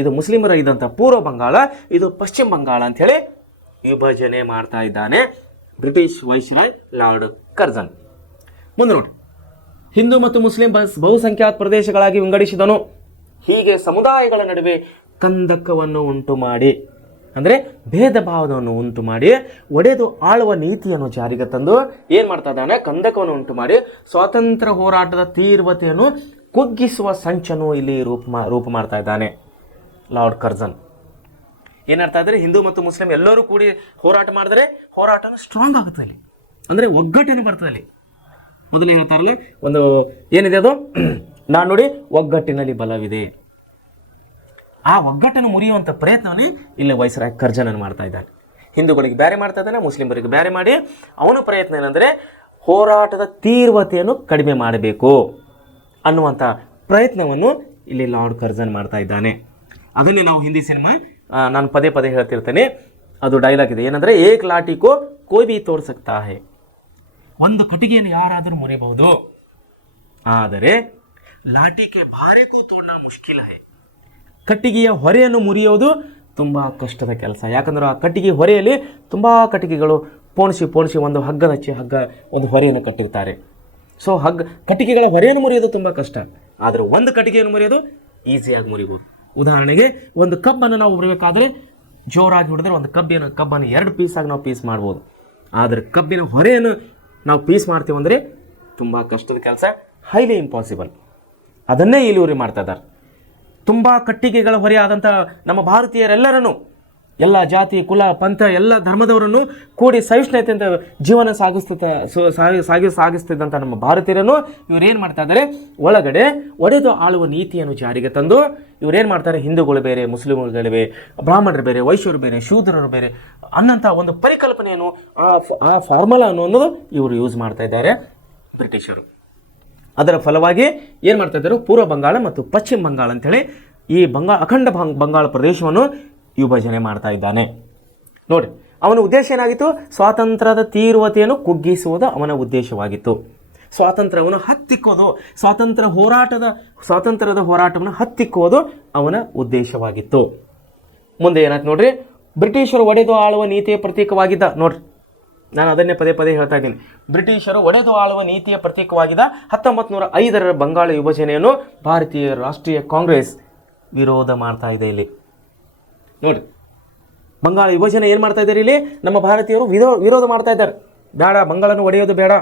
ಇದು ಮುಸ್ಲಿಮರ ಇದ್ದಂಥ ಪೂರ್ವ ಬಂಗಾಳ, ಇದು ಪಶ್ಚಿಮ ಬಂಗಾಳ ಅಂತ ಹೇಳಿ ವಿಭಜನೆ ಮಾಡ್ತಾ ಇದ್ದಾನೆ ಬ್ರಿಟಿಷ್ ವೈಸ್ರಾಯ್ ಲಾರ್ಡ್ ಕರ್ಜನ್. ಮುಂದೆ ನೋಡಿ, ಹಿಂದೂ ಮತ್ತು ಮುಸ್ಲಿಂ ಬಹುಸಂಖ್ಯಾತ ಪ್ರದೇಶಗಳಾಗಿ ವಿಂಗಡಿಸಿದನು. ಹೀಗೆ ಸಮುದಾಯಗಳ ನಡುವೆ ಕಂದಕವನ್ನು ಉಂಟು ಮಾಡಿ, ಅಂದರೆ ಭೇದ ಭಾವವನ್ನು ಉಂಟು ಮಾಡಿ, ಒಡೆದು ಆಳುವ ನೀತಿಯನ್ನು ಜಾರಿಗೆ ತಂದು ಏನು ಮಾಡ್ತಾ ಇದ್ದಾನೆ, ಕಂದಕವನ್ನು ಉಂಟು ಮಾಡಿ ಸ್ವಾತಂತ್ರ್ಯ ಹೋರಾಟದ ತೀವ್ರತೆಯನ್ನು ಕುಗ್ಗಿಸುವ ಸಂಚನ್ನು ಇಲ್ಲಿ ರೂಪ ಮಾಡ್ತಾ ಇದ್ದಾನೆ ಲಾರ್ಡ್ ಕರ್ಜನ್. ಏನಾಗ್ತಾ ಇದ್ದಾರೆ, ಹಿಂದೂ ಮತ್ತು ಮುಸ್ಲಿಂ ಎಲ್ಲರೂ ಕೂಡಿ ಹೋರಾಟ ಮಾಡಿದ್ರೆ ಹೋರಾಟ ಸ್ಟ್ರಾಂಗ್ ಆಗುತ್ತೆ ಇಲ್ಲಿ, ಅಂದರೆ ಒಗ್ಗಟ್ಟಿನ ಬರ್ತದೆ ಅಲ್ಲಿ. ಮೊದಲು ಹೇಳ್ತಾರಲ್ಲ ಒಂದು ಏನಿದೆ ಅದು, ನಾನು ನೋಡಿ ಒಗ್ಗಟ್ಟಿನಲ್ಲಿ ಬಲವಿದೆ. ಆ ಒಗ್ಗಟ್ಟನ್ನು ಮುರಿಯುವಂಥ ಪ್ರಯತ್ನವನ್ನೇ ಇಲ್ಲಿ ವೈಸ್ರಾಯ್ ಕರ್ಜನ್ ಮಾಡ್ತಾ ಇದ್ದಾನೆ. ಹಿಂದೂಗಳಿಗೆ ಬೇರೆ ಮಾಡ್ತಾ ಇದ್ದಾನೆ, ಮುಸ್ಲಿಮರಿಗೆ ಬೇರೆ ಮಾಡಿ ಅವನ ಪ್ರಯತ್ನ ಏನಂದರೆ ಹೋರಾಟದ ತೀವ್ರತೆಯನ್ನು ಕಡಿಮೆ ಮಾಡಬೇಕು ಅನ್ನುವಂಥ ಪ್ರಯತ್ನವನ್ನು ಇಲ್ಲಿ ಲಾರ್ಡ್ ಕರ್ಜನ್ ಮಾಡ್ತಾ ಇದ್ದಾನೆ. ಅದನ್ನೇ ನಾವು ಹಿಂದಿ ಸಿನಿಮಾ ನಾನು ಪದೇ ಪದೇ ಹೇಳ್ತಿರ್ತೇನೆ, ಅದು ಡೈಲಾಗ್ ಇದೆ, ಏನಂದರೆ ಏಕ್ ಲಾಠಿಕೋ ಕೋಯ್ ಭಿ ತೋಡ್ ಸಕ್ತಾ ಹೈ. ಒಂದು ಕಟ್ಟಿಗೆಯನ್ನು ಯಾರಾದರೂ ಮುರಿಬಹುದು, ಆದರೆ ಲಾಠಿಗೆ ಭಾರೆಗೂ ತೋಡ್ನ ಮುಷ್ಕಿಲ್ ಹೈ. ಕಟ್ಟಿಗೆಯ ಹೊರೆಯನ್ನು ಮುರಿಯೋದು ತುಂಬ ಕಷ್ಟದ ಕೆಲಸ. ಯಾಕಂದ್ರೆ ಆ ಕಟ್ಟಿಗೆ ಹೊರೆಯಲ್ಲಿ ತುಂಬ ಕಟ್ಟಿಗೆಗಳು ಪೋಣಿಸಿ ಒಂದು ಒಂದು ಹೊರೆಯನ್ನು ಕಟ್ಟಿರ್ತಾರೆ. ಸೊ ಕಟ್ಟಿಗೆಗಳ ಹೊರೆಯನ್ನು ಮುರಿಯೋದು ತುಂಬ ಕಷ್ಟ, ಆದರೆ ಒಂದು ಕಟ್ಟಿಗೆಯನ್ನು ಮುರಿಯೋದು ಈಸಿಯಾಗಿ ಮುರಿಬೋದು. ಉದಾಹರಣೆಗೆ ಒಂದು ಕಬ್ಬನ್ನು ನಾವು ಮುರಿಬೇಕಾದ್ರೆ ಜೋರಾಗಿ ಹೊಡೆದ್ರೆ ಒಂದು ಕಬ್ಬನ್ನು 2 ಪೀಸಾಗಿ ನಾವು ಪೀಸ್ ಮಾಡ್ಬೋದು. ಆದರೆ ಕಬ್ಬಿನ ಹೊರೆಯನ್ನು ನಾವು ಪೀಸ್ ಮಾಡ್ತೀವಿ ಅಂದರೆ ತುಂಬ ಕಷ್ಟದ ಕೆಲಸ, ಹೈಲಿ ಇಂಪಾಸಿಬಲ್. ಅದನ್ನೇ ಇಲ್ಲಿ ಇವರು ಮಾಡ್ತಾ ಇದ್ದಾರೆ. ತುಂಬ ಕಟ್ಟಿಗೆಗಳ ಹೊರೆ ಆದಂಥ ನಮ್ಮ ಭಾರತೀಯರೆಲ್ಲರನ್ನು, ಎಲ್ಲ ಜಾತಿ ಕುಲ ಪಂಥ ಎಲ್ಲ ಧರ್ಮದವರನ್ನು ಕೂಡಿ ಸಹಿಷ್ಣುತೆಯಿಂದ ಜೀವನ ಸಾಗಿಸ್ತಿದ್ದಂಥ ನಮ್ಮ ಭಾರತೀಯರನ್ನು ಇವರೇನು ಮಾಡ್ತಾ ಇದ್ದಾರೆ, ಒಳಗಡೆ ಒಡೆದು ಆಳುವ ನೀತಿಯನ್ನು ಜಾರಿಗೆ ತಂದು ಇವರೇನು ಮಾಡ್ತಾರೆ, ಹಿಂದೂಗಳು ಬೇರೆ, ಮುಸ್ಲಿಮ್ಗಳು ಬೇರೆ, ಬ್ರಾಹ್ಮಣರು ಬೇರೆ, ವೈಶ್ಯರು ಬೇರೆ, ಶೂದ್ರರು ಬೇರೆ ಅನ್ನೋಂಥ ಒಂದು ಪರಿಕಲ್ಪನೆಯನ್ನು ಆ ಫಾರ್ಮುಲಾ ಅನ್ನೋದು ಇವರು ಯೂಸ್ ಮಾಡ್ತಾ ಇದ್ದಾರೆ ಬ್ರಿಟಿಷರು. ಅದರ ಫಲವಾಗಿ ಏನು ಮಾಡ್ತಾ ಇದ್ದಾರೆ, ಪೂರ್ವ ಬಂಗಾಳ ಮತ್ತು ಪಶ್ಚಿಮ ಬಂಗಾಳ ಅಂತೇಳಿ ಈ ಅಖಂಡ ಬಂಗಾಳ ಪ್ರದೇಶವನ್ನು ವಿಭಜನೆ ಮಾಡ್ತಾ ಇದ್ದಾನೆ. ನೋಡಿ, ಅವನ ಉದ್ದೇಶ ಏನಾಗಿತ್ತು, ಸ್ವಾತಂತ್ರ್ಯದ ತೀವ್ರತೆಯನ್ನು ಕುಗ್ಗಿಸುವುದು ಅವನ ಉದ್ದೇಶವಾಗಿತ್ತು. ಸ್ವಾತಂತ್ರ್ಯವನ್ನು ಹತ್ತಿಕ್ಕೋದು, ಸ್ವಾತಂತ್ರ್ಯದ ಹೋರಾಟವನ್ನು ಹತ್ತಿಕ್ಕುವುದು ಅವನ ಉದ್ದೇಶವಾಗಿತ್ತು. ಮುಂದೆ ಏನಾಯ್ತು ನೋಡ್ರಿ, ಬ್ರಿಟಿಷರು ಒಡೆದು ಆಳುವ ನೀತಿಯ ಪ್ರತೀಕವಾಗಿದ್ದ, ನೋಡ್ರಿ ನಾನು ಅದನ್ನೇ ಪದೇ ಪದೇ ಹೇಳ್ತಾ ಇದ್ದೀನಿ, ಬ್ರಿಟಿಷರು ಒಡೆದು ಆಳುವ ನೀತಿಯ ಪ್ರತೀಕವಾಗಿದ್ದ 1905ರ ಬಂಗಾಳ ವಿಭಜನೆಯನ್ನು ಭಾರತೀಯ ರಾಷ್ಟ್ರೀಯ ಕಾಂಗ್ರೆಸ್ ವಿರೋಧ ಮಾಡ್ತಾ ಇದೆ. ಇಲ್ಲಿ ನೋಡಿ, ಬಂಗಾಳ ವಿಭಜನೆ ಏನು ಮಾಡ್ತಾ ಇದ್ದಾರೆ, ಇಲ್ಲಿ ನಮ್ಮ ಭಾರತೀಯರು ವಿರೋಧ ಮಾಡ್ತಾ ಇದ್ದಾರೆ. ಬೇಡ, ಬಂಗಾಳನ್ನು ಒಡೆಯೋದು ಬೇಡ,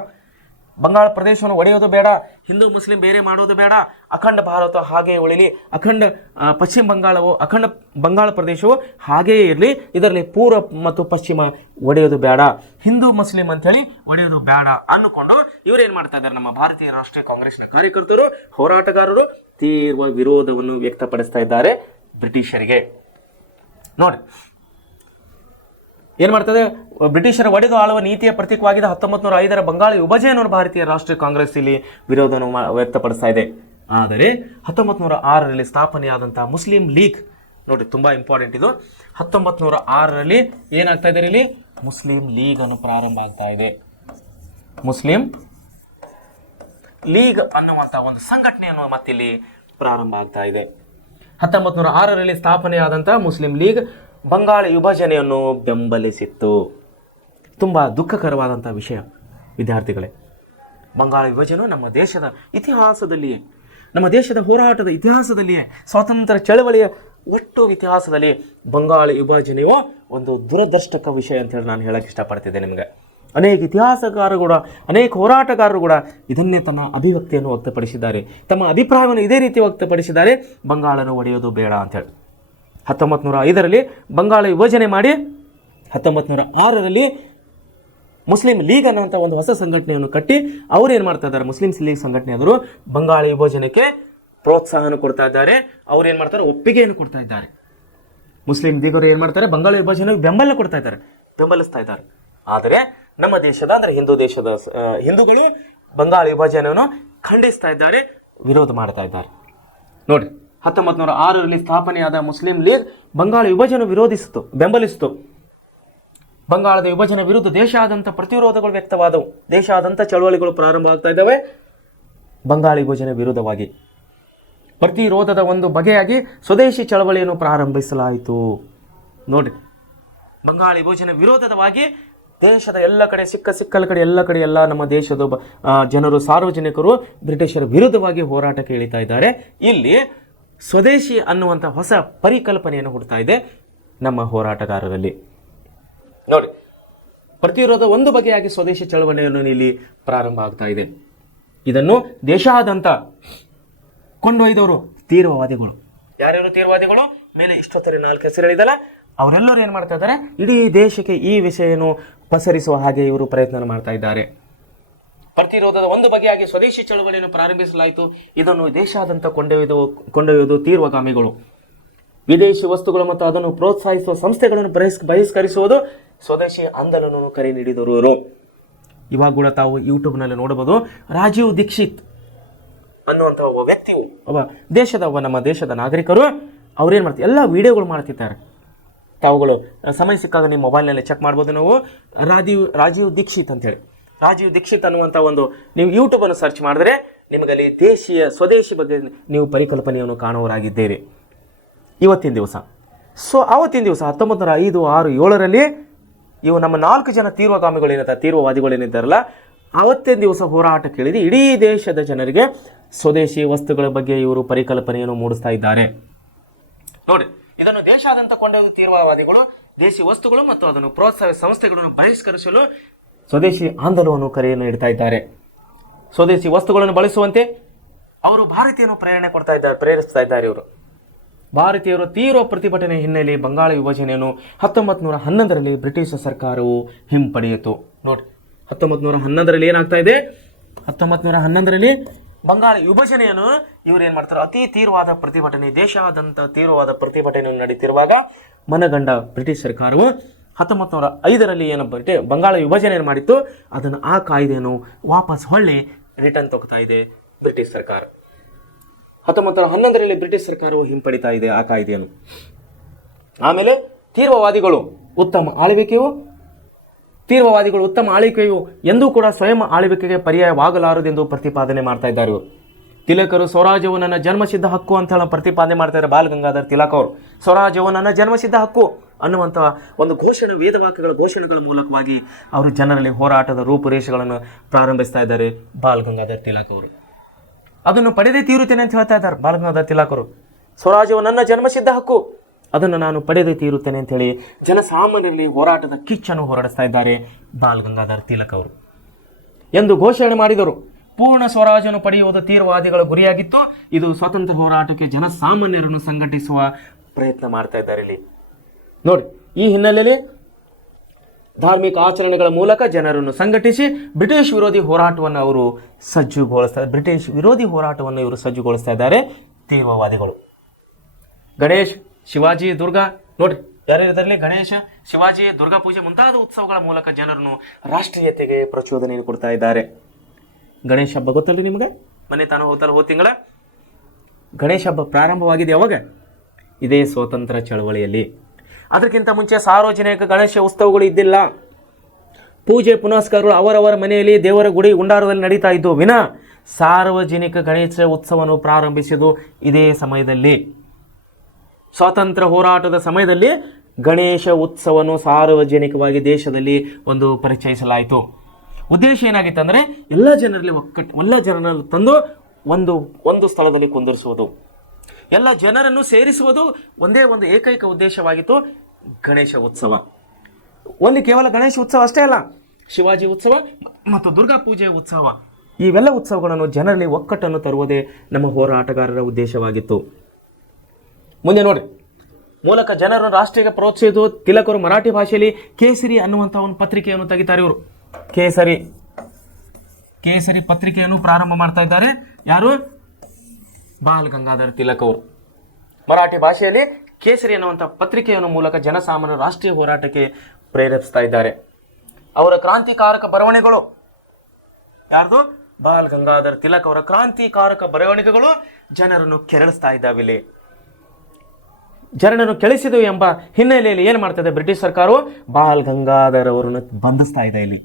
ಬಂಗಾಳ ಪ್ರದೇಶವನ್ನು ಒಡೆಯೋದು ಬೇಡ, ಹಿಂದೂ ಮುಸ್ಲಿಂ ಬೇರೆ ಮಾಡೋದು ಬೇಡ, ಅಖಂಡ ಭಾರತ ಹಾಗೆಯೇ ಉಳಿಲಿ, ಪಶ್ಚಿಮ ಬಂಗಾಳವು ಅಖಂಡ ಬಂಗಾಳ ಪ್ರದೇಶವು ಹಾಗೆಯೇ ಇರಲಿ, ಇದರಲ್ಲಿ ಪೂರ್ವ ಮತ್ತು ಪಶ್ಚಿಮ ಒಡೆಯೋದು ಬೇಡ, ಹಿಂದೂ ಮುಸ್ಲಿಂ ಅಂತೇಳಿ ಒಡೆಯೋದು ಬೇಡ ಅನ್ನುಕೊಂಡು ಇವರೇನು ಮಾಡ್ತಾ ಇದ್ದಾರೆ, ನಮ್ಮ ಭಾರತೀಯ ರಾಷ್ಟ್ರೀಯ ಕಾಂಗ್ರೆಸ್ನ ಕಾರ್ಯಕರ್ತರು, ಹೋರಾಟಗಾರರು ತೀವ್ರ ವಿರೋಧವನ್ನು ವ್ಯಕ್ತಪಡಿಸ್ತಾ ಇದ್ದಾರೆ ಬ್ರಿಟಿಷರಿಗೆ. ನೋಡಿ ಏನು ಮಾಡ್ತದೆ, ಬ್ರಿಟಿಷರ ಒಡೆದು ಆಳುವ ನೀತಿಯ ಪ್ರತೀಕವಾಗಿದ್ದ 1905ರ ಬಂಗಾಳ ವಿಭಜನೆಯನ್ನು ಭಾರತೀಯ ರಾಷ್ಟ್ರೀಯ ಕಾಂಗ್ರೆಸ್ ಇಲ್ಲಿ ವಿರೋಧವನ್ನು ವ್ಯಕ್ತಪಡಿಸ್ತಾ ಇದೆ. ಆದರೆ 1906ರಲ್ಲಿ ಸ್ಥಾಪನೆಯಾದಂತಹ ಮುಸ್ಲಿಂ ಲೀಗ್, ನೋಡಿ ತುಂಬಾ ಇಂಪಾರ್ಟೆಂಟ್ ಇದು, 1906ರಲ್ಲಿ ಏನಾಗ್ತಾ ಇದೆ, ಇಲ್ಲಿ ಮುಸ್ಲಿಂ ಲೀಗ್ ಅನ್ನು ಪ್ರಾರಂಭ ಆಗ್ತಾ ಇದೆ. ಮುಸ್ಲಿಂ ಲೀಗ್ ಅನ್ನುವಂಥ ಒಂದು ಸಂಘಟನೆಯನ್ನು ಮತ್ತಿಲ್ಲಿ ಪ್ರಾರಂಭ ಆಗ್ತಾ ಇದೆ. 1906ರಲ್ಲಿ ಸ್ಥಾಪನೆಯಾದಂತಹ ಮುಸ್ಲಿಂ ಲೀಗ್ ಬಂಗಾಳ ವಿಭಜನೆಯನ್ನು ಬೆಂಬಲಿಸಿತ್ತು. ತುಂಬ ದುಃಖಕರವಾದಂಥ ವಿಷಯ ವಿದ್ಯಾರ್ಥಿಗಳೇ. ಬಂಗಾಳ ವಿಭಜನೆ ನಮ್ಮ ದೇಶದ ಇತಿಹಾಸದಲ್ಲಿಯೇ, ನಮ್ಮ ದೇಶದ ಹೋರಾಟದ ಇತಿಹಾಸದಲ್ಲಿಯೇ, ಸ್ವಾತಂತ್ರ್ಯ ಚಳವಳಿಯ ಒಟ್ಟು ಇತಿಹಾಸದಲ್ಲಿ ಬಂಗಾಳ ವಿಭಜನೆಯು ಒಂದು ದುರದೃಷ್ಟಕ ವಿಷಯ ಅಂತ ಹೇಳಿ ನಾನು ಹೇಳಕ್ಕೆ ಇಷ್ಟಪಡ್ತಿದ್ದೆ ನಿಮಗೆ. ಅನೇಕ ಇತಿಹಾಸಕಾರರು ಕೂಡ, ಅನೇಕ ಹೋರಾಟಗಾರರು ಕೂಡ ಇದನ್ನೇ ತಮ್ಮ ಅಭಿವ್ಯಕ್ತಿಯನ್ನು ವ್ಯಕ್ತಪಡಿಸಿದ್ದಾರೆ, ತಮ್ಮ ಅಭಿಪ್ರಾಯವನ್ನು ಇದೇ ರೀತಿ ವ್ಯಕ್ತಪಡಿಸಿದ್ದಾರೆ, ಬಂಗಾಳನ್ನು ಒಡೆಯೋದು ಬೇಡ ಅಂತೇಳಿ. 1905ರಲ್ಲಿ ಬಂಗಾಳ ವಿಭಜನೆ ಮಾಡಿ 1906ರಲ್ಲಿ ಮುಸ್ಲಿಂ ಲೀಗ್ ಅನ್ನುವಂಥ ಒಂದು ಹೊಸ ಸಂಘಟನೆಯನ್ನು ಕಟ್ಟಿ ಅವರು ಏನು ಮಾಡ್ತಾ ಇದ್ದಾರೆ, ಮುಸ್ಲಿಂ ಲೀಗ್ ಸಂಘಟನೆಯವರು ಬಂಗಾಳ ವಿಭಜನೆಗೆ ಪ್ರೋತ್ಸಾಹನ ಕೊಡ್ತಾ ಇದ್ದಾರೆ. ಅವ್ರು ಏನು ಮಾಡ್ತಾರೆ, ಒಪ್ಪಿಗೆಯನ್ನು ಕೊಡ್ತಾ ಇದ್ದಾರೆ. ಮುಸ್ಲಿಂ ಲೀಗರು ಏನು ಮಾಡ್ತಾರೆ, ಬಂಗಾಳ ವಿಭಜನೆಗೆ ಬೆಂಬಲಿಸ್ತಾ ಇದ್ದಾರೆ. ಆದರೆ ನಮ್ಮ ದೇಶದ, ಅಂದರೆ ಹಿಂದೂ ದೇಶದ ಹಿಂದೂಗಳು ಬಂಗಾಳ ವಿಭಜನೆಯನ್ನು ಖಂಡಿಸ್ತಾ ಇದ್ದಾರೆ, ವಿರೋಧ ಮಾಡ್ತಾ ಇದ್ದಾರೆ. ನೋಡಿ, 1906ರಲ್ಲಿ ಸ್ಥಾಪನೆಯಾದ ಮುಸ್ಲಿಂ ಲೀಗ್ ಬಂಗಾಳ ವಿಭಜನೆ ಬೆಂಬಲಿಸಿತು. ಬಂಗಾಳದ ವಿಭಜನೆ ವಿರುದ್ಧ ದೇಶಾದ್ಯಂತ ಪ್ರತಿರೋಧಗಳು ವ್ಯಕ್ತವಾದವು, ದೇಶಾದ್ಯಂತ ಚಳವಳಿಗಳು ಪ್ರಾರಂಭ ಆಗ್ತಾ ಇದ್ದಾವೆ. ಬಂಗಾಳ ವಿಭಜನೆ ವಿರುದ್ಧವಾಗಿ ಪ್ರತಿರೋಧದ ಒಂದು ಬಗೆಯಾಗಿ ಸ್ವದೇಶಿ ಚಳವಳಿಯನ್ನು ಪ್ರಾರಂಭಿಸಲಾಯಿತು. ಬಂಗಾಳ ವಿಭಜನೆ ವಿರೋಧವಾಗಿ ದೇಶದ ಎಲ್ಲ ಕಡೆ ಸಿಕ್ಕಲ ಕಡೆ ಎಲ್ಲ ನಮ್ಮ ದೇಶದ ಜನರು ಸಾರ್ವಜನಿಕರು ಬ್ರಿಟಿಷರ ವಿರುದ್ಧವಾಗಿ ಹೋರಾಟಕ್ಕೆ ಇಳಿತಾ ಇದ್ದಾರೆ. ಇಲ್ಲಿ ಸ್ವದೇಶಿ ಅನ್ನುವಂಥ ಹೊಸ ಪರಿಕಲ್ಪನೆಯನ್ನು ಹುಡ್ತಾ ಇದೆ ನಮ್ಮ ಹೋರಾಟಗಾರರಲ್ಲಿ. ನೋಡಿ, ಪ್ರತಿರೋಧ ಒಂದು ಬಗೆಯಾಗಿ ಸ್ವದೇಶಿ ಚಳವಳಿಯನ್ನು ಇಲ್ಲಿ ಪ್ರಾರಂಭ ಆಗ್ತಾ ಇದೆ. ಇದನ್ನು ದೇಶಾದ್ಯಂತ ಕೊಂಡೊಯ್ದವರು ತೀವ್ರವಾದಿಗಳು. ಯಾರ್ಯಾರು ತೀವ್ರವಾದಿಗಳು? ಮೇಲೆ ಇಷ್ಟೊತ್ತರಿ 4 ಹೆಸರುಗಳಿದಲ್ಲ, ಅವರೆಲ್ಲರೂ ಏನು ಮಾಡ್ತಾ ಇದ್ದಾರೆ, ಇಡೀ ದೇಶಕ್ಕೆ ಈ ವಿಷಯವನ್ನು ಪಸರಿಸುವ ಹಾಗೆ ಇವರು ಪ್ರಯತ್ನ ಮಾಡ್ತಾ ಇದ್ದಾರೆ. ಪ್ರತಿರೋಧದ ಒಂದು ಬಗೆಯಾಗಿ ಸ್ವದೇಶಿ ಚಳವಳಿಯನ್ನು ಪ್ರಾರಂಭಿಸಲಾಯಿತು. ಇದನ್ನು ದೇಶಾದ್ಯಂತ ಕೊಂಡೊಯ್ಯುವುದು ತೀವ್ರಗಾಮಿಗಳು. ವಿದೇಶಿ ವಸ್ತುಗಳು ಮತ್ತು ಅದನ್ನು ಪ್ರೋತ್ಸಾಹಿಸುವ ಸಂಸ್ಥೆಗಳನ್ನು ಬಹಿಷ್ಕರಿಸುವುದು ಸ್ವದೇಶಿ ಆಂದೋಲನವನ್ನು ಕರೆ ನೀಡಿದವರು. ಇವಾಗ ಕೂಡ ತಾವು ಯೂಟ್ಯೂಬ್ನಲ್ಲಿ ನೋಡಬಹುದು. ರಾಜೀವ್ ದೀಕ್ಷಿತ್ ಅನ್ನುವಂಥ ಒಬ್ಬ ವ್ಯಕ್ತಿಯು, ನಮ್ಮ ದೇಶದ ನಾಗರಿಕರು, ಅವ್ರೇನು ಮಾಡ್ತಾರೆ, ಎಲ್ಲ ವಿಡಿಯೋಗಳು ಮಾಡ್ತಿದ್ದಾರೆ. ತಾವುಗಳು ಸಮಯ ಸಿಕ್ಕಾಗ ನಿಮ್ಮ ಮೊಬೈಲ್ನಲ್ಲಿ ಚೆಕ್ ಮಾಡ್ಬೋದು. ನಾವು ರಾಜೀವ್ ದೀಕ್ಷಿತ್ ಅಂತೇಳಿ, ರಾಜೀವ್ ದೀಕ್ಷಿತ್ ಅನ್ನುವಂಥ ಒಂದು ನೀವು ಯೂಟ್ಯೂಬನ್ನು ಸರ್ಚ್ ಮಾಡಿದ್ರೆ ನಿಮಗಲ್ಲಿ ಸ್ವದೇಶಿ ಬಗ್ಗೆ ನೀವು ಪರಿಕಲ್ಪನೆಯನ್ನು ಕಾಣುವರಾಗಿದ್ದೀರಿ. ಇವತ್ತಿನ ದಿವಸ ಆವತ್ತಿನ ದಿವಸ 1905, 6, 7ರಲ್ಲಿ ಇವು ನಮ್ಮ 4 ಜನ ತೀವ್ರವಾದಿಗಳೇನಿದ್ದಾರಲ್ಲ, ಆವತ್ತಿನ ದಿವಸ ಹೋರಾಟ ಕೇಳಿದ ಇಡೀ ದೇಶದ ಜನರಿಗೆ ಸ್ವದೇಶಿ ವಸ್ತುಗಳ ಬಗ್ಗೆ ಇವರು ಪರಿಕಲ್ಪನೆಯನ್ನು ಮೂಡಿಸ್ತಾ ಇದ್ದಾರೆ. ನೋಡಿ, ಇದನ್ನು ದೇಶಾದ್ಯಂತ ಕೊಂಡೊಯ್ದ ತೀವ್ರವಾದಿಗಳು ದೇಶಿ ವಸ್ತುಗಳು ಮತ್ತು ಅದನ್ನು ಪ್ರೋತ್ಸಾಹಿಸುವ ಸಂಸ್ಥೆಗಳನ್ನು ಬಹಿಷ್ಕರಿಸಲು ಸ್ವದೇಶಿ ಆಂದೋಲನವನ್ನು ಕರೆಯನ್ನು ನೀಡ್ತಾ ಇದ್ದಾರೆ. ಸ್ವದೇಶಿ ವಸ್ತುಗಳನ್ನು ಬಳಸುವಂತೆ ಅವರು ಭಾರತೀಯರನ್ನು ಪ್ರೇರಿಸ್ತಾ ಇದ್ದಾರೆ. ಇವರು ಭಾರತೀಯರು ತೀವ್ರ ಪ್ರತಿಭಟನೆ ಹಿನ್ನೆಲೆ ಬಂಗಾಳ ವಿಭಜನೆಯನ್ನು 1911ರಲ್ಲಿ ಬ್ರಿಟಿಷ್ ಸರ್ಕಾರವು ಹಿಂಪಡೆಯಿತು. ನೋಡಿ, 1911ರಲ್ಲಿ ಏನಾಗ್ತಾ ಇದೆ, 1911ರಲ್ಲಿ ಬಂಗಾಳ ವಿಭಜನೆಯನ್ನು ಇವರು ಏನ್ ಮಾಡ್ತಾರೆ, ಅತಿ ತೀವ್ರವಾದ ಪ್ರತಿಭಟನೆ, ದೇಶಾದ್ಯಂತ ತೀವ್ರವಾದ ಪ್ರತಿಭಟನೆಯನ್ನು ನಡೀತಿರುವಾಗ ಮನಗಂಡ ಬ್ರಿಟಿಷ್ ಸರ್ಕಾರವು 1905ರಲ್ಲಿ ಬಂಗಾಳ ವಿಭಜನೆಯನ್ನು ಮಾಡಿತ್ತು. ಅದನ್ನು ಆ ಕಾಯ್ದೆಯನ್ನು ವಾಪಸ್ ಹೊಳ್ಳಿ ರಿಟರ್ನ್ ತಗೋತಾ ಇದೆ ಬ್ರಿಟಿಷ್ ಸರ್ಕಾರ. 1911ರಲ್ಲಿ ಬ್ರಿಟಿಷ್ ಸರ್ಕಾರವು ಹಿಂಪಡಿತಾ ಇದೆ ಆ ಕಾಯ್ದೆಯನ್ನು. ಆಮೇಲೆ ತೀವ್ರವಾದಿಗಳು ಉತ್ತಮ ಆಳ್ವಿಕೆಯು ಎಂದೂ ಕೂಡ ಸ್ವಯಂ ಆಳ್ವಿಕೆಗೆ ಪರ್ಯಾಯವಾಗಲಾರದೆಂದು ಪ್ರತಿಪಾದನೆ ಮಾಡ್ತಾ ಇದ್ದಾರೆ. ತಿಲಕರು ಸ್ವರಾಜ್ಯವು ನನ್ನ ಜನ್ಮಸಿದ್ಧ ಹಕ್ಕು ಅಂತ ಹೇಳಿ ಪ್ರತಿಪಾದನೆ ಮಾಡ್ತಾ ಇದ್ದಾರೆ. ಬಾಲ್ ಗಂಗಾಧರ್ ತಿಲಕ್ ಅವರು ಸ್ವರಾಜ್ಯವು ನನ್ನ ಜನ್ಮಸಿದ್ಧ ಹಕ್ಕು ಅನ್ನುವಂಥ ಒಂದು ವೇದವಾಕ್ಯಗಳ ಘೋಷಣೆಗಳ ಮೂಲಕವಾಗಿ ಅವರು ಜನರಲ್ಲಿ ಹೋರಾಟದ ರೂಪುರೇಷೆಗಳನ್ನು ಪ್ರಾರಂಭಿಸ್ತಾ ಇದ್ದಾರೆ. ಬಾಲ್ ಗಂಗಾಧರ್ ತಿಲಕ್ ಅವರು ಅದನ್ನು ಪಡೆದೇ ತೀರುತ್ತೇನೆ ಅಂತ ಹೇಳ್ತಾ ಇದ್ದಾರೆ. ಬಾಲ್ ಗಂಗಾಧರ್ ತಿಲಕ್ ಅವರು ಸ್ವರಾಜ್ಯವು ನನ್ನ ಜನ್ಮಸಿದ್ಧ ಹಕ್ಕು, ಅದನ್ನು ನಾನು ಪಡೆದೇ ತೀರುತ್ತೇನೆ ಅಂತ ಹೇಳಿ ಜನಸಾಮಾನ್ಯರಲ್ಲಿ ಹೋರಾಟದ ಕಿಚ್ಚನ್ನು ಹೊರಡಿಸ್ತಾ ಇದ್ದಾರೆ ಬಾಲ್ ಗಂಗಾಧರ್ ತಿಲಕ್ ಅವರು ಎಂದು ಘೋಷಣೆ ಮಾಡಿದರು. ಪೂರ್ಣ ಸ್ವರಾಜ್ಯವನ್ನು ಪಡೆಯುವುದು ತೀವ್ರವಾದಿಗಳ ಗುರಿಯಾಗಿತ್ತು. ಇದು ಸ್ವಾತಂತ್ರ್ಯ ಹೋರಾಟಕ್ಕೆ ಜನಸಾಮಾನ್ಯರನ್ನು ಸಂಘಟಿಸುವ ಪ್ರಯತ್ನ ಮಾಡ್ತಾ ಇದ್ದಾರೆ. ಇಲ್ಲಿ ನೋಡಿ, ಈ ಹಿನ್ನೆಲೆಯಲ್ಲಿ ಧಾರ್ಮಿಕ ಆಚರಣೆಗಳ ಮೂಲಕ ಜನರನ್ನು ಸಂಘಟಿಸಿ ಬ್ರಿಟಿಷ್ ವಿರೋಧಿ ಹೋರಾಟವನ್ನು ಇವರು ಸಜ್ಜುಗೊಳಿಸ್ತಾ ಇದ್ದಾರೆ ತೀವ್ರವಾದಿಗಳು. ಗಣೇಶ್, ಶಿವಾಜಿ, ದುರ್ಗಾ, ನೋಡ್ರಿ ಯಾರ್ಯಾರದಲ್ಲಿ ಗಣೇಶ, ಶಿವಾಜಿ, ದುರ್ಗಾ ಪೂಜೆ ಮುಂತಾದ ಉತ್ಸವಗಳ ಮೂಲಕ ಜನರನ್ನು ರಾಷ್ಟ್ರೀಯತೆಗೆ ಪ್ರಚೋದನೆಯನ್ನು ಕೊಡ್ತಾ ಇದ್ದಾರೆ. ಗಣೇಶ ಹಬ್ಬ ಗೊತ್ತಲ್ರಿ ನಿಮಗೆ? ಮೊನ್ನೆ ತಾನು ಹೋದ ತಿಂಗಳ ಗಣೇಶ ಹಬ್ಬ ಪ್ರಾರಂಭವಾಗಿದೆ. ಯಾವಾಗ? ಇದೇ ಸ್ವಾತಂತ್ರ್ಯ ಚಳವಳಿಯಲ್ಲಿ. ಅದಕ್ಕಿಂತ ಮುಂಚೆ ಸಾರ್ವಜನಿಕ ಗಣೇಶ ಉತ್ಸವಗಳು ಇದ್ದಿಲ್ಲ. ಪೂಜೆ ಪುನಸ್ಕಾರಗಳು ಅವರವರ ಮನೆಯಲ್ಲಿ ದೇವರ ಗುಡಿ ಗುಂಡಾರದಲ್ಲಿ ನಡೀತಾ ಇದ್ದು ವಿನ ಸಾರ್ವಜನಿಕ ಗಣೇಶ ಉತ್ಸವವನ್ನು ಪ್ರಾರಂಭಿಸಿದ್ದು ಇದೇ ಸಮಯದಲ್ಲಿ. ಸ್ವಾತಂತ್ರ್ಯ ಹೋರಾಟದ ಸಮಯದಲ್ಲಿ ಗಣೇಶ ಉತ್ಸವವನ್ನು ಸಾರ್ವಜನಿಕವಾಗಿ ದೇಶದಲ್ಲಿ ಒಂದು ಪರಿಚಯಿಸಲಾಯಿತು. ಉದ್ದೇಶ ಏನಾಗಿತ್ತು ಅಂದರೆ ಎಲ್ಲ ಜನರಲ್ಲಿ ತಂದು ಒಂದು ಸ್ಥಳದಲ್ಲಿ ಕುಂದಿರಿಸುವುದು, ಎಲ್ಲ ಜನರನ್ನು ಸೇರಿಸುವುದು ಒಂದೇ ಒಂದು ಏಕೈಕ ಉದ್ದೇಶವಾಗಿತ್ತು ಗಣೇಶ ಉತ್ಸವ. ಕೇವಲ ಗಣೇಶ ಉತ್ಸವ ಅಷ್ಟೇ ಅಲ್ಲ, ಶಿವಾಜಿ ಉತ್ಸವ ಮತ್ತು ದುರ್ಗಾ ಪೂಜೆ ಉತ್ಸವ, ಇವೆಲ್ಲ ಉತ್ಸವಗಳನ್ನು ಜನರಲ್ಲಿ ಒಕ್ಕಟ್ಟನ್ನು ತರುವುದೇ ನಮ್ಮ ಹೋರಾಟಗಾರರ ಉದ್ದೇಶವಾಗಿತ್ತು. ಮುಂದೆ ನೋಡಿ, ಮೂಲಕ ಜನರನ್ನು ರಾಷ್ಟ್ರೀಯ ಪ್ರೋತ್ಸಾಹಿಸುವ ತಿಲಕರು ಮರಾಠಿ ಭಾಷೆಯಲ್ಲಿ ಕೇಸರಿ ಅನ್ನುವಂಥ ಒಂದು ಪತ್ರಿಕೆಯನ್ನು ತೆಗಿತಾರೆ. ಇವರು ಕೇಸರಿ ಪತ್ರಿಕೆಯನ್ನು ಪ್ರಾರಂಭ ಮಾಡ್ತಾ ಇದ್ದಾರೆ. ಯಾರು? ಬಾಲ್ ಗಂಗಾಧರ್ ತಿಲಕ್ ಅವರು ಮರಾಠಿ ಭಾಷೆಯಲ್ಲಿ ಕೇಸರಿ ಅನ್ನುವಂಥ ಪತ್ರಿಕೆಯನ್ನು ಮೂಲಕ ಜನಸಾಮಾನ್ಯರು ರಾಷ್ಟ್ರೀಯ ಹೋರಾಟಕ್ಕೆ ಪ್ರೇರೇಪಿಸ್ತಾ ಇದ್ದಾರೆ. ಅವರ ಕ್ರಾಂತಿಕಾರಕ ಬರವಣಿಗೆಗಳು, ಯಾರ್ದು? ಬಾಲ್ ಗಂಗಾಧರ್ ತಿಲಕ್ ಅವರ ಕ್ರಾಂತಿಕಾರಕ ಬರವಣಿಗೆಗಳು ಜನರನ್ನು ಕೆರಳಿಸ್ತಾ ಇದ್ದಾವಿಲ್ಲಿ. ಜನರನ್ನು ಕೆಳಿಸಿದವು ಎಂಬ ಹಿನ್ನೆಲೆಯಲ್ಲಿ ಏನು ಮಾಡ್ತದೆ ಬ್ರಿಟಿಷ್ ಸರ್ಕಾರವು? ಬಾಲ್ ಗಂಗಾಧರ್ ಅವರನ್ನು ಬಂಧಿಸ್ತಾ ಇದೆ. ಇಲ್ಲಿ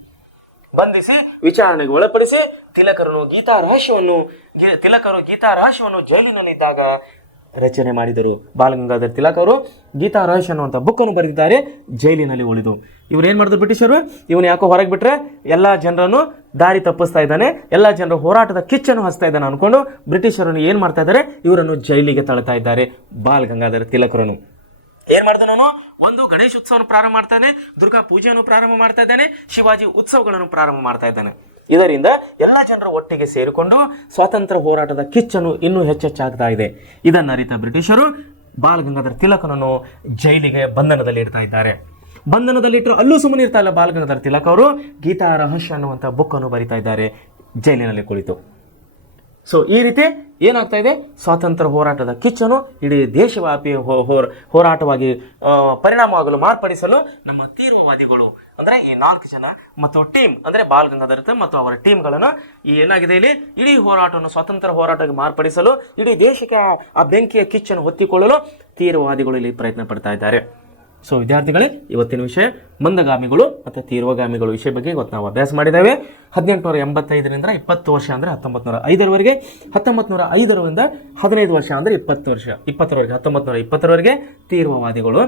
ಬಂಧಿಸಿ ವಿಚಾರಣೆಗೆ ಒಳಪಡಿಸಿ ತಿಲಕರು ಗೀತಾ ರಹಸ್ಯವನ್ನು ಜೈಲಿನಲ್ಲಿದ್ದಾಗ ರಚನೆ ಮಾಡಿದರು. ಬಾಲಗಂಗಾಧರ ತಿಲಕ್ ಅವರು ಗೀತಾ ರಹಸ್ಯ ಅನ್ನುವಂಥ ಬುಕ್ಕನ್ನು ಬರೆದಿದ್ದಾರೆ ಜೈಲಿನಲ್ಲಿ ಉಳಿದು. ಇವ್ರು ಏನು ಮಾಡಿದ್ರು ಬ್ರಿಟಿಷರು, ಇವನು ಯಾಕೋ ಹೊರಗೆ ಬಿಟ್ಟರೆ ಎಲ್ಲ ಜನರನ್ನು ದಾರಿ ತಪ್ಪಿಸ್ತಾ ಇದ್ದಾನೆ, ಎಲ್ಲ ಜನರು ಹೋರಾಟದ ಕಿಚ್ಚನ್ನು ಹಚ್ತಾ ಇದ್ದಾನೆ ಅನ್ಕೊಂಡು ಬ್ರಿಟಿಷರನ್ನು ಏನು ಮಾಡ್ತಾ ಇದ್ದಾರೆ, ಇವರನ್ನು ಜೈಲಿಗೆ ತಳ್ತಾ ಇದ್ದಾರೆ. ಬಾಲಗಂಗಾಧರ ತಿಲಕರನ್ನು ಏನ್ ಮಾಡಿದ ನಾನು ಒಂದು ಗಣೇಶ ಉತ್ಸವವನ್ನು ಪ್ರಾರಂಭ ಮಾಡ್ತಾನೆ, ದುರ್ಗಾ ಪೂಜೆಯನ್ನು ಪ್ರಾರಂಭ ಮಾಡ್ತಾ ಇದ್ದಾನೆ, ಶಿವಾಜಿ ಉತ್ಸವಗಳನ್ನು ಪ್ರಾರಂಭ ಮಾಡ್ತಾ ಇದ್ದಾನೆ. ಇದರಿಂದ ಎಲ್ಲ ಜನರು ಒಟ್ಟಿಗೆ ಸೇರಿಕೊಂಡು ಸ್ವಾತಂತ್ರ್ಯ ಹೋರಾಟದ ಕಿಚ್ಚನ್ನು ಇನ್ನೂ ಹೆಚ್ಚೆಚ್ಚಾಗ್ತಾ ಇದೆ. ಇದನ್ನ ಅರಿತ ಬ್ರಿಟಿಷರು ಬಾಲಗಂಗಾಧರ ತಿಲಕನನ್ನು ಜೈಲಿಗೆ ಬಂಧನದಲ್ಲಿ ಇಡ್ತಾ ಇದ್ದಾರೆ. ಬಂಧನದಲ್ಲಿಟ್ಟರು ಅಲ್ಲೂ ಸುಮ್ಮನೆ ಇರ್ತಾ ಇಲ್ಲ. ಬಾಲಗಂಗಾಧರ ತಿಲಕ್ ಅವರು ಗೀತಾ ರಹಸ್ಯ ಅನ್ನುವಂಥ ಬುಕ್ಕನ್ನು ಬರಿತಾ ಇದ್ದಾರೆ ಜೈಲಿನಲ್ಲಿ ಕುಳಿತು. ಸೊ ಈ ರೀತಿ ಏನಾಗ್ತಾ ಇದೆ, ಸ್ವಾತಂತ್ರ್ಯ ಹೋರಾಟದ ಕಿಚ್ಚನ್ನು ಇಡೀ ದೇಶವ್ಯಾಪಿ ಹೋರಾಟವಾಗಿ ಪರಿಣಾಮವಾಗಲು ಮಾರ್ಪಡಿಸಲು ನಮ್ಮ ತೀವ್ರವಾದಿಗಳು ಅಂದ್ರೆ ಈ 4 ಜನ ಮತ್ತು ಟೀಮ್ ಅಂದ್ರೆ ಬಾಲಗಂಗಾಧರ ಮತ್ತು ಅವರ ಟೀಮ್ಗಳನ್ನು ಈ ಏನಾಗಿದೆ ಇಲ್ಲಿ ಇಡೀ ಹೋರಾಟವನ್ನು ಸ್ವಾತಂತ್ರ್ಯ ಹೋರಾಟಕ್ಕೆ ಮಾರ್ಪಡಿಸಲು, ಇಡೀ ದೇಶಕ್ಕೆ ಆ ಬೆಂಕಿಯ ಕಿಚ್ಚನ್ನು ಹೊತ್ತಿಕೊಳ್ಳಲು ತೀವ್ರವಾದಿಗಳು ಇಲ್ಲಿ ಪ್ರಯತ್ನ ಪಡ್ತಾ ಇದ್ದಾರೆ. ಸೊ ವಿದ್ಯಾರ್ಥಿಗಳೇ, ಇವತ್ತಿನ ವಿಷಯ ಮಂದಗಾಮಿಗಳು ಮತ್ತು ತೀವ್ರಗಾಮಿಗಳು ವಿಷಯ ಬಗ್ಗೆ ಇವತ್ತು ನಾವು ಅಭ್ಯಾಸ ಮಾಡಿದ್ದೇವೆ. 1885ರಿಂದ 20 ವರ್ಷ ಅಂದರೆ 1905ರವರೆಗೆ, 1905ರಿಂದ 15 ವರ್ಷ ಅಂದರೆ 20 ವರ್ಷ, 20ರವರೆಗೆ 1920ರವರೆಗೆ ತೀವ್ರವಾದಿಗಳು.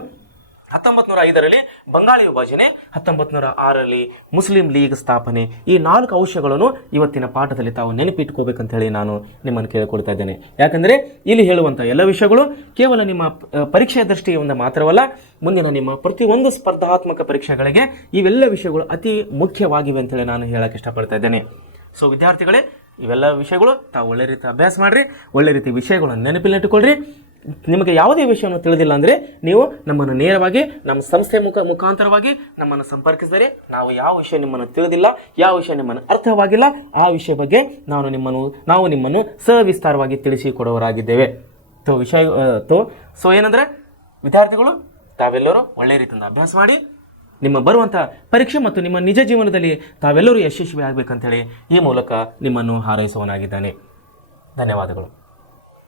1905ರಲ್ಲಿ ಬಂಗಾಳಿ ವಿಭಜನೆ, 1906ರಲ್ಲಿ ಮುಸ್ಲಿಂ ಲೀಗ್ ಸ್ಥಾಪನೆ. ಈ 4 ಅಂಶಗಳನ್ನು ಇವತ್ತಿನ ಪಾಠದಲ್ಲಿ ತಾವು ನೆನಪಿಟ್ಕೋಬೇಕಂತ ಹೇಳಿ ನಾನು ನಿಮ್ಮನ್ನು ಕೇಳಿಕೊಡ್ತಾ ಇದ್ದೇನೆ. ಯಾಕಂದರೆ ಇಲ್ಲಿ ಹೇಳುವಂಥ ಎಲ್ಲ ವಿಷಯಗಳು ಕೇವಲ ನಿಮ್ಮ ಪರೀಕ್ಷೆಯ ದೃಷ್ಟಿಯಿಂದ ಮಾತ್ರವಲ್ಲ, ಮುಂದಿನ ನಿಮ್ಮ ಪ್ರತಿಯೊಂದು ಸ್ಪರ್ಧಾತ್ಮಕ ಪರೀಕ್ಷೆಗಳಿಗೆ ಇವೆಲ್ಲ ವಿಷಯಗಳು ಅತಿ ಮುಖ್ಯವಾಗಿವೆ ಅಂತೇಳಿ ನಾನು ಹೇಳಕ್ಕೆ ಇಷ್ಟಪಡ್ತಾ ಇದ್ದೇನೆ. ಸೊ ವಿದ್ಯಾರ್ಥಿಗಳೇ, ಇವೆಲ್ಲ ವಿಷಯಗಳು ತಾವು ಒಳ್ಳೆ ರೀತಿ ಅಭ್ಯಾಸ ಮಾಡಿರಿ, ಒಳ್ಳೆ ರೀತಿ ವಿಷಯಗಳನ್ನು ನೆನಪಿನಲ್ಲಿಟ್ಟುಕೊಳ್ಳ್ರಿ. ನಿಮಗೆ ಯಾವುದೇ ವಿಷಯವನ್ನು ತಿಳಿದಿಲ್ಲ ಅಂದರೆ ನೀವು ನಮ್ಮನ್ನು ನೇರವಾಗಿ ನಮ್ಮ ಸಂಸ್ಥೆ ಮುಖಾಂತರವಾಗಿ ನಮ್ಮನ್ನು ಸಂಪರ್ಕಿಸಿದರೆ ನಾವು ಯಾವ ವಿಷಯ ನಿಮ್ಮನ್ನು ತಿಳಿದಿಲ್ಲ, ಯಾವ ವಿಷಯ ನಿಮ್ಮನ್ನು ಅರ್ಥವಾಗಿಲ್ಲ, ಆ ವಿಷಯ ಬಗ್ಗೆ ನಾವು ನಿಮ್ಮನ್ನು ಸವಿಸ್ತಾರವಾಗಿ ತಿಳಿಸಿಕೊಡುವವರಾಗಿದ್ದೇವೆ. ಸೊ ಏನಂದರೆ ವಿದ್ಯಾರ್ಥಿಗಳು ತಾವೆಲ್ಲರೂ ಒಳ್ಳೆ ರೀತಿಯಿಂದ ಅಭ್ಯಾಸ ಮಾಡಿ ನಿಮ್ಮ ಬರುವಂಥ ಪರೀಕ್ಷೆ ಮತ್ತು ನಿಮ್ಮ ನಿಜ ಜೀವನದಲ್ಲಿ ತಾವೆಲ್ಲರೂ ಯಶಸ್ವಿ ಆಗಬೇಕಂತೇಳಿ ಈ ಮೂಲಕ ನಿಮ್ಮನ್ನು ಹಾರೈಸುವನಾಗಿದ್ದಾನೆ. ಧನ್ಯವಾದಗಳು.